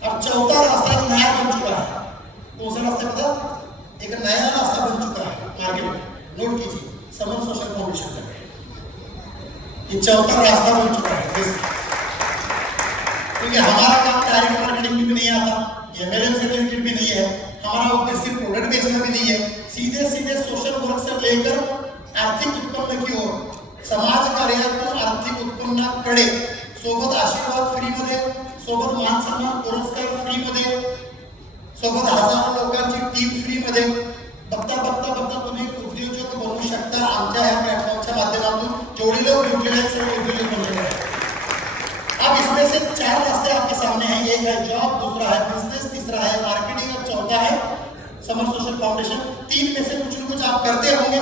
अब चौथा रास्ता एक नया बन चुका है। कौन सा रास्ता पता? एक नया रास्ता बन चुका है मार्केट में, नोट कीजिए, समर सोशल फाउंडेशन का ये चौथा रास्ता बन चुका है। क्योंकि हमारा काम डायरेक्ट मार्केटिंग भी नहीं आता, एमएलएम से रिलेटेड भी नहीं है, हमारा उद्देश्य सिर्फ प्रोडक्ट बेचना भी नहीं है, सीधे सीधे सोशल वर्क से लेकर आर्थिक उत्पन्न की ओर समाज कार्यातून आर्थिक उत्पन्न कडे, सोबत आशीर्वाद फ्री मध्ये, सोबत मान सन्मान पुरस्कार फ्री मध्ये, सोबत हजारो लोकांची टीम फ्री मध्ये। बघता बघता बघता तुम्ही उद्योजक बनू शकता आमच्या ह्या प्लॅटफॉर्मच्या माध्यमातून। जेवढे लोग जुड़े हैं सब उद्योजक बन रहे हैं। अब इसमें से 4 रास्ते आपके सामने हैं, एक है जॉब, दूसरा है बिजनेस, तीसरा है मार्केटिंग और चौथा है समर सोशल फाउंडेशन। 3 में से कुछ न कुछ आप करते होंगे।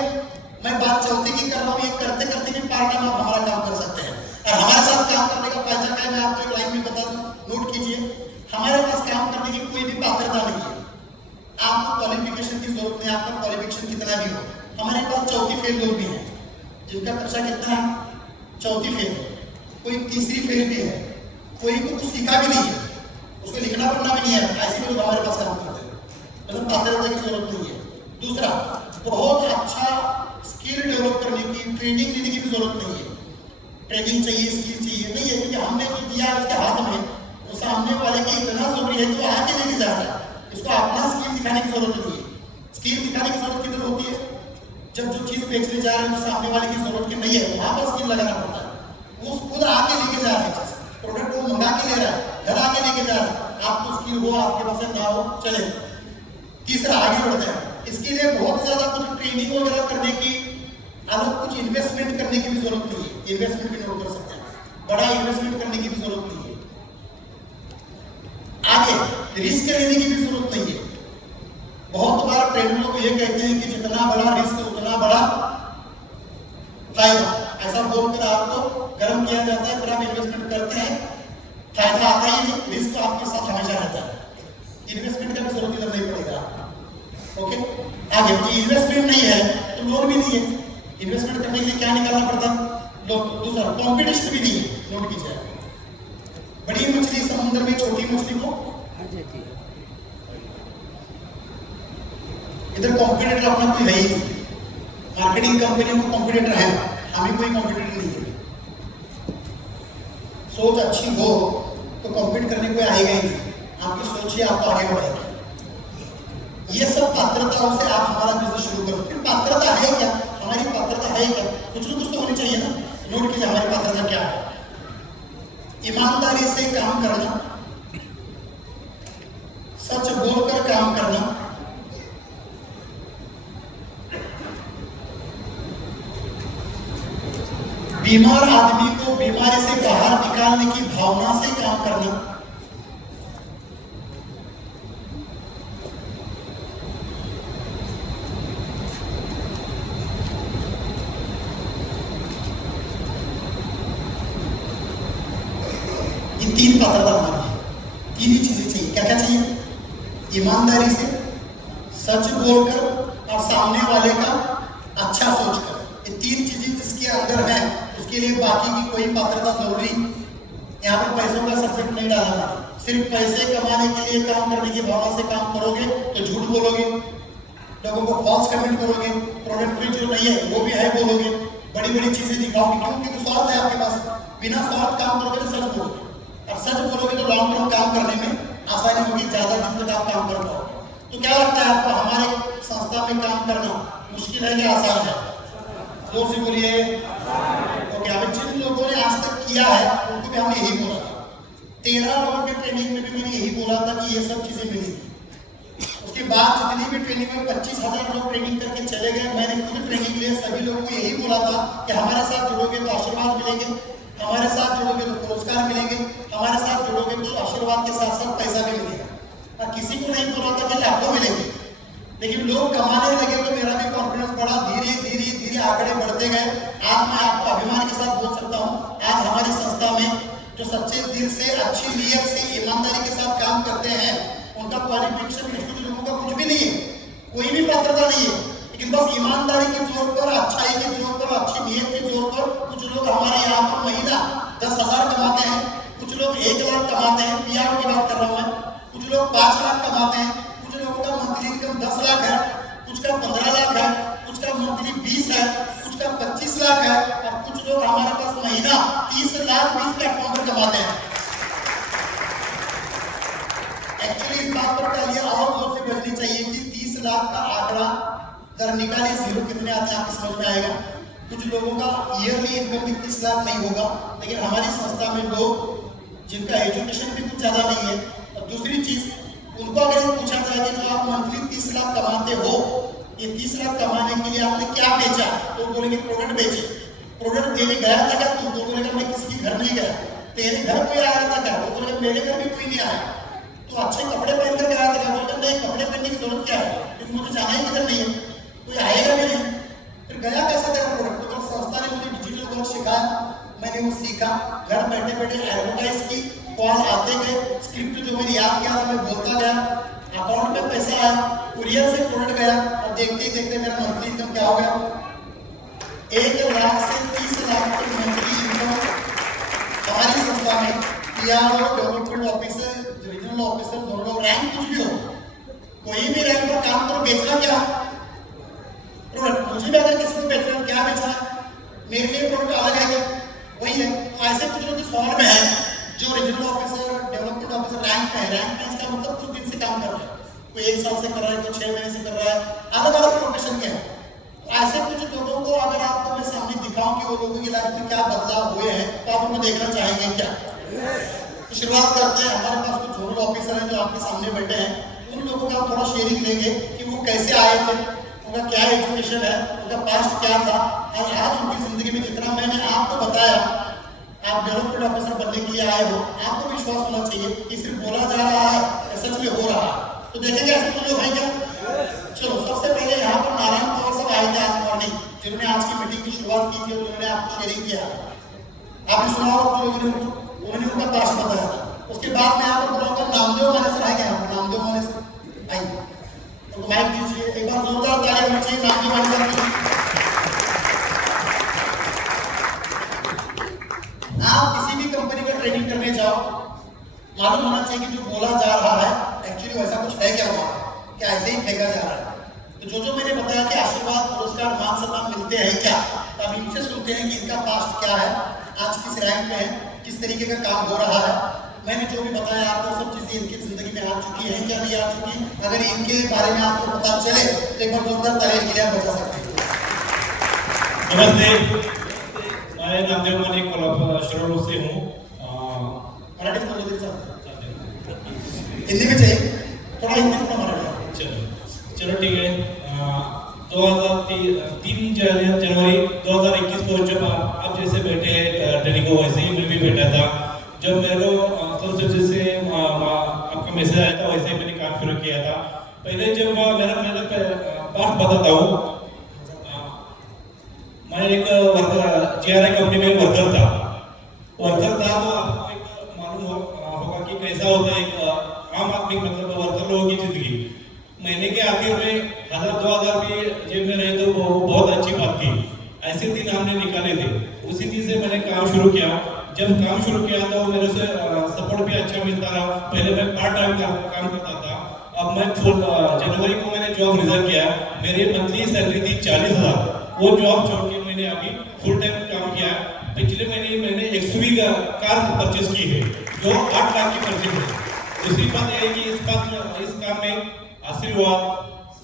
मैं बात चौथे की कर रहा हूँ, ये करते करते भी पार्ट टाइम आप हमारा काम कर सकते हैं। और हमारे साथ काम करने का फायदा क्या है मैं आपको एक लाइन में बता दूं, नोट कीजिए। हमारे पास काम करने की कोई भी पात्रता नहीं है, आपको क्वालिफिकेशन की जरूरत नहीं, आपका क्वालिफिकेशन कितना भी हो। हमारे पास चौथी फेल लोग भी हैं जिनका कक्षा कितना है? चौथी फेल। कोई तीसरी फेल भी है, कोई को कुछ सीखा भी नहीं है, उसको लिखना पढ़ना भी नहीं है, ऐसे भी लोग हमारे पास काम करते हैं, मतलब पात्रता की जरूरत नहीं है। दूसरा, बहुत अच्छा स्किल डेवलप करने की, ट्रेनिंग लेने की भी जरूरत नहीं है। ट्रेनिंग चाहिए, स्किल चाहिए नहीं है, क्योंकि हमने जो दिया उसके हाथ में, वो सामने वाले की इतना जरूरी है कि वो आगे लेके जा रहा है, इसको अपना स्किल दिखाने की जरूरत नहीं है। स्किल दिखाने की जरूरत किधर होती है? जब जो चीज बेचने जा रहे हैं सामने वाले की जरूरत की नहीं है, वहां पर स्किल लगाना पड़ता है। वो खुद आगे लेके जा रहा है, प्रोडक्ट को मंगा के ले रहा है, घर आगे लेके जा रहा है, आपको स्किल हो, आपके पास ना हो, चले। तीसरा, आगे बढ़ते हैं, इसके लिए बहुत ज्यादा कुछ ट्रेनिंग वगैरह करने की, अलग कुछ इन्वेस्टमेंट करने की भी जरूरत नहीं है। इन्वेस्टमेंट भी नोट कर सकते हैं, बड़ा इन्वेस्टमेंट करने की भी जरूरत नहीं है। आगे रिस्क लेने की भी जरूरत नहीं है। बहुत बार ट्रेनर लोग ये कहते हैं कि जितना बड़ा रिस्क उतना बड़ा फायदा, ऐसा बोलकर आपको गर्म किया जाता है, फिर आप इन्वेस्टमेंट करते हैं, फायदा आता ही नहीं, रिस्क तो आपके साथ हमेशा रहता है। इन्वेस्टमेंट का भी जरूरत इधर नहीं पड़ेगा। ओके, आगे इन्वेस्टमेंट नहीं है तो लोन भी नहीं है, इन्वेस्टमेंट करने के लिए क्या निकालना पड़ता है? लोन। दूसरा, कॉम्पिटिशन भी नहीं है, नोट कीजिए। बड़ी मछली समुद्र में छोटी मछली को हर जाती है, इधर कॉम्पिटिटर अपना कोई है ही नहीं। मार्केटिंग कंपनियों को कॉम्पिटिटर है, हमें कोई कॉम्पिटिटर नहीं है। सोच अच्छी हो तो कॉम्पीट करने कोई आएगा ही नहीं, आपकी सोच ही आपको आगे बढ़ाएगी। ये सब पात्रताओं से आप हमारा बिजनेस शुरू करो। फिर पात्रता है क्या? हमारी पात्रता है क्या? कुछ ना कुछ तो होनी चाहिए ना। नोट कीजिए हमारी पात्रता क्या है। ईमानदारी से काम करना, सच बोलकर काम करना, बीमार आदमी को बीमारी से बाहर निकालने की भावना से काम करना, ये तीन पात्रता हमारी है। तीन ही चीजें चाहिए। क्या क्या चाहिए? ईमानदारी से, सच बोलकर और सामने वाले का अच्छा सोचकर। ये तीन चीजें जिसके अंदर है उसके लिए बाकी की कोई पात्रता जरूरी यहाँ पर पैसों का सब्जेक्ट नहीं डालना। सिर्फ पैसे कमाने के लिए काम करने की भावना से काम करोगे तो झूठ बोलोगे, लोगों को फॉल्स कमेंट करोगे, प्रोडक्ट भी जो नहीं है वो भी है बोलोगे, बड़ी बड़ी चीजें दिखाओगे। क्यों? क्योंकि स्वार्थ है आपके पास। बिना स्वार्थ काम करोगे तो सच बोलोगे, और सच बोलोगे तो लॉन्ग टर्म काम करने में आसानी होगी, ज्यादा दिन तक आप काम कर पाओगे। तो क्या लगता है आपको, हमारे संस्था में काम करना मुश्किल है कि आसान है? जोर से बोलिए। ओके, अब जिन लोगों ने आज तक किया है उनको भी हमने यही बोला था। 13 लोगों के ट्रेनिंग में भी मैंने यही बोला था कि ये सब चीजें मिली। उसके बाद जितनी भी ट्रेनिंग में 25,000 लोग ट्रेनिंग करके चले गए, मैंने खुद ट्रेनिंग लिए सभी लोगों को यही बोला था कि हमारे साथ जुड़ोगे तो आशीर्वाद मिलेंगे, हमारे साथ जुड़ोगे तो पुरस्कार मिलेंगे, हमारे साथ जुड़ोगे तो आशीर्वाद के साथ साथ पैसा भी मिलेगा। और किसी को नहीं बोला था कि लाखों मिलेंगे, लेकिन लोग कमाने लगे तो मेरा भी कॉन्फिडेंस बढ़ा। धीरे धीरे धीरे आंकड़े बढ़ते गए। आज मैं आपको अभिमान के साथ बोल सकता हूँ, आज हमारी संस्था में जो सच्चे दिल से, अच्छी नीयत से, ईमानदारी के साथ काम करते हैं, उनका क्वालिफिकेशन कुछ लोगों का कुछ भी नहीं है, कोई भी पात्रता नहीं है, लेकिन बस ईमानदारी के जोर पर, अच्छाई के जोर पर, अच्छी नीयत के जोर पर कुछ लोग हमारे यहाँ पर महीना 10,000 कमाते हैं, कुछ लोग 1 लाख कमाते हैं, पीआर की बात कर रहा हूँ मैं, कुछ लोग 5 लाख कमाते हैं, कुछ लोगों का मंथली इनकम 10 लाख है, कुछ का 15 लाख है, कुछ का मंथली 20 है, कुछ का 25 लाख है, और कुछ लोग हमारे पास महीना 30 लाख 20 प्लेटफॉर्म पर कमाते हैं। एक्चुअली इस बात पर तालियां और जोर से बजनी चाहिए कि 30 लाख का आंकड़ा जरा निकालिए, जीरो कितने आते हैं आपको समझ में आएगा। कुछ लोगों का ईयरली इनकम भी 30 लाख नहीं होगा, लेकिन हमारी संस्था में लोग जिनका एजुकेशन भी कुछ ज्यादा नहीं है, और दूसरी चीज उनको अगर पूछा जाए कि जो आप मंथली 30 लाख कमाते हो, ये 30 लाख कमाने के लिए आपने क्या बेचा, तो बोलेंगे प्रोडक्ट बेचे। प्रोडक्ट देने गया था क्या तुम? तो बोलेगा मैं किसी के घर नहीं गया। तेरे घर कोई आया था क्या? वो बोलेगा मेरे घर भी कोई नहीं आया। तो अच्छे कपड़े पहन कर गया था? बोलता नहीं, कपड़े पहनने की जरूरत क्या है, क्योंकि मुझे जाना ही किधर नहीं है, कोई आएगा भी नहीं। फिर गया कैसा तेरा प्रोडक्ट? तो संस्था ने मुझे डिजिटल वर्क सिखाया, मैंने वो सीखा, घर बैठे बैठे एडवर्टाइज की, कॉल आते गए, स्क्रिप्ट जो मैंने याद किया था मैं बोलता गया, अकाउंट में पैसा आया, कुरियर से प्रोडक्ट गया, और देखते ही देखते मेरा मंथली इनकम क्या हो गया, 1 लाख से 30 लाख की मंथली इनकम हमारी संस्था में। PRO, development officer, regional officer, दोनों रैंक कुछ भी हो, कोई भी रैंक पर काम करो, बेचना क्या प्रोडक्ट। मुझे भी अगर किसी को बेचना, क्या बेचना, मेरे लिए प्रोडक्ट अलग है क्या? वही है। तो ऐसे कुछ लोग इस फॉर्म में है जो regional officer, development officer rank पे है। रैंक पे इसका मतलब कुछ दिन से काम कर रहा है, कोई 1 साल से कर रहा है, कोई 6 महीने से कर रहा है, अलग अलग प्रोफेशन के हैं। तो ऐसे कुछ लोगों को अगर आपको मैं सामने दिखाऊं कि वो लोगों की लाइफ में क्या बदलाव हुए हैं, तो आप उनको देखना चाहेंगे क्या? तो शुरुआत करते हैं। हमारे पास कुछ जोनल ऑफिसर हैं जो आपके सामने बैठे हैं, उन लोगों का थोड़ा शेयरिंग लेंगे कि वो कैसे आए थे, उनका क्या एजुकेशन है, उनका पास्ट क्या था, और आज उनकी जिंदगी में जितना मैंने आपको बताया, आप डेवलपमेंट ऑफिसर बनने के लिए आए हो, आपको विश्वास होना चाहिए कि सिर्फ बोला जा रहा है, सच में हो रहा है। तो देखेंगे ऐसे तो लोग हैं क्या? चलो, सबसे पहले यहाँ पर नारायण पवार साहब आए थे आज मॉर्निंग, जिन्होंने आज की मीटिंग की शुरुआत की थी और जिन्होंने आपको शेयरिंग किया। आपने सुना होगा उन्होंने उनका पास्ट बताया था। उसके बाद मैं यहाँ पर बुलाऊंगा नामदेव माने सर आएंगे, यहाँ पर नामदेव माने सर आइए, तो माइक दीजिए, एक बार जोरदार ताली होनी चाहिए नामदेव माने सर की। आप किसी भी कंपनी में ट्रेनिंग करने जाओ, मालूम होना चाहिए कि जो बोला जा रहा है एक्चुअली वैसा कुछ है क्या, हुआ क्या ऐसे ही फेंका जा रहा है। तो जो मैंने बताया कि आशीर्वाद, पुरस्कार, मान सम्मान मिलते हैं क्या, तो अब इनसे सुनते हैं कि इनका पास्ट क्या है, आज किस रैंक में है, किस तरीके का काम हो रहा है। मैंने जो भी बताया आपको सब चीजें इनकी जिंदगी में आ चुकी है क्या नहीं आ चुकी, अगर इनके बारे में आपको पता चले तो एक बार जोरदार ताली के लिए आप बता सकते हैं। नमस्ते, मैं नामदेव माने कोल्हापुर शिरोळ से हूँ। मराठी में बोलो सर, हिंदी में चाहिए, थोड़ा हिंदी में मराठी। चलो ठीक है। 2003 जनवरी 2021 को जब आप आप जैसे बैठे ट्रेनिंग को वैसे ही मैं भी बैठा था। जब मेरे को सर जैसे आपका मैसेज आया था वैसे ही मैंने काम शुरू किया था। पहले जब मेरा पास्ट बताता हूँ, मैं एक GRI कंपनी में वर्कर था तो आपको एक मालूम होगा कि कैसा होता है एक आम आदमी मतलब वर्कर लोगों की जिंदगी। महीने के आखिर में 1000-2000 भी जेब में रहे तो वो बहुत अच्छी बात थी। ऐसे दिन हमने निकाले थे, उसी दिन से मैंने काम शुरू किया। जब काम शुरू किया तो मेरे से सपोर्ट भी अच्छा मिलता रहा। पहले मैं पार्ट टाइम काम करता था, अब मैं जनवरी को मैंने जॉब रिजाइन किया। मेरी मंथली सैलरी थी 40,000। वो जॉब छोड़ के मैंने अभी फुल टाइम काम किया। पिछले महीने मैंने XUV का कार परचेज की है जो 8 लाख की परचेज है। दूसरी बात यह है कि इस काम में आशीर्वाद,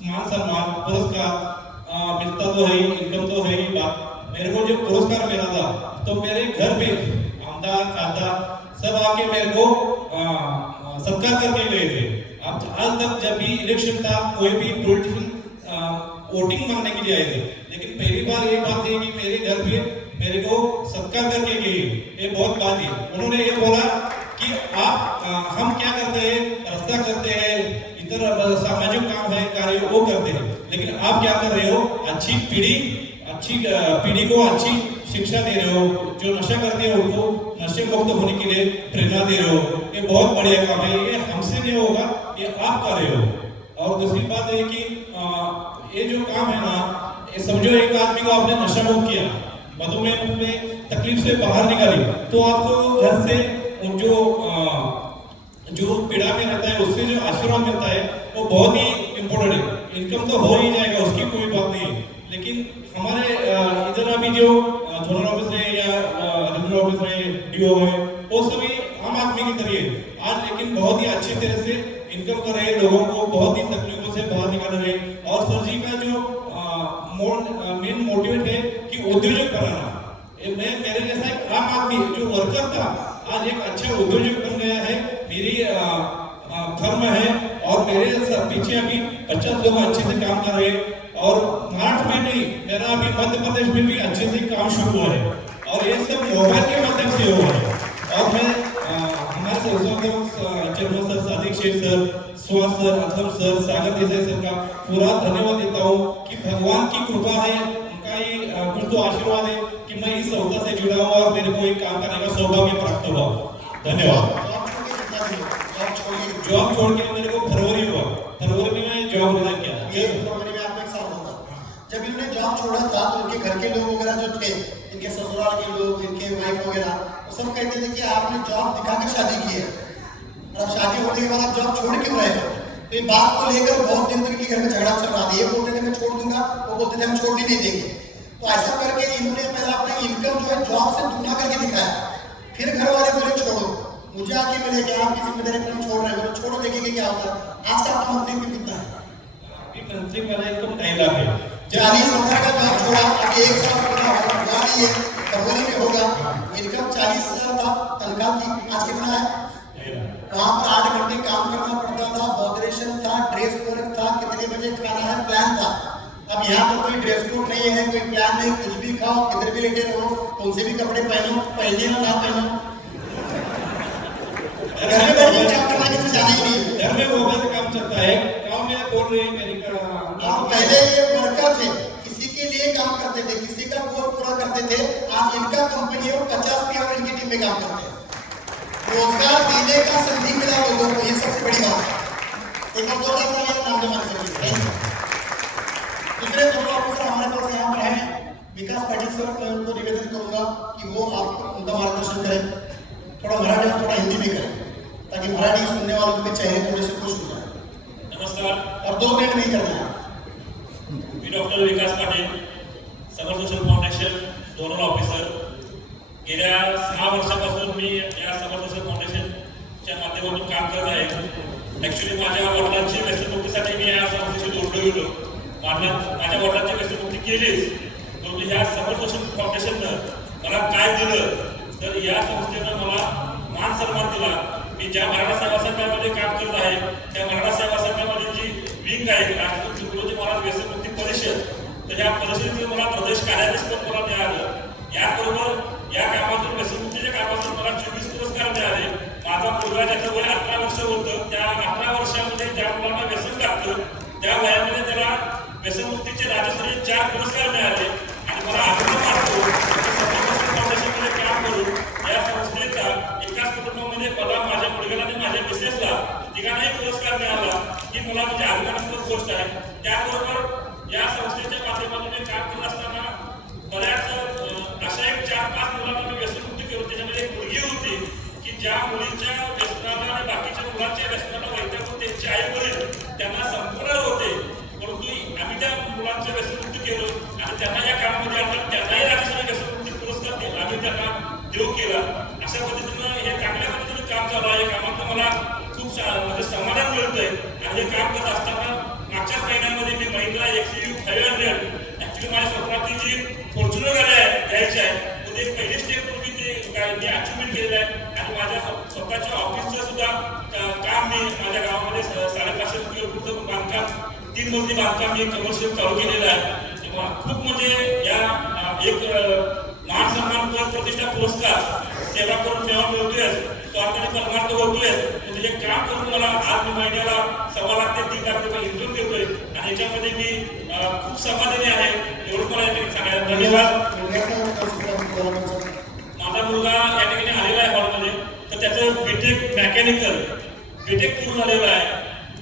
मान सम्मान, पुरस्कार मिलता तो है, इनकम तो है ही बात। मेरे को जब पुरस्कार मिला था तो मेरे घर पे आमदार खाता सब आके मेरे को सत्कार करके गए थे। अब आज तक जब भी इलेक्शन था कोई भी पॉलिटिशियन वोटिंग मांगने के लिए आए थे, लेकिन पहली बार ये बात है कि मेरे घर पे मेरे को सत्कार करके गए। ये बहुत बात है। उन्होंने ये बोला कि आप हम क्या करते हैं, रास्ता करते हैं, इधर सामाजिक काम है, कार्य वो करते हैं, लेकिन आप क्या कर रहे हो, अच्छी पीढ़ी को अच्छी शिक्षा दे रहे हो। जो नशा करते हैं उनको नशे मुक्त होने के लिए प्रेरणा दे रहे हो। ये बहुत बढ़िया काम है। ये हमसे नहीं होगा, ये आप कर रहे हो। और दूसरी बात है कि ये जो काम है ना, ये समझो एक आदमी को आपने नशा मुक्त किया, मधुमेह में तकलीफ से बाहर निकाली, तो आपको घर से जो पीड़ा में रहता है उससे जो आशीर्वाद मिलता है वो बहुत ही इम्पोर्टेंट है। इनकम तो हो ही जाएगा, उसकी कोई बात नहीं, लेकिन हमारे इधर अभी जो जोनल ऑफिस है या रीजनल ऑफिस है, DO है, वो सभी आम आदमी की तरह है आज, लेकिन बहुत ही अच्छी तरह से इनकम कर रहे हैं, लोगों को बहुत ही तकलीफों से बाहर निकाल रहे हैं। और सर जी का जो मेन मोटिवेट है कि उद्योजक बनाना। मैं मेरे जैसा एक आम आदमी जो वर्कर था आज एक अच्छा उद्योजक बन गया है। मेरी फर्म है और मेरे पीछे अभी 50 लोग अच्छे से काम कर रहे हैं। और महाराष्ट्र में नहीं, मेरा अभी मध्य प्रदेश में भी अच्छे से काम शुरू हुआ है और ये सब मोबाइल के माध्यम से हुआ है। और मैं हमारे chairman sir, Sadiq Shaikh sir, Suhas sir, Atham sir, Sagar Desai sir का पूरा धन्यवाद देता हूँ कि भगवान की कृपा है, उनका ही कुछ तो आशीर्वाद है कि मैं इस संस्था से जुड़ा हुआ और मेरे को एक काम करने का सौभाग्य प्राप्त हुआ। धन्यवाद। जॉब छोड़ के मेरे को फरवरी हुआ, फरवरी में मैं जॉब रिजाइन किया। ये फरवरी में आपको 1 साल होगा। जब इन्होंने जॉब छोड़ा था तो उनके घर के लोग वगैरह जो थे, इनके ससुराल के लोग, इनके वाइफ वगैरह, वो सब कहते थे कि आपने जॉब दिखा के शादी की है, और अब शादी होने के बाद आप जॉब छोड़ क्यों रहे हो। तो ये बात को लेकर बहुत दिन तक घर में झगड़ा चल रहा था। ये बोलते थे मैं छोड़ दूंगा, वो बोलते थे हम छोड़ने नहीं देंगे। तो ऐसा करके इन्होंने पहले अपना इनकम जो है जॉब से दुगना करके दिखाया। फिर घर वाले बोले छोड़ो, मुझे आके मिले कि आप किसी जिम्मेदारी पर छोड़ रहे हो, छोड़ो देखेंगे क्या होता है। आज का आपका मंथली इनकम कितना है? मंथली मेरा इनकम 2.5 लाख है। 40,000 का जॉब छोड़ा, अभी 1 साल पूरा हुआ नहीं है, फरवरी में होगा। इनकम 40,000 था, तनख्वाह थी, आज कितना है? वहाँ पर 8 घंटे काम करना पड़ता था, मॉडरेशन था, ड्रेस कोड था, कितने बजे खाना है, प्लान था। अब यहाँ पर कोई ड्रेस कोड नहीं है, कोई प्लान नहीं, कुछ भी खाओ, किधर भी लेटे रहो, कौन से भी कपड़े पहनो, पहने हो ना पहनो, घर में बैठ के काम करना किसी जाना ही नहीं है। घर में मोबाइल से काम चलता है, काम में बोल रहे हैं मेरी आप पहले ये वर्कर थे, किसी के लिए काम करते थे, किसी का गोल पूरा करते थे। आज इनका कंपनी है, 50 पीआर इनकी टीम में काम करते हैं। रोजगार देने का संधि मिला लोगों को, ये सबसे बड़ी बात है। एक और 2 लाख नाम जमा कर सकते हैं। दूसरे 2 ऑफिसर हमारे पास यहाँ पर हैं, विकास पाटिल सर, मैं उनको निवेदन करूंगा कि वो आपको उनका मार्गदर्शन करें, थोड़ा मराठी और थोड़ा हिंदी में करें, ताकि मराठी सुनने वालों के चेहरे थोड़े से खुश हो जाए। नमस्कार। और 2 मिनट में ही करना है। मी doctor Vikas Patil, Samar social foundation zonal officer. गेल्या 6 वर्षापासून मी या समर सोशल फाउंडेशनच्या माध्यमातून काम करत आहे। ॲक्च्युली माझ्या वडिलांची व्यसनमुक्तीसाठी मी या संस्थेशी जोडलो गेलो। माझ्या वडिलांची व्यसनमुक्ती केलीच, परंतु ह्या समर सोशल फाउंडेशननं मला काय दिलं तर या संस्थेनं मला मान सन्मान दिला। मी ज्या मराठा सेवा संघामध्ये काम करत आहे त्या मराठा सेवा संघामध्ये जी विंग आहे राष्ट्रकुल तुकडोजी महाराज व्यसनमुक्ती परिषद, तर या परिषदेचं मला प्रदेश कार्याध्यक्ष पण मला मिळालं। याबरोबर या कामातून व्यसनमुक्तीच्या कामातून मला 24 पुरस्कार मिळाले. माझा मुलगा ज्याचं वय 18 वर्ष होतं, त्या 18 वर्षामध्ये ज्या मुलांना व्यसन लागतं त्या वयामध्ये त्याला व्यसनमुक्तीचे राज्यस्तरीय 4 पुरस्कार मिळाले. आणि मला आनंद वाटतो की समर्थन फाउंडेशनमध्ये काम करून या संस्थेचा एकाच कुटुंबामध्ये मला, माझ्या मुलग्याला आणि माझ्या मिसेसला तिघांनाही पुरस्कार मिळाला ही मला म्हणजे अभिमानास्पद गोष्ट आहे. त्याबरोबर या संस्थेच्या माध्यमातून काम करत असताना बऱ्याच अशा एक 4-5 मुलांना मी व्यसनमुक्ती केली. त्याच्यामध्ये एक मुलगी होती की ज्या मुलींच्या व्यसनाला आणि बाकीच्या मुलांच्या व्यसनाला वैतागून त्यांचे आई वडील त्यांना संपूर्ण होते, परंतु आम्ही त्या मुलांचं व्यसनमुक्ती केलं आणि त्यांना या कामामध्ये आणलं. त्यांनाही राज्यस्तरीय व्यसनमुक्ती पुरस्कार आम्ही त्यांना देऊ केला. अशा पद्धतीनं हे चांगल्या पद्धतीनं काम चालू आहे. कामातून मला खूप म्हणजे समाधान मिळतंय. आणि हे काम करत असताना मागच्याच महिन्यामध्ये मी महिंद्रा XUV 500 ऍक्च्युली माझ्या स्वप्नातली जी फॉर्च्युनर गाडी आहे घ्यायची आहे, ते पहिली स्टेप मी अचिव्हमेंट केलेलं आहे. आणि माझ्या स्वतःच्या ऑफिसचं सुद्धा काम मी माझ्या गावामध्ये 550 स्क्वेअर बांधकाम 3 मजली बांधकाम मी कमर्शियल चालू केलेलं आहे. तेव्हा खूप म्हणजे या एक मान सन्मान प्रतिष्ठा पुरस्कार सेवा करून तेव्हा मिळतोय, स्वार्थाने परमार्थ होतोय. म्हणजे हे काम करून मला आज मी महिन्याला 1.25 लाख ते 3 लाख रुपये इन्कम देतोय आणि याच्यामध्ये मी खूप समाधानी आहे. एवढं मला या ठिकाणी सांगायला धन्यवाद. माझा मुलगा या ठिकाणी आलेला आहे हॉलमध्ये, तर त्याचं बीटेक मेकॅनिकल बीटेक पूर्ण झालेलं आहे.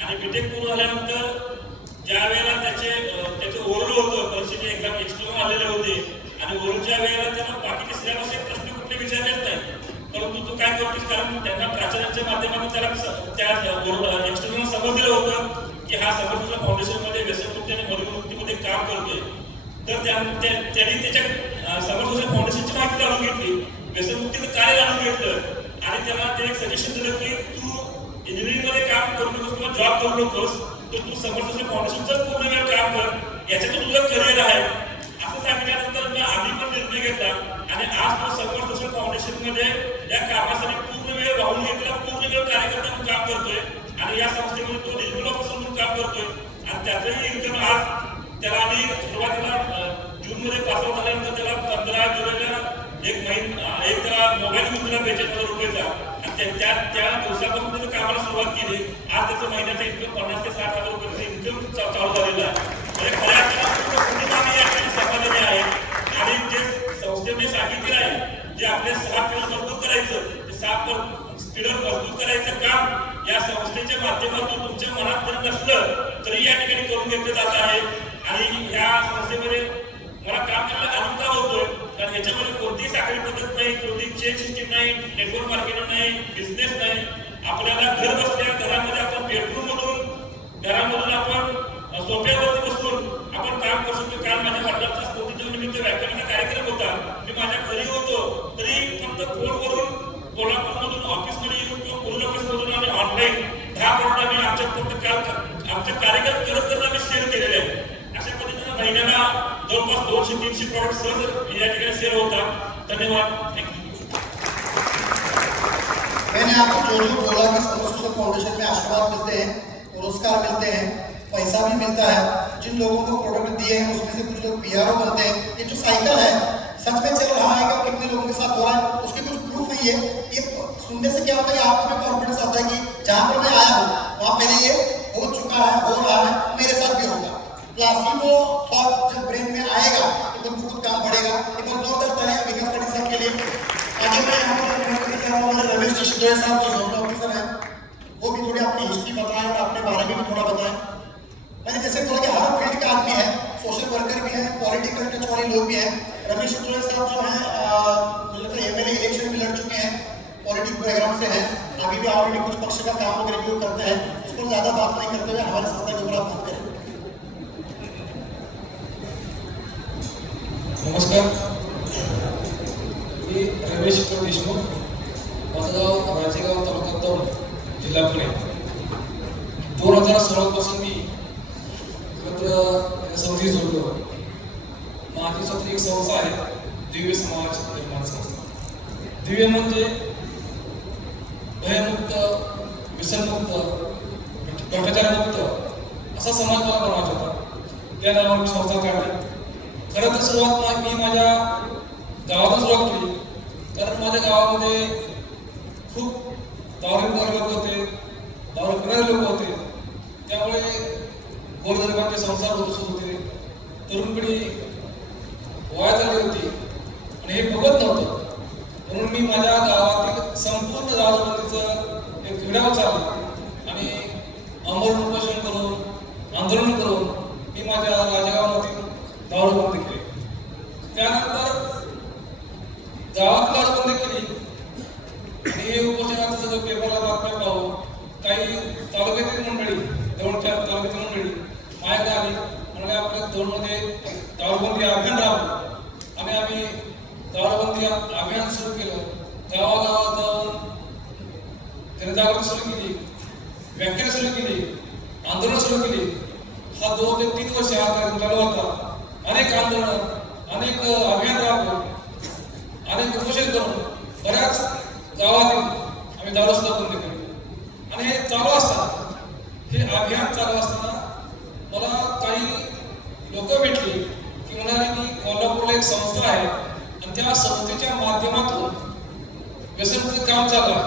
आणि बीटेक पूर्ण झाल्यानंतर ज्या वेळेला त्याचं ओरल होतं, परीक्षेचे एक्झाम एक्स्टर्नल आलेले होते आणि ओरलच्या वेळेला त्यांना बाकीचे सिलेबसचे प्रश्न कुठले विचारलेच नाही, परंतु तू काय करतोस, कारण त्यांना प्राचार्यांच्या माध्यमातून त्याला त्या एक्स्टर्नल समजलेलं होतं की हा समर्थन फाउंडेशनमध्ये व्यसनमुक्ती आणि मरुमुक्तीमध्ये काम करतोय. तर त्यांनी त्याच्या समर्थन फाउंडेशनची माहिती जाणून घेतली, व्यसनमुक्तीचं कार्य जाणून घेतलं आणि त्यांना ते एक सजेशन दिलं की तू इंजिनिअरिंगमध्ये काम करू नकोस किंवा जॉब करू नकोस, तर तू समर्थन फाउंडेशनचं पूर्ण वेळ काम कर, याच्यातून तुझं करिअर आहे. असं सांगितल्यानंतर आम्ही पण निर्णय घेतला आणि आज तो समर्थन फाउंडेशनमध्ये या कामासाठी पूर्ण वेळ वाहून घेतला, पूर्ण वेळ कार्यकर्ता म्हणून काम करतोय आणि या संस्थेमध्ये तो डिजिटल ऑफिसर म्हणून काम करतोय. आणि त्याचंही इन्कम आज त्याला आम्ही सुरुवातीला जूनमध्ये पासआउट झाल्यानंतर त्याला 15 जुलैला एक त्याला मोबाईल घेऊन दिला 45,000 रुपयाचा आणि त्या दिवसापासून त्याचं कामाला सुरुवात केली. आज त्याचं महिन्याचं इन्कम 50,000 ते 60,000 रुपयाचं इन्कम चालू झालेलं आहे. म्हणजे खऱ्या अर्थानं आम्ही या ठिकाणी समाधानी आहे. आणि जे संस्थेने सांगितले आहे, जे आपले 6 पिलर मजबूत करायचं, ते 6 पिलर मजबूत करायचं काम या संस्थेच्या माध्यमातून तुमच्या मनात जरी नसलं तरी या ठिकाणी करून घेतलं जात आहे. आणि या संस्थेमध्ये मला काम करायला आनंद होतोय, कारण याच्यामध्ये कोणतीही साखळी पद्धत नाही, कोणती चेक सिस्टीम नाही, नेटवर्क मार्केटिंग नाही, बिझनेस नाही. आपल्याला घर बसल्या घरामध्ये आपण घरामधून आपण सोफ्यावरती बसून आपण काम करू शकतो. काल माझ्या वडिलांचा स्मृतीच्या निमित्त व्याख्यानाचा कार्यक्रम होता, मी माझ्या घरी होतो तरी फक्त फोनवरून कोल्हापूरमधून ऑफिसमध्ये येऊन किंवा पोस्ट ऑफिसमधून आम्ही ऑनलाईन 10 मिनिट आम्ही आमचे कार्यक्रम करत आम्ही शेअर केलेले आहेत. अशा पद्धतीनं महिन्याला जवळपास 200-300 प्रॉडक्ट सहज या ठिकाणी सेल होतात. धन्यवाद. मैंने आपको जो बोला कि समर्थन फाउंडेशन में आशीर्वाद मिलते हैं, पुरस्कार मिलते हैं, पैसा भी मिलता है, जिन लोगों को प्रोडक्ट दिए हैं उसमें से कुछ लोग PRO बनते हैं. ये जो साइकिल है सच में चल रहा है कि कितने लोगों के साथ हो रहा है, उसके कुछ प्रूफ है. ये सुनने से क्या होता है कि आपको भी कॉन्फिडेंस आता है कि जहाँ पर मैं आया हूँ वहाँ पहले ये हो चुका है, हो रहा है, मेरे साथ भी होगा. प्लास्टिको थॉट जब ब्रेन में आएगा तो खुद काम बढ़ेगा. एक और जोरदार तालियां विकास पाटिल साहब के लिए. आगे मैं यहाँ पर हमारे रमेश जी शिंदे साहब जो जोनल ऑफिसर हैं, वो भी थोड़ी अपनी हिस्ट्री बताएं और अपने बारे में भी थोड़ा बताएं. मैंने जैसे बोला कि हर फील्ड का आदमी है, सोशल वर्कर भी है, पॉलिटिकल टच वाले लोग भी हैं. रमेश शिंदे साहब जो हैं मुझे लगता है MLA इलेक्शन में लड़ चुके हैं, पॉलिटिकल बैकग्राउंड से हैं, अभी भी ऑलरेडी कुछ पक्ष का काम वगैरह भी करते हैं. उस पर ज़्यादा बात नहीं करते हुए हमारे संस्था के ऊपर आप बात करें. नमस्कार, मी रमेश देशमुख, माझं गाव राजेगाव, तालुका दौंड, जिल्हा पुणे. 2016 पासून मी एकत्र संस्थेत जोडलो. माझी स्वतः एक संस्था आहे, दिव्य समाज निर्माण संस्था. दिव्य म्हणजे भयमुक्त, व्यसनमुक्त, भ्रष्टाचारमुक्त असा समाज मला बनवायचा होता. त्या नावावर मी संस्था काढली. खरं तर सुरुवात मी माझ्या गावातून सुरुवात केली, कारण माझ्या गावामध्ये खूप दारू लोक होते, दारू पिणारे लोक होते. त्यामुळे गोरगरिबांचे संसार सुरू होते, तरुण पिढी वाया झाली होती आणि हे बघत नव्हतं. म्हणून मी माझ्या गावातील संपूर्ण दारूबंदीचं एक विडाव चालला आणि आमरण उपोषण करून आंदोलन करून मी माझ्या राजगावामधील दारू बंद केली. त्यानंतर गावात दारू बंद केली आणि हे उपोषणाचं सगळं पेपरला बातम्या पाहून काही तालुक्यातील मंडळी, दौंडच्या तालुक्यातील मंडळी माझ्याकडे आली म्हणजे आपल्या दौंडमध्ये दारूबंदी अभियान राबवलं आणि आम्ही दारूबंदी अभियान सुरू केलं. गावागावात जाऊन जनजागृती सुरू केली, व्याख्यान सुरू केली, आंदोलन सुरू केली. हा 2 ते 3 वर्ष हा कार्यक्रम चालू होता. अनेक आंदोलन, अनेक अभियान राबवून, अनेक उपोषण करून बऱ्याच गावातील आम्ही दारू सुद्धा बंद केली. आणि हे चालू असताना, हे अभियान चालू असताना मला काही लोक भेटली की म्हणाले की कोल्हापूरला एक संस्था आहे आणि त्या संस्थेच्या माध्यमातून व्यसनमुक्तीचं काम चालू आहे.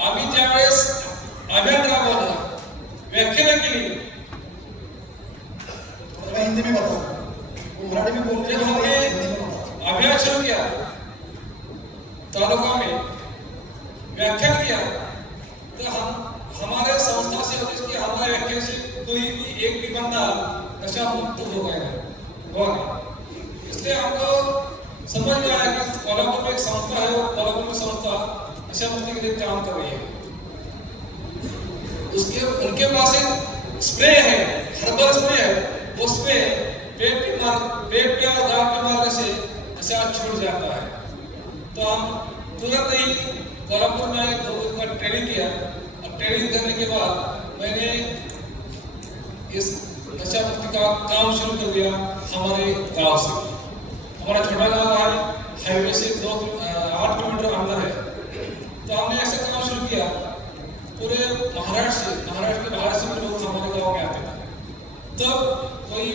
आम्ही ज्यावेळेस अभियान राबवलं, व्याख्यानं केली, हिंदी में बताओ, मराठी में बोलते जब हमने अभियान शुरू किया, तालुका में व्याख्यान किया, तो हमारे संस्था से होते कि हमारे व्याख्यान से कोई भी एक भी बंदा नशा मुक्त हो गया. इसलिए हमको समझ में आया कि कोल्हापुर में एक संस्था है, वो कोल्हापुर में संस्था नशा मुक्ति के लिए काम कर रही है. उनके पास एक स्प्रे है, हर्बल स्प्रे है, वो स्प्रे पेट पे और दांत पे मारने से नशा छूट जाता है. तो हम तुरंत ही कोल्हापुर में 2 दिन का ट्रेनिंग किया और ट्रेनिंग करने के बाद मैंने इस नशा मुक्ति का काम शुरू कर दिया हमारे गांव से. हमारा छोटा गांव है, हाईवे से 8 किलोमीटर अंदर है. तो हमने ऐसा काम शुरू किया. पूरे महाराष्ट्र के बाहर से भी लोग हमारे गांव में आते थे. तब कोई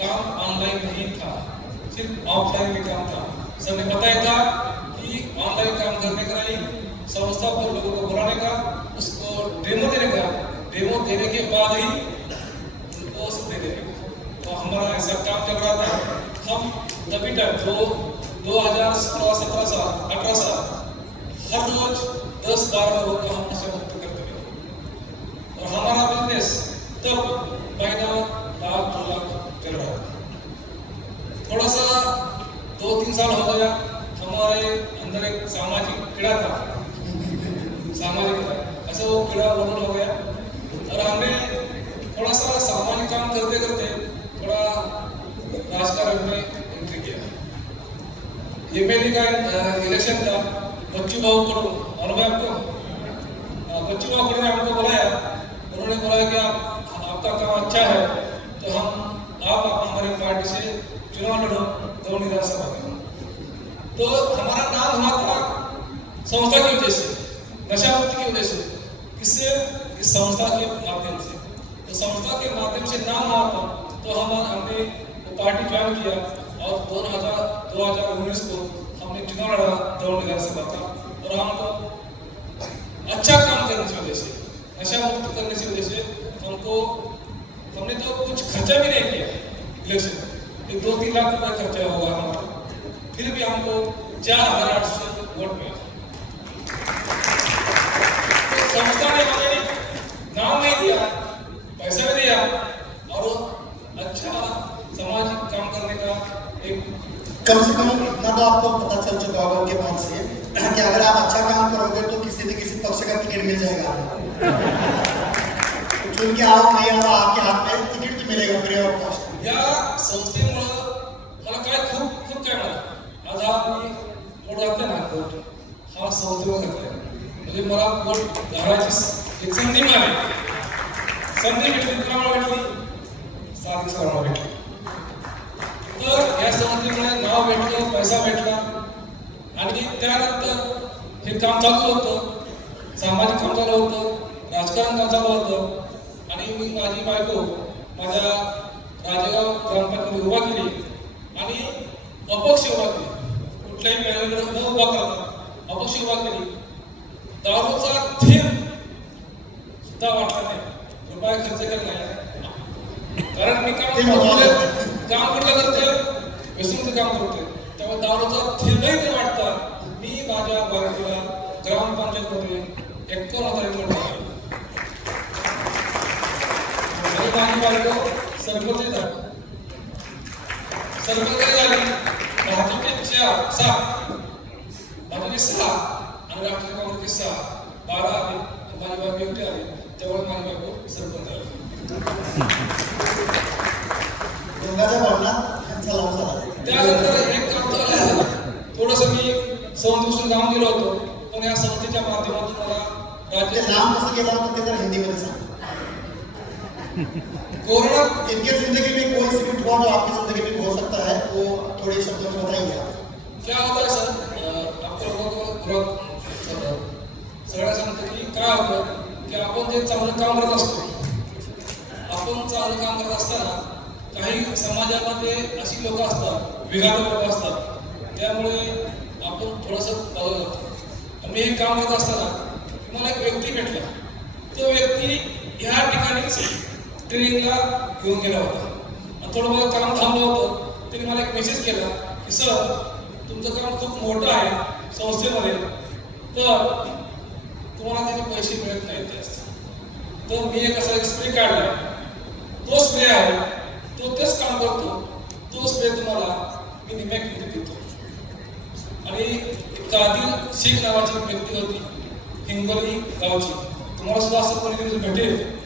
काम ऑनलाइन नहीं था, सिर्फ ऑफलाइन भी काम था. सबने बताया था कि ऑनलाइन काम करने का नहीं, संस्था पर लोगों को बुलाने का, उसको डेमो देने का, डेमो देने के बाद ही उनको सब दे देंगे. तो हमारा ऐसा काम चल रहा था. हम तभी तक 2016, 17 साल, 18 साल हर रोज 10-12 लोगों को हम नशा मुक्त करते थे. और हमारा बिजनेस तब महीना 1-2 लाख चल रहा था. थोड़ा सा 2-3 साल हो गया, हमारे अंदर एक सामाजिक कीड़ा था, ऐसा वो कीड़ा बदल हो गया और हमने थोड़ा सा सामाजिक काम करते करते थोड़ा राजकारण में एंट्री किया. एमएलए का इलेक्शन था. बच्चू बाबू कड़ू, मालूम है आपको? बच्चू बाबू कड़ू ने हमको बुलाया. उन्होंने बोला कि आपका काम अच्छा है तो आप हमारी पार्टी से चुनाव लड़ो दौंड विधानसभा में. तो हमारा नाम हुआ था संस्था की वजह से, नशा मुक्ति की वजह से. किससे? इस संस्था के माध्यम से. तो संस्था के माध्यम से नाम हुआ था. तो हमने वो पार्टी ज्वाइन किया और 2019 को हमने चुनाव लड़ा दौंड विधानसभा का. और हमको अच्छा काम करने की वजह से, नशा मुक्त करने की वजह से हमने तो कुछ खर्चा भी नहीं किया इलेक्शन में. 2-3 लाख रुपए खर्चा होगा हमारा, फिर भी हमको 4800 वोट मिला. तो संस्था ने हमें नाम नहीं दिया, पैसा भी दिया और अच्छा सामाजिक काम करने का एक, कम से कम इतना तो आपको पता चल चुका होगा उनके मन से कि अगर आप अच्छा काम करोगे तो किसी न किसी पक्ष का टिकट मिल जाएगा. क्योंकि आप नहीं हो, आपके हाथ में टिकट भी मिलेगा फ्री ऑफ कॉस्ट. या संस्थेमुळं मला काय खूप काय मिळालं. आज मी वोट घातले ना, वोट हा संस्थेवर घातलाय. म्हणजे मला वोट घालायची एक संधी मिळाली. संधी भेटली, कोणाला भेटली? साधी सर्वांना भेटली. तर या संस्थेमुळे नाव भेटलं, पैसा भेटला आणि त्यानंतर हे काम चालू होतं, सामाजिक काम चालू होतं, राजकारण काम चालू होतं. आणि मी माझी बायको माझ्या राजेगाव ग्रामपंचायत उभा केली आणि अपक्ष उभा केली. कुठल्याही महिलेकडे न उभा करता अपक्ष उभा केली. दारूचा थेंब सुद्धा वाटला नाही, रुपया खर्च केला नाही. कारण मी काम कुठलं करते, व्यसनचं काम करते, त्यामुळे दारूचा थेंबही न वाटता मी माझ्या बायकोला ग्रामपंचायतमध्ये 51,000 निवडून माझी बायको सरपंच झाली. सरपंच झाली, भाजपचे 6 भाजपचे 6 आणि राष्ट्रीय काँग्रेसचे 6, 12 आले. माझी बायको एकटी आली, त्यामुळे माझी बायको सरपंच झाली. दोघांच्या भावनात त्यांचा लाभ झाला. त्यानंतर एक काम झालं, थोडंसं मी संस्थेपासून लांब गेलो होतो, पण या संस्थेच्या माध्यमातून मला ते राज्य नाम कसं केलं होतं ते जर हिंदीमध्ये सांग. कोरोना इनके जिंदगी में कोई सी भी हुआ जो आपकी जिंदगी में हो सकता है, वो थोड़े शब्दों में बताइए आप. क्या होता है सर, आपण लोक सगळ्या सांगतो की काय होतं की आपण जे चांगलं काम करत असतो, आपण चांगलं काम करत असताना काही समाजामध्ये अशी लोक असतात, विघातक लोक असतात, त्यामुळे आपण थोडंसं बघत जातो. मी हे काम करत असताना मला एक व्यक्ती भेटला. तो व्यक्ती ह्या ठिकाणीच ट्रेनिंगला घेऊन गेला होता आणि थोडं मला काम थांबलं होतं. त्याने मला एक मेसेज केला की सर, तुमचं काम खूप मोठं आहे संस्थेमध्ये, तर तुम्हाला त्याचे पैसे मिळत नाहीत जास्त. तर मी एक असा एक स्प्रे काढला. तो स्प्रे आहे, तो तेच काम करतो. तो स्प्रे तुम्हाला मी निम्या किमतीत देतो. आणि कादिर शेख नावाची एक व्यक्ती होती, हिंगोली गावची. तुम्हाला सुद्धा असं कोणीतरी भेटेल,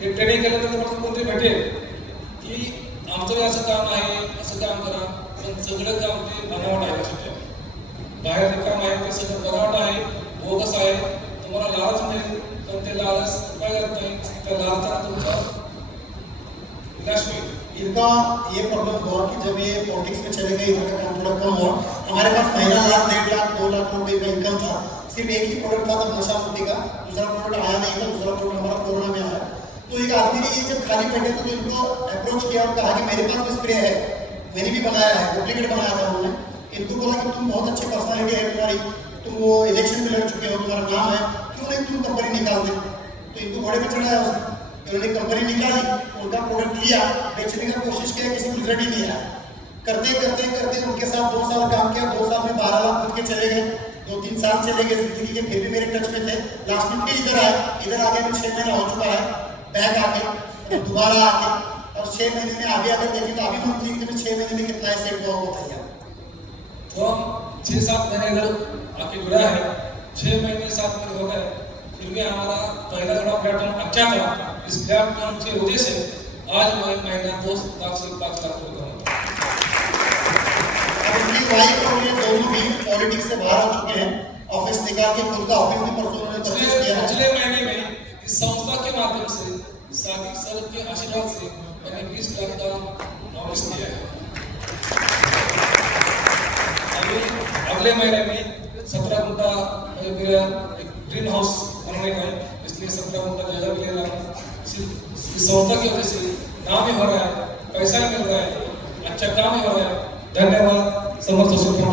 हे ट्रेनिंग केल्यानंतर तुम्हाला कोणतरी भेटेल की आमचं असं काम आहे, असं काम करा. पण सगळं काम ते बनावट आहे. सध्या बाहेर जे काम आहे ते सगळं बनावट आहे, बोगस आहे. तुम्हाला लालच मिळेल, पण ते लालच काय करत नाही, त्या लालचा तुमचा विनाश होईल. इनका ये प्रॉब्लम हुआ कि जब ये पॉलिटिक्स में चले गए, इनका काम थोड़ा कम हुआ. हमारे पास महीना 1 लाख 1.5 लाख 2 लाख रुपए का इनकम था. सिर्फ एक ही प्रोडक्ट था तब नशा मुक्ति का. दूसरा प्रोडक्ट आया नहीं था. दूसरा प्रोडक्ट हमारा कोरोना में आया. तो एक आदमी ने ये जब खाली बैठे तो इनको अप्रोच किया और कहा कि मेरे पास भी स्प्रे है, मैंने भी बनाया है, डुप्लीकेट बनाया था उन्होंने. इनको बोला कि तुम बहुत अच्छी पर्सनालिटी है तुम्हारी, तुम वो इलेक्शन में लड़ चुके हो, तुम्हारा नाम है, क्यों नहीं तुम कंपनी निकाल दे. तो इनको घोड़े पर चढ़ाया उसने. उन्होंने कंपनी निकाली, उनका प्रोडक्ट लिया, बेचने की कोशिश किया, किसी को रिजल्ट ही नहीं आया. करते करते करते उनके साथ 2 साल काम किया. 2 साल में 12 लाख खुद के चले गए. 2-3 साल चले गए जिंदगी के, फिर भी मेरे टच में थे. लास्ट में फिर इधर आए. इधर आगे भी 6 महीना हो चुका है. बैक आके दोबारा आके और 6 महीने में आगे अगर देखें तो अभी मंथली इनकम 6 महीने में कितना है सेट हुआ बताइए आप. तो हम 6-7 महीने इधर आके जुड़ा है. 6 महीने 7 महीने हो गए, फिर भी हमारा पहला थोड़ा प्लेटफॉर्म अच्छा था. इस प्लेटफॉर्म की वजह से आज मैं महीना 2 लाख से 5 लाख रुपए कमाता हूँ. उनकी वाइफ और ये दोनों भी पॉलिटिक्स से बाहर हो चुके हैं. ऑफिस निकाल के खुद का ऑफिस भी परसों उन्होंने परचेज किया है. पिछले महीने में इस संस्था के माध्यम से साकिब सर के आशीर्वाद से मैंने 20 लाख का नॉमिस दिया है. अभी अगले महीने में 17 गुंठा मेरा ग्रीन हाउस बनाने का है, इसलिए 17 गुंठा जगह भी ले रहा हूँ. इस संस्था की वजह से नाम ही हो रहा है, पैसा भी मिल रहा है, अच्छा काम ही हो रहा है. धन्यवाद समस्त सुखों.